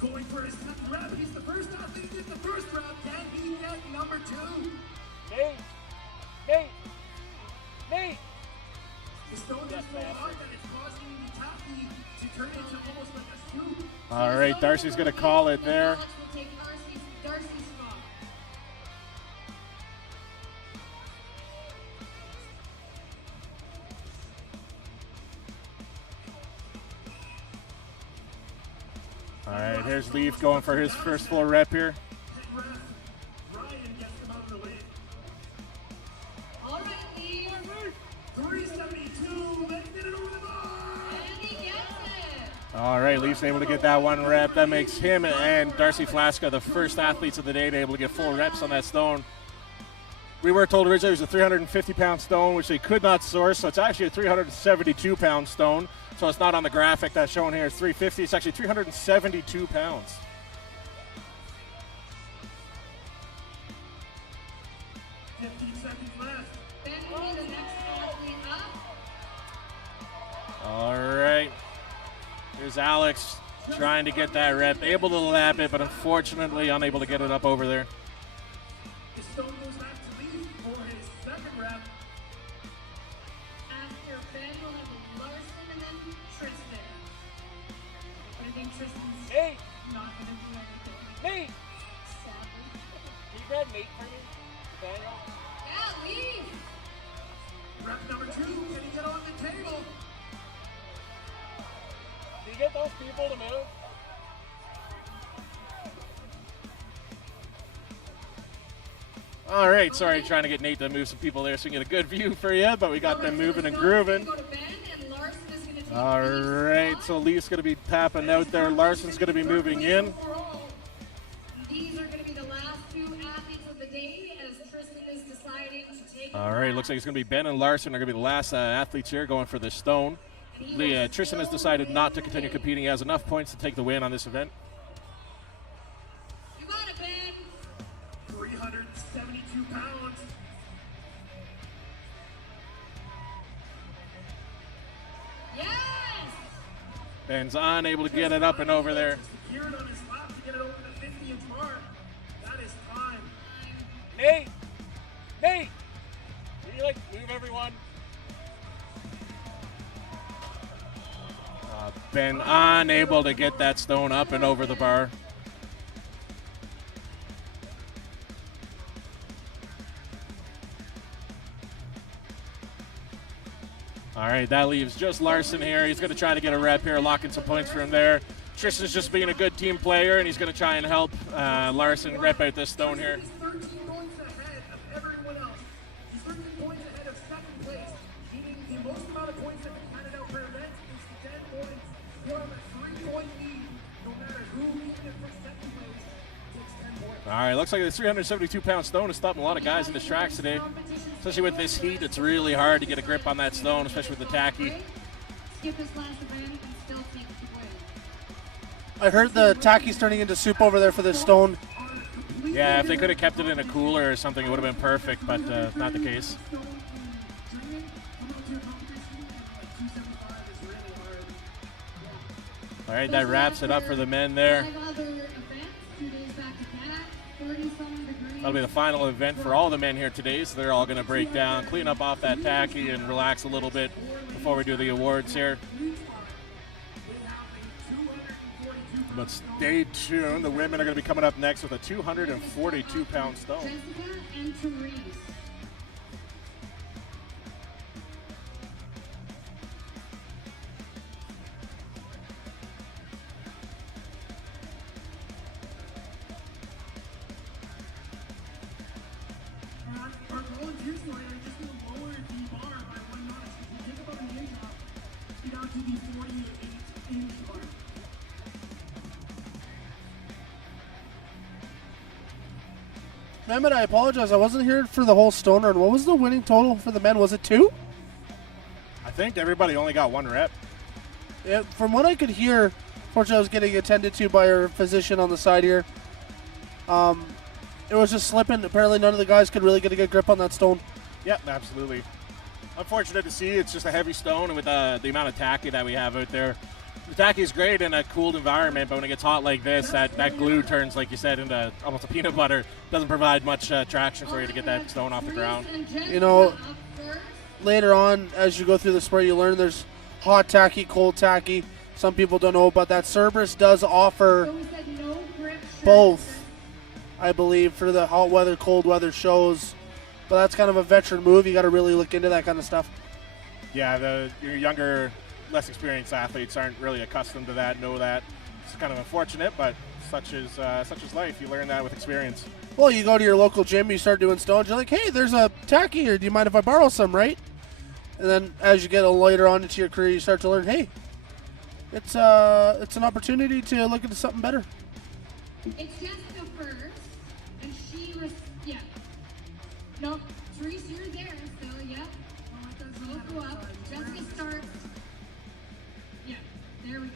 Going for his second rep. He's the first athlete to get the first rep. Can he get number 2? Nate! The stone is so hard that it's causing the tacky to turn into almost like a scoop. All right, Darcy's going to call it there. All right, here's Leaf going for his first full rep here. Ryan gets him out of the way. All right, Leaf. 372. Let's get it over the bar. And he gets it. All right, Leaf's able to get that one rep. That makes him and Darcy Flaska the first athletes of the day to be able to get full reps on that stone. We were told originally it was a 350-pound stone, which they could not source, so it's actually a 372-pound stone. So it's not on the graphic that's shown here. It's 350. It's actually 372 pounds. All right. Here's Alex trying to get that rep. Able to lap it, but unfortunately unable to get it up over there. The stone goes back to Lee for his second rep. After Ben, we'll have Larson and then Tristan. But I think Tristan's not going to do anything. Nate! Sadly. Can you grab Nate for me? Daniel? Yeah, leave! Rep number 2, can he get on the table? Can you get those people to move? All right, sorry, trying to get Nate to move some people there so we can get a good view for you, but we got them moving and grooving. All right, so Lee's going to be tapping out there. Larson's going to be moving in. These are going to be the last 2 athletes of the day as Tristan is deciding to take. All right, looks like it's going to be Ben and Larson are going to be the last athletes here going for the stone. Tristan has decided not to continue competing. He has enough points to take the win on this event. You got it, Ben. 372 pounds. Yes! Ben's unable to get it up and over there. Secured on his lap to get it over the 50-inch mark. That is time. Nate! Can you, move everyone? Ben unable to get that stone up and over the bar. All right, that leaves just Larson here. He's going to try to get a rep here, locking some points for him there. Tristan's just being a good team player, and he's going to try and help Larson rep out this stone here. He's 13 points ahead of everyone else. He's 13 points ahead of second place, meaning the most amount of points that can handed out per event is 10 points. You're on a 3-point lead, no matter who, even if for second place, takes 10 points. All right, looks like the 372-pound stone is stopping a lot of guys in the tracks today. Especially with this heat, it's really hard to get a grip on that stone, especially with the tacky. Skip his last event and still take the win. I heard the tacky's turning into soup over there for this stone. Yeah, if they could have kept it in a cooler or something, it would have been perfect, but not the case. All right, that wraps it up for the men there. That'll be the final event for all the men here today, so they're all going to break down, clean up off that tacky, and relax a little bit before we do the awards here. But stay tuned. The women are going to be coming up next with a 242-pound stone. Jessica and Therese. Our volunteers for it are just going to lower the bar by 1 notch. If you think about an inch off, get down to the 48-inch mark. Mehmet, I apologize. I wasn't here for the whole stone run. What was the winning total for the men? Was it 2? I think everybody only got 1 rep. Yeah, from what I could hear, Fortunately, I was getting attended to by our physician on the side here. It was just slipping. Apparently, none of the guys could really get a good grip on that stone. Yep, absolutely. Unfortunate to see. It's just a heavy stone, and with the amount of tacky that we have out there, the tacky is great in a cooled environment, but when it gets hot like this, that glue turns, like you said, into almost a peanut butter. Doesn't provide much traction for you to get that stone off the ground. You know, later on, as you go through the sport, you learn there's hot tacky, cold tacky. Some people don't know, but that Cerberus does offer both, I believe, for the hot weather, cold weather shows. But that's kind of a veteran move. You got to really look into that kind of stuff. Yeah, your younger, less experienced athletes aren't really accustomed to that, know that. It's kind of unfortunate, but such is life. You learn that with experience. Well, you go to your local gym, you start doing stones, you're like, hey, there's a tacky here. Do you mind if I borrow some, right? And then as you get later on into your career, you start to learn, hey, it's an opportunity to look into something better. It's Jessica first, and she was, yeah. No, Therese, you're there, so yeah. Both go up. Jessica starts. Yeah, there we go.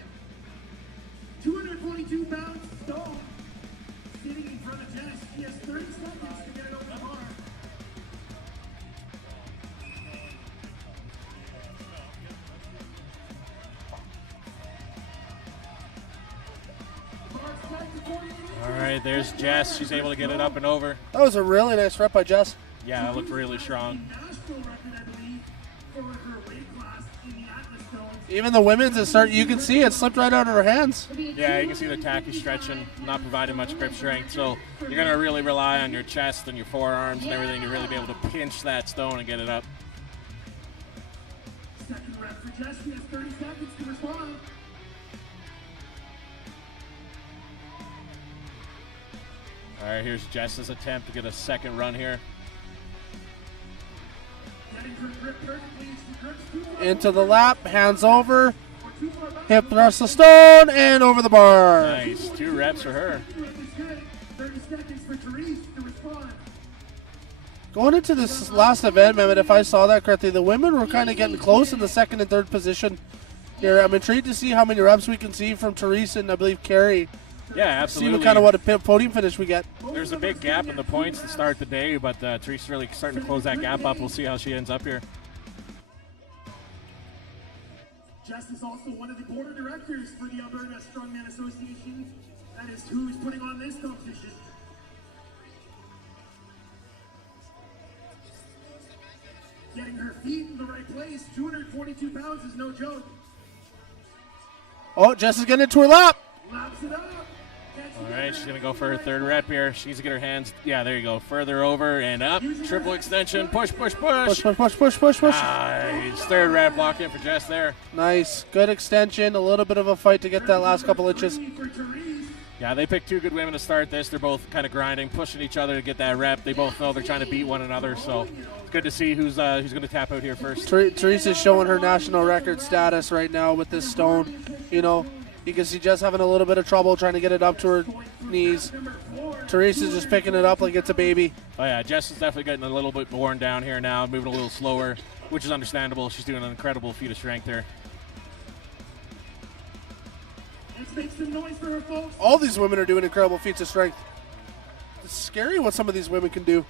222 pounds stone sitting in front of Jess. He has 30 seconds to get it over the bar. All right, there's Jess. She's able to get it up and over. That was a really nice rep by Jess. Yeah, it looked really strong. Even the women's is starting, you can see it slipped right out of her hands. Yeah, you can see the tacky stretching, not providing much grip strength. So you're going to really rely on your chest and your forearms and everything to really be able to pinch that stone and get it up. Second rep for Jess. He has 30 seconds to respond. All right, here's Jess's attempt to get a second run here. Into the lap, hands over, hip thrust the stone, and over the bar. Nice, 2 reps for her. 30 seconds for Therese to respond. Going into this last event, Mehmet, if I saw that correctly, the women were kind of getting close in the second and third position here. I'm intrigued to see how many reps we can see from Therese and I believe Carrie. Yeah, absolutely. See what a podium finish we get. There's a big gap in the points to start the day, but Teresa's really starting to close that gap up. We'll see how she ends up here. Jess is also one of the board of directors for the Alberta Strongman Association. That is who's putting on this competition. Getting her feet in the right place. 242 pounds is no joke. Oh, Jess is getting into her lap. Laps it up. All right, she's going to go for her third rep here. She needs to get her hands, yeah, there you go. Further over and up. Triple extension. Push, push, push. Push, push, push, push, push, push. Nice. Third rep, lock in for Jess there. Nice. Good extension. A little bit of a fight to get that last couple inches. Yeah, they picked 2 good women to start this. They're both kind of grinding, pushing each other to get that rep. They both know they're trying to beat one another, so it's good to see who's going to tap out here first. Therese is showing her national record status right now with this stone. You know, you can see Jess having a little bit of trouble trying to get it up to her knees. Therese is just picking it up like it's a baby. Oh, yeah, Jess is definitely getting a little bit worn down here now, moving a little slower, which is understandable. She's doing an incredible feat of strength there. Let's make some noise for her, folks. All these women are doing incredible feats of strength. It's scary what some of these women can do.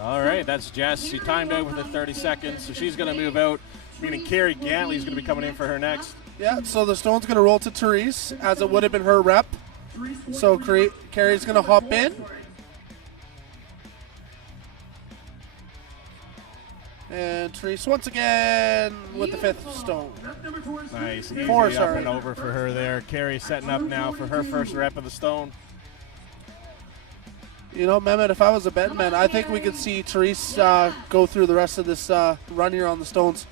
All right, that's Jess. She timed out with the 30 seconds, so she's going to move out, meaning Carrie Gantley is going to be coming in for her next. Yeah, so the stone's going to roll to Therese, as it would have been her rep. So Carrie's going to hop in. And Therese once again with the 5th stone. Nice, easy 4, up sorry. and over for her there. Carrie setting up now for her first rep of the stone. You know, Mehmet, if I was a betting man, I think we could see Therese go through the rest of this run here on the stones.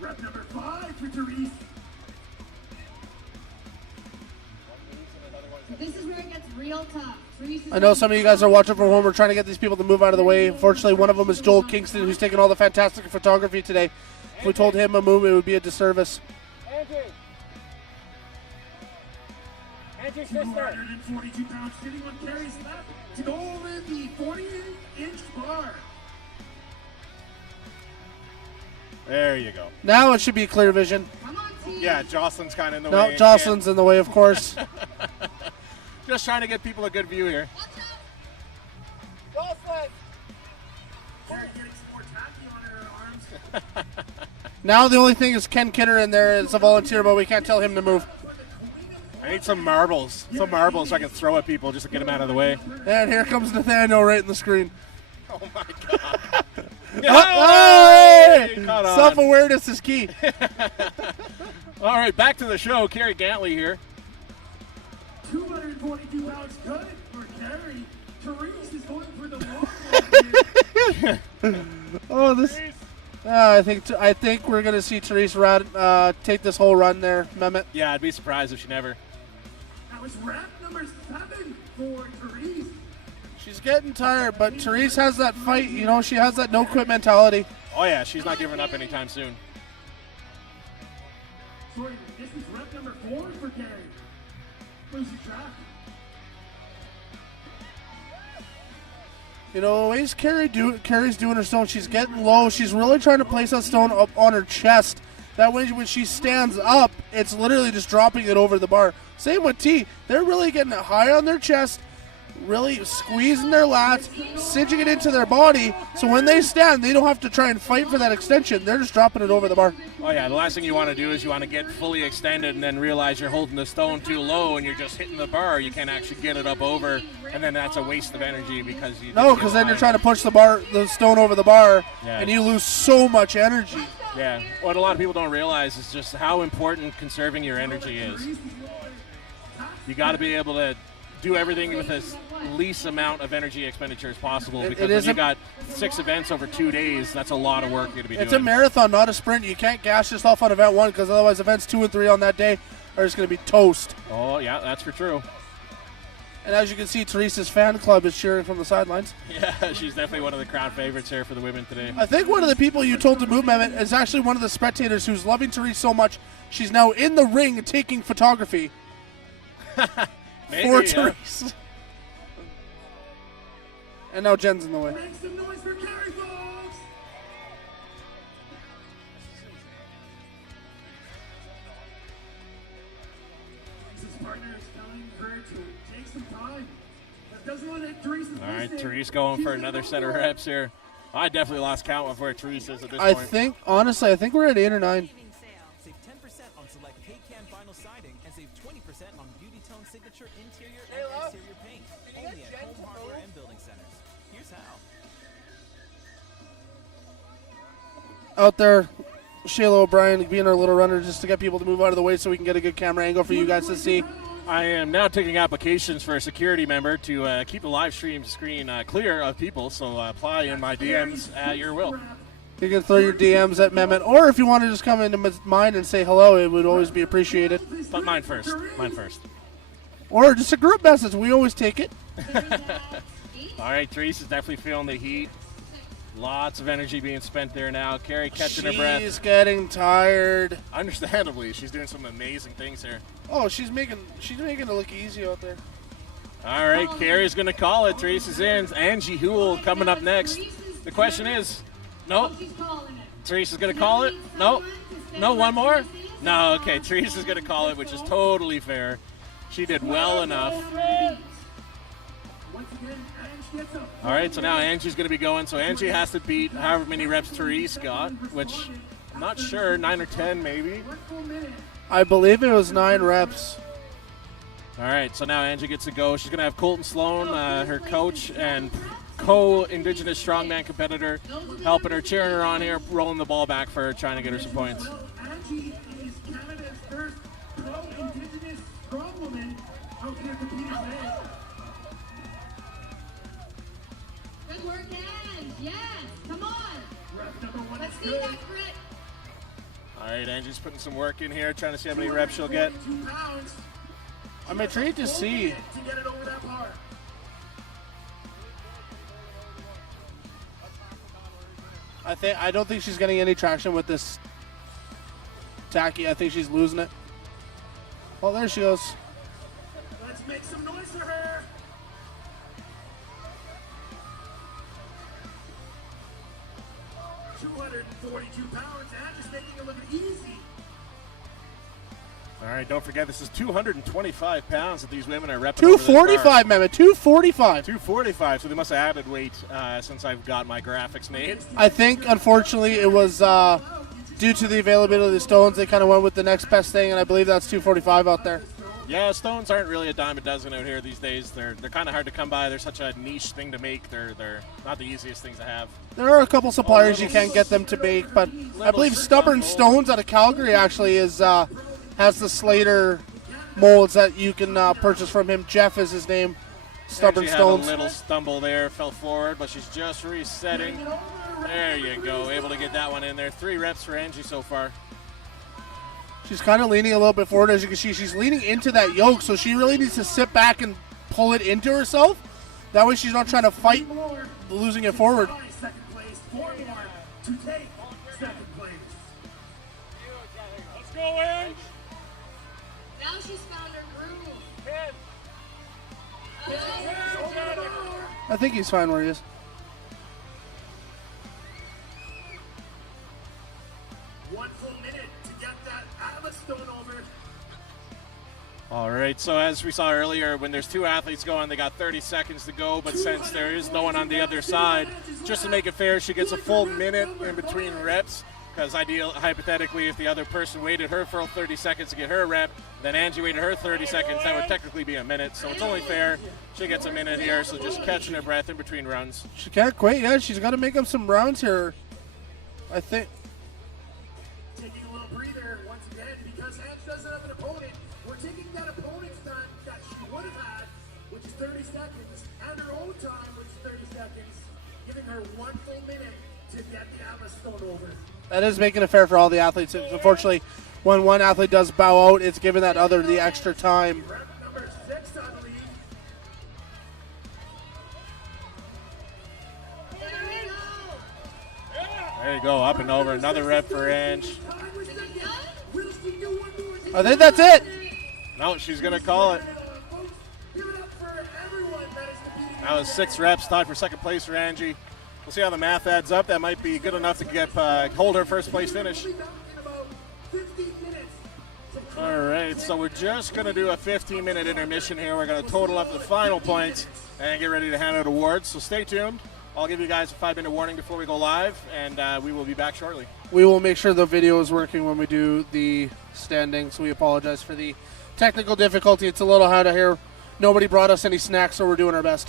Rep number 5 for Therese. This is where it gets real tough. I know some of you guys are watching from home. We're trying to get these people to move out of the way. Unfortunately, one of them is Joel Kingston, who's taking all the fantastic photography today. If we told him to move, it would be a disservice. Andrew's 242 pounds sitting on Carrie's lap to go over the 40-inch bar. There you go. Now it should be clear vision. Yeah, Jocelyn's kind of in the No, way. Jocelyn's in the way, of course. Just trying to get people a good view here. Jocelyn! Carrie getting some more tacky on her arms. Now the only thing is Ken Kidder in there is a volunteer, but we can't tell him to move. I need some marbles. Some marbles so I can throw at people just to get them out of the way. And here comes Nathaniel right in the screen. Oh, my God. Hey! Caught on. Self-awareness is key. All right, back to the show. Carrie Gantley here. 242 pounds good for Carrie. Therese is going for the long one. Oh, this. I think we're gonna see Therese take this whole run there, Mehmet. Yeah, I'd be surprised if she never. That was wrap number 7 for Therese. She's getting tired, but Therese has that fight. You know, she has that no-quit mentality. Oh, yeah, she's not giving up anytime soon. Sorry, this is rep number 4 for Carrie. Losing track. You know, the ways Carrie's doing her stone, she's getting low. She's really trying to place that stone up on her chest. That way, when she stands up, it's literally just dropping it over the bar. Same with T. They're really getting it high on their chest, really squeezing their lats, cinching it into their body, so when they stand, they don't have to try and fight for that extension. They're just dropping it over the bar. Oh, yeah, the last thing you want to do is you want to get fully extended and then realize you're holding the stone too low and you're just hitting the bar. You can't actually get it up over, and then that's a waste of energy because you... No, because then you're trying to push the stone over the bar, Yeah. and you lose so much energy. Yeah, what a lot of people don't realize is just how important conserving your energy is. You got to be able to do everything with as least amount of energy expenditure as possible, because when you got 6 events over 2 days, that's a lot of work you're going to be doing. It's a marathon, not a sprint. You can't gas yourself on event 1, because otherwise events 2 and 3 on that day are just going to be toast. Oh, yeah, that's for true. And as you can see, Teresa's fan club is cheering from the sidelines. Yeah, she's definitely one of the crowd favorites here for the women today. I think one of the people you told to move, Mehmet, is actually one of the spectators who's loving Teresa so much, she's now in the ring taking photography Maybe, for yeah. Teresa. And now Jen's in the way. Make some noise for Carrie, folks! Teresa's partner is telling her to take some time. That doesn't want to Teresa's All right, missing. Therese going for another set of reps here. I definitely lost count of where Therese is at this I point. think, honestly, I think we're at 8 or 9. Save 10% on select K-Can vinyl siding and save 20% on Beauty Tone Signature interior and exterior paint. Only at Home Hardware and Building Centers. Here's how. Out there, Shayla O'Brien being our little runner just to get people to move out of the way so we can get a good camera angle for you guys to see. I am now taking applications for a security member to keep the live stream screen clear of people, so apply in my DMs at your will. You can throw your DMs at Mehmet, or if you want to just come into mine and say hello, it would always be appreciated. But mine first. Mine first. Or just a group message. We always take it. All right, Therese is definitely feeling the heat. Lots of energy being spent there now. Carrie catching her breath. She's getting tired. Understandably, she's doing some amazing things here. Oh, she's making it look easy out there. All right, Carrie's going to call it. Therese is in. Angie Houle coming up next. The question is, no. Therese is going to call it? No. No, one more? No, okay. Therese is going to call it, which is totally fair. She did well enough. All right, so now Angie's going to be going. So Angie has to beat however many reps Therese got, which I'm not sure, 9 or 10 maybe. I believe it was 9 reps. All right, so now Angie gets to go. She's going to have Colton Sloan, her coach and co-Indigenous strongman competitor, helping her, cheering her on here, rolling the ball back for her, trying to get her some points. Angie is Canada's first pro-Indigenous strongwoman out here competing today. Good work, Ange. Yes, come on. Rep number 1 Let's is see good. that grit. All right, Angie's putting some work in here, trying to see how many reps she'll get. 2 pounds. I'm intrigued to see. To get it over that bar. I don't think she's getting any traction with this tacky. I think she's losing it. Oh, there she goes. Let's make some noise for her. 242 pounds and just making it look easy. All right, don't forget this is 225 pounds that these women are repping. 245, Mehmet. 245. 245. So they must have added weight since I've got my graphics made. I think, unfortunately, it was due to the availability of the stones. They kind of went with the next best thing, and I believe that's 245 out there. Yeah, stones aren't really a dime a dozen out here these days. They're kind of hard to come by. They're such a niche thing to make. They're not the easiest things to have. There are a couple suppliers you can get them to bake, but I believe Stubborn Stones out of Calgary actually is has the Slater molds that you can purchase from him. Jeff is his name. Stubborn Stones. Had a little stumble there, fell forward, but she's just resetting. There you go, able to get that one in there. 3 reps for Angie so far. She's kind of leaning a little bit forward. As you can see, she's leaning into that yoke, so she really needs to sit back and pull it into herself. That way she's not trying to fight losing it forward. Second place, 4 more to take second place. Let's go, Ange. Now she's found her groove. I think he's fine where he is. One full minute to get that Atlas stone over. All right, so as we saw earlier, when there's 2 athletes going, they got 30 seconds to go, but since there is no one on the other side, just to make it fair, she gets a full minute in between reps, because hypothetically, if the other person waited her full 30 seconds to get her rep, then Angie waited her 30 seconds, that would technically be a minute, so it's only fair. She gets a minute here, so just catching her breath in between runs. She can't quit, yeah. She's got to make up some rounds here, I think. Taking a little breather once again because Ange doesn't have an opponent. We're taking that opponent's time that she would have had, which is 30 seconds, and her own time, which is 30 seconds, giving her 1 full minute to get the Atlas stone over. That is making it fair for all the athletes. Unfortunately, when one athlete does bow out, it's giving that other the extra time. Rep number 6, I believe. There you go, up and over, another rep for Ange. I think that's it. No, she's going to call it. That was 6 reps, tied for second place for Angie. We'll see how the math adds up. That might be good enough to get hold her first place finish. All right, so we're just going to do a 15-minute intermission here. We're going to total up the final points and get ready to hand out awards. So stay tuned. I'll give you guys a 5-minute warning before we go live, and we will be back shortly. We will make sure the video is working when we do the standings. We apologize for the technical difficulty. It's a little hard to hear. Nobody brought us any snacks, so we're doing our best.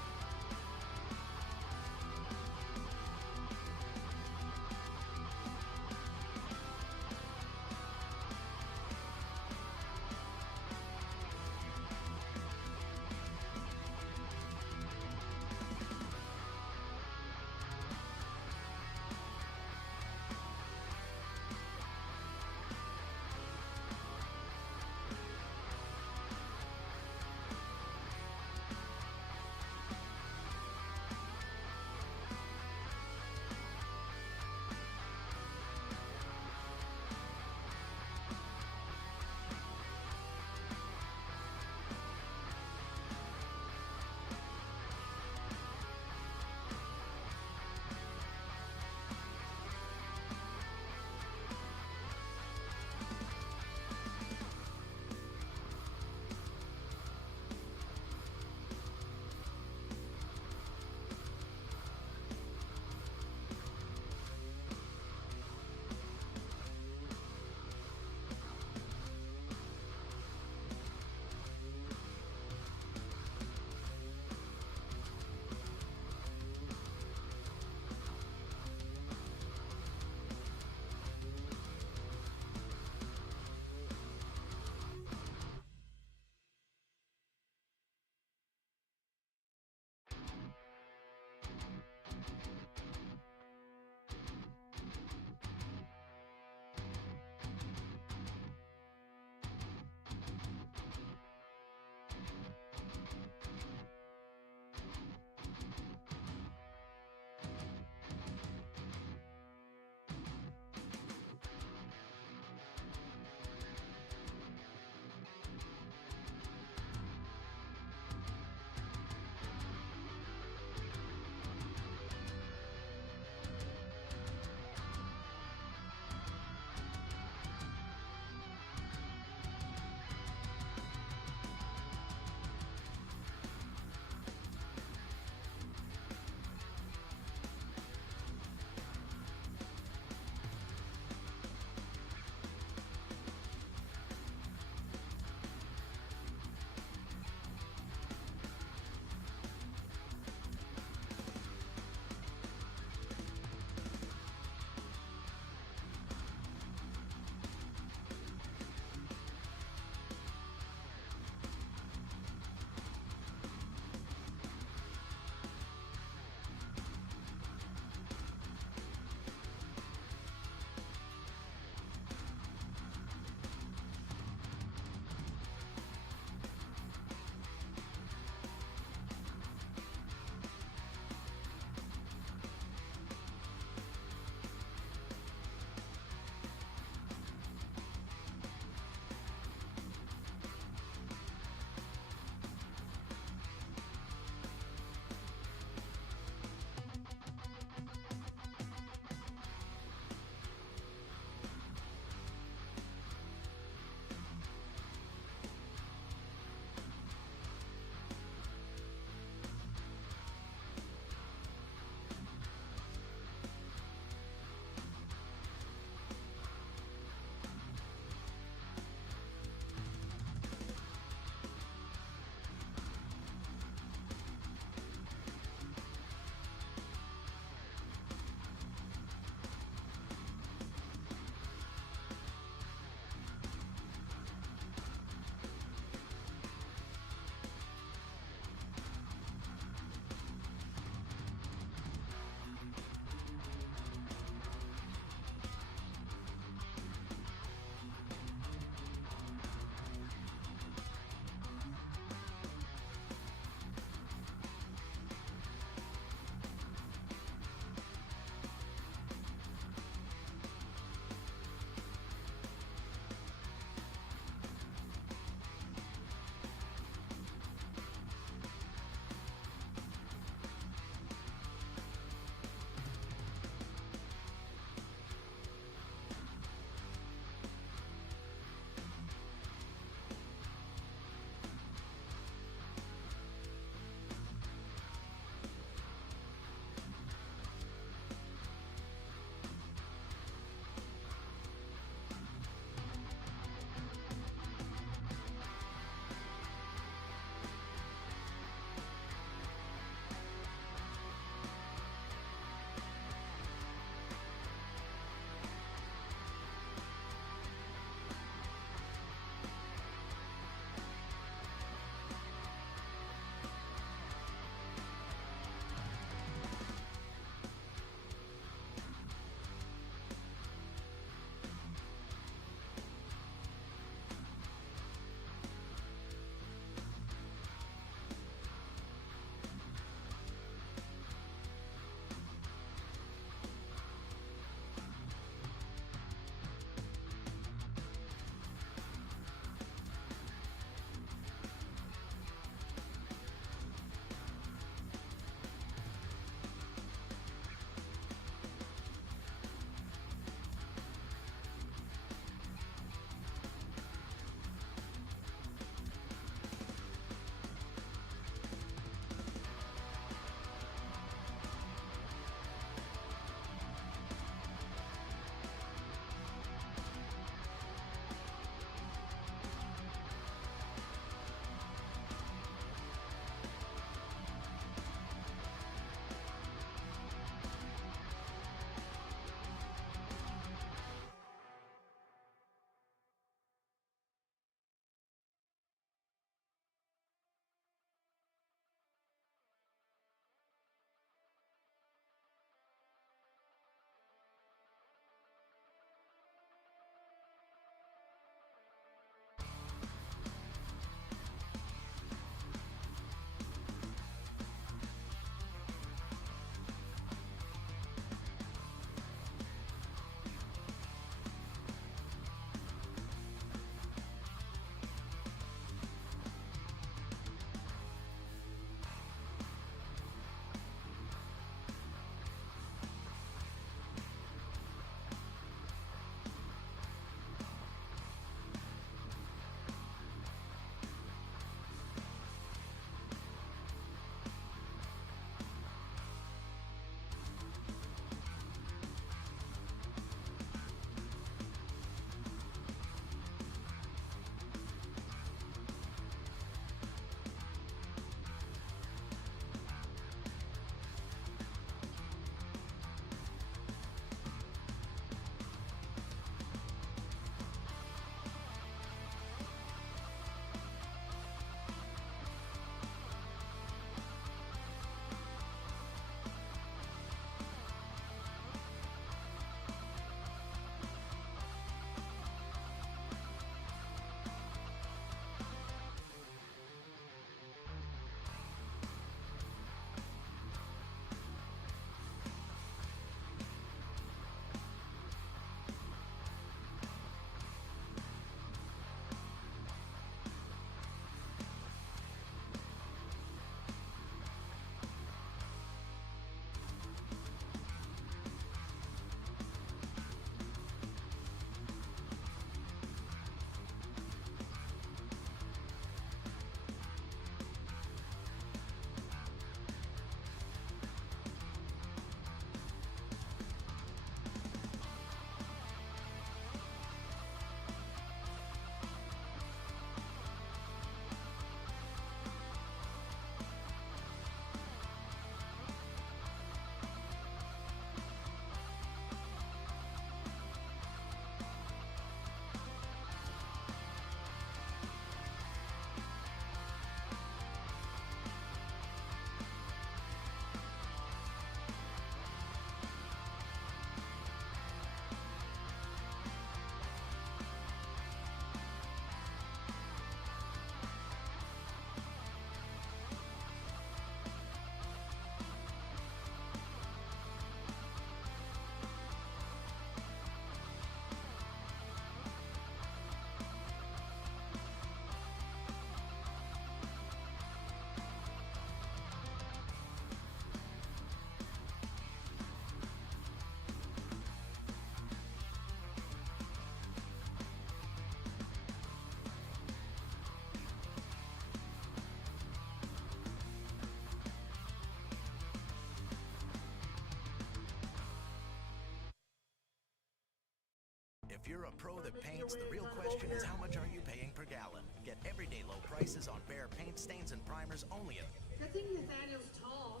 If you're a pro that paints, the real question is how much are you paying per gallon? Get everyday low prices on Behr paint, stains, and primers only at... Good thing Nathaniel's tall.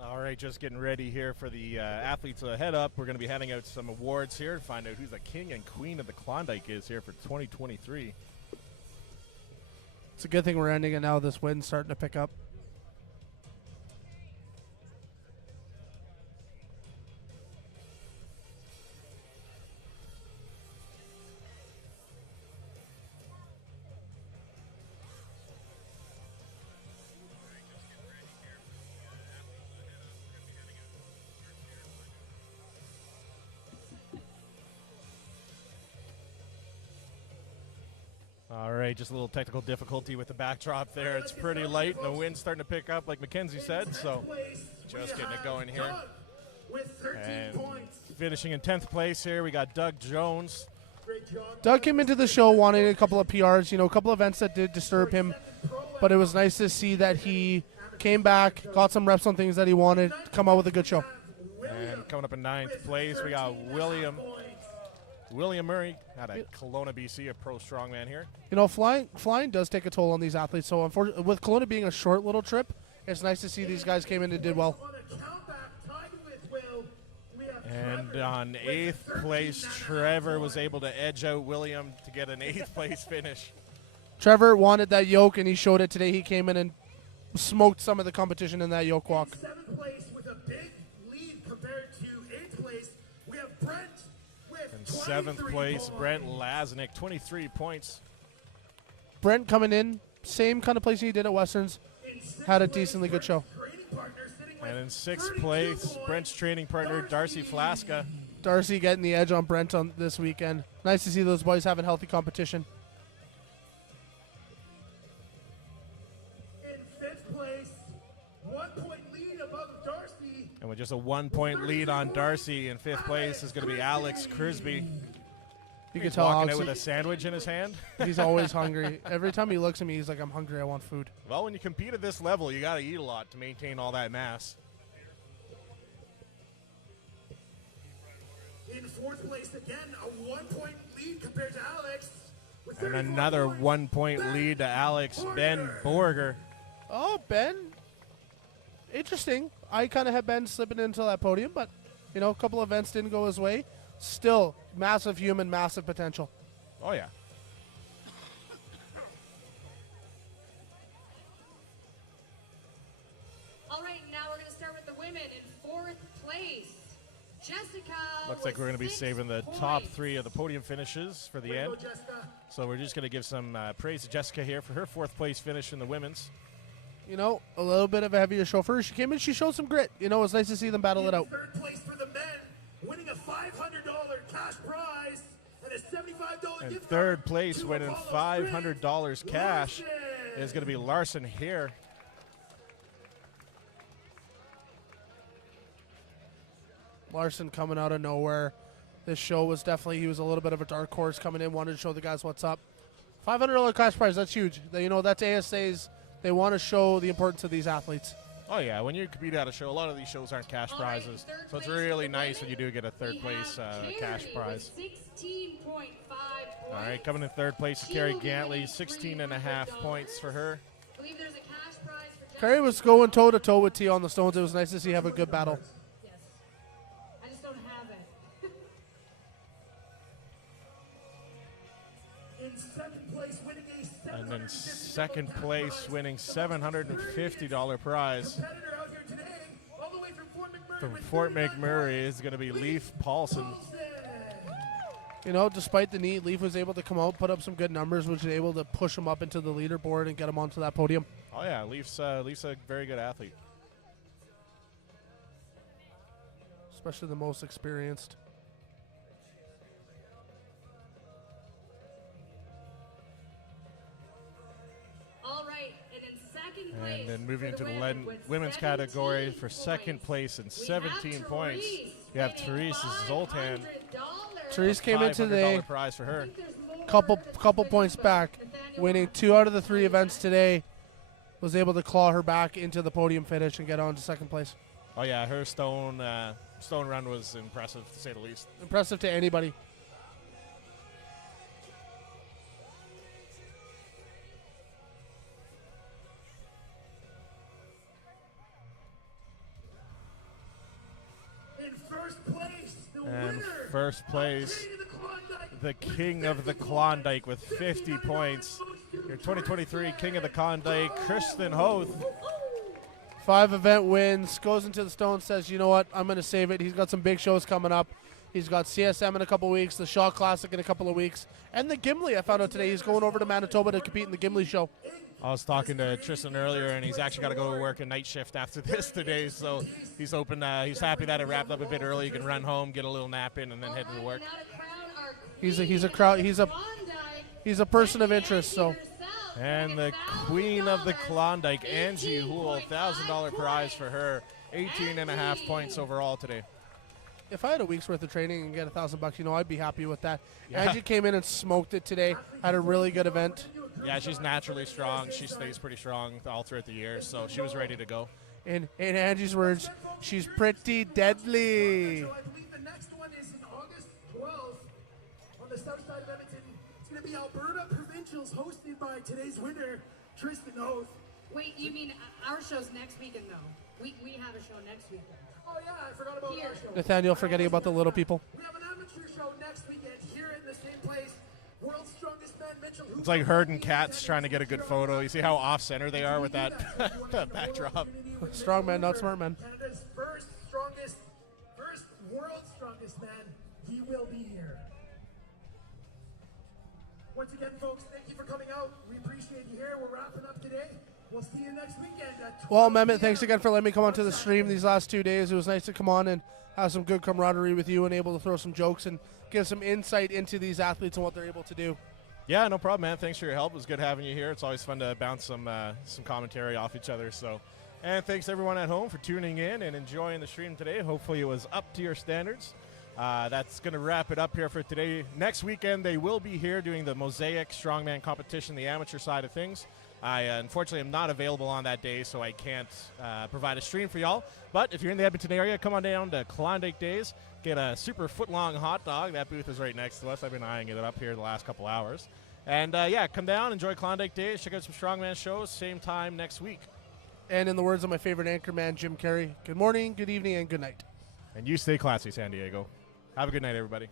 All right, just getting ready here for the athletes to head up. We're going to be handing out some awards here to find out who the king and queen of the Klondike is here for 2023. It's a good thing we're ending it now. This wind's starting to pick up. All right, just a little technical difficulty with the backdrop there. It's pretty light, and the wind's starting to pick up, like Mackenzie said, so just getting it going here. And finishing in 10th place here, we got Doug Jones. Doug came into the show wanting a couple of PRs, a couple of events that did disturb him, but it was nice to see that he came back, got some reps on things that he wanted, to come out with a good show. And coming up in 9th place, we got William Murray out of Kelowna, BC, a pro strongman here. Flying does take a toll on these athletes. So unfortunately, with Kelowna being a short little trip, it's nice to see these guys came in and did well. And on 8th place, Trevor was able to edge out William to get an 8th place finish. Trevor wanted that yoke, and he showed it today. He came in and smoked some of the competition in that yoke walk. 7th place with a big lead compared to 8th place, we have Brent. In 7th place, Brent Lasnik, 23 points. Brent coming in, same kind of place he did at Westerns, had a decently good show. And in 6th place, Brent's training partner, Darcy Flaska. Darcy getting the edge on Brent on this weekend. Nice to see those boys having healthy competition. In 5th place, 1 point lead above Darcy. And with just a 1 point lead on Darcy, in 5th place is going to be Alex Crisby. You can He's tell walking Alex out with a sandwich in his hand. He's always hungry. Every time he looks at me, he's like, I'm hungry, I want food. Well, when you compete at this level, you got to eat a lot to maintain all that mass. In 4th place again, a 1 point lead compared to Alex. And another 1 point lead to Alex, Ben Borger. Oh, Ben. Interesting. I kind of had Ben slipping into that podium, but, a couple events didn't go his way. Still, massive human, massive potential. Oh, yeah. All right, now we're going to start with the women in 4th place. Jessica. Looks like we're going to be saving the top 3 of the podium finishes for the end. So we're just going to give some praise to Jessica here for her 4th place finish in the women's. A little bit of a heavier show for her. She came in, she showed some grit. It was nice to see them battle it out. 3rd place for the men, winning a $500 cash prize and a $75 And gift 3rd place winning $500 cash is going to be Larson Hare. Larson coming out of nowhere. This show was definitely, he was a little bit of a dark horse coming in, wanted to show the guys what's up. $500 cash prize, that's huge. That's ASA's. They want to show the importance of these athletes. Oh, yeah. When you compete at a show, a lot of these shows aren't cash prizes. So it's really nice when you do get a 3rd place cash prize. 16.5 points. All right, coming in 3rd place is Carrie Gantley, 16.5 points for her. I believe there's a cash prize for Carrie was going toe-to-toe with T on the Stones. It was nice to see have a good battle. Yes. I just don't have it. In 2nd place, winning a And then 2nd place winning $750 prize. competitor out here today, all the way from Fort McMurray. From Fort McMurray is going to be Leaf Paulson. Despite the knee, Leaf was able to come out, put up some good numbers, which was able to push him up into the leaderboard and get him onto that podium. Oh, yeah. Leaf's a very good athlete. Especially the most experienced. All right, and in 2nd place. And then moving for into the the women's category for 2nd place and 17 points, we have Therese Zoltan. Therese came in today, prize for her. couple points back, winning 2 out of the 3 events today. Was able to claw her back into the podium finish and get on to 2nd place. Oh yeah, her stone run was impressive to say the least. Impressive to anybody. In first place, the And winner first place, the King of the Klondike with 50 points. Your 2023 King of the Klondike, Kristen Hoth. 5 event wins, goes into the stone, says, you know what, I'm going to save it. He's got some big shows coming up. He's got CSM in a couple weeks, the Shaw Classic in a couple of weeks, and the Gimli. I found out today he's going over to Manitoba to compete in the Gimli show. I was talking to Tristan earlier, and he's actually got to go to work a night shift after this today, so he's hoping, he's happy that it wrapped up a bit early. He can run home, get a little nap in, and then head to work. He's a person of interest, so. And the Queen of the Klondike, Angie Houle, $1,000 prize for her, 18.5 points overall today. If I had a week's worth of training and get $1,000, you know, I'd be happy with that. Yeah. Angie came in and smoked it today. Had a really good event. Yeah, she's naturally strong. She stays pretty strong all throughout the year, so she was ready to go. In Angie's words, she's pretty deadly. So I believe the next one is in August 12th on the south side of Edmonton. It's going to be Alberta Provincials hosted by today's winner, Tristan Hoth. Wait, you mean our show's next weekend, though? We have a show next weekend. Oh, yeah, I forgot about our show. Nathaniel forgetting about the little people. We have an amateur show next weekend here in the same place. World's Strongest Man Mitchell. It's like herding cats trying to get a good photo. You see how off-center they are with that backdrop. Strong man, not smart man. Canada's first world's strongest man. He will be here. Once again, folks, thank you for coming out. We appreciate you here. We're wrapping up today. We'll see you next weekend. Well, Mehmet, thanks again for letting me come onto the stream these last 2 days. It was nice to come on and have some good camaraderie with you and able to throw some jokes and give some insight into these athletes and what they're able to do. Yeah, no problem, man. Thanks for your help. It was good having you here. It's always fun to bounce some commentary off each other. So, and thanks everyone at home for tuning in and enjoying the stream today. Hopefully it was up to your standards. That's going to wrap it up here for today. Next weekend, they will be here doing the Mosaic Strongman competition, the amateur side of things. I unfortunately am not available on that day, so I can't provide a stream for y'all. But if you're in the Edmonton area, come on down to Klondike Days. Get a super foot-long hot dog. That booth is right next to us. I've been eyeing it up here the last couple hours. And, yeah, come down, enjoy Klondike Days. Check out some Strongman shows, same time next week. And in the words of my favorite anchor man, Jim Carrey, good morning, good evening, and good night. And you stay classy, San Diego. Have a good night, everybody.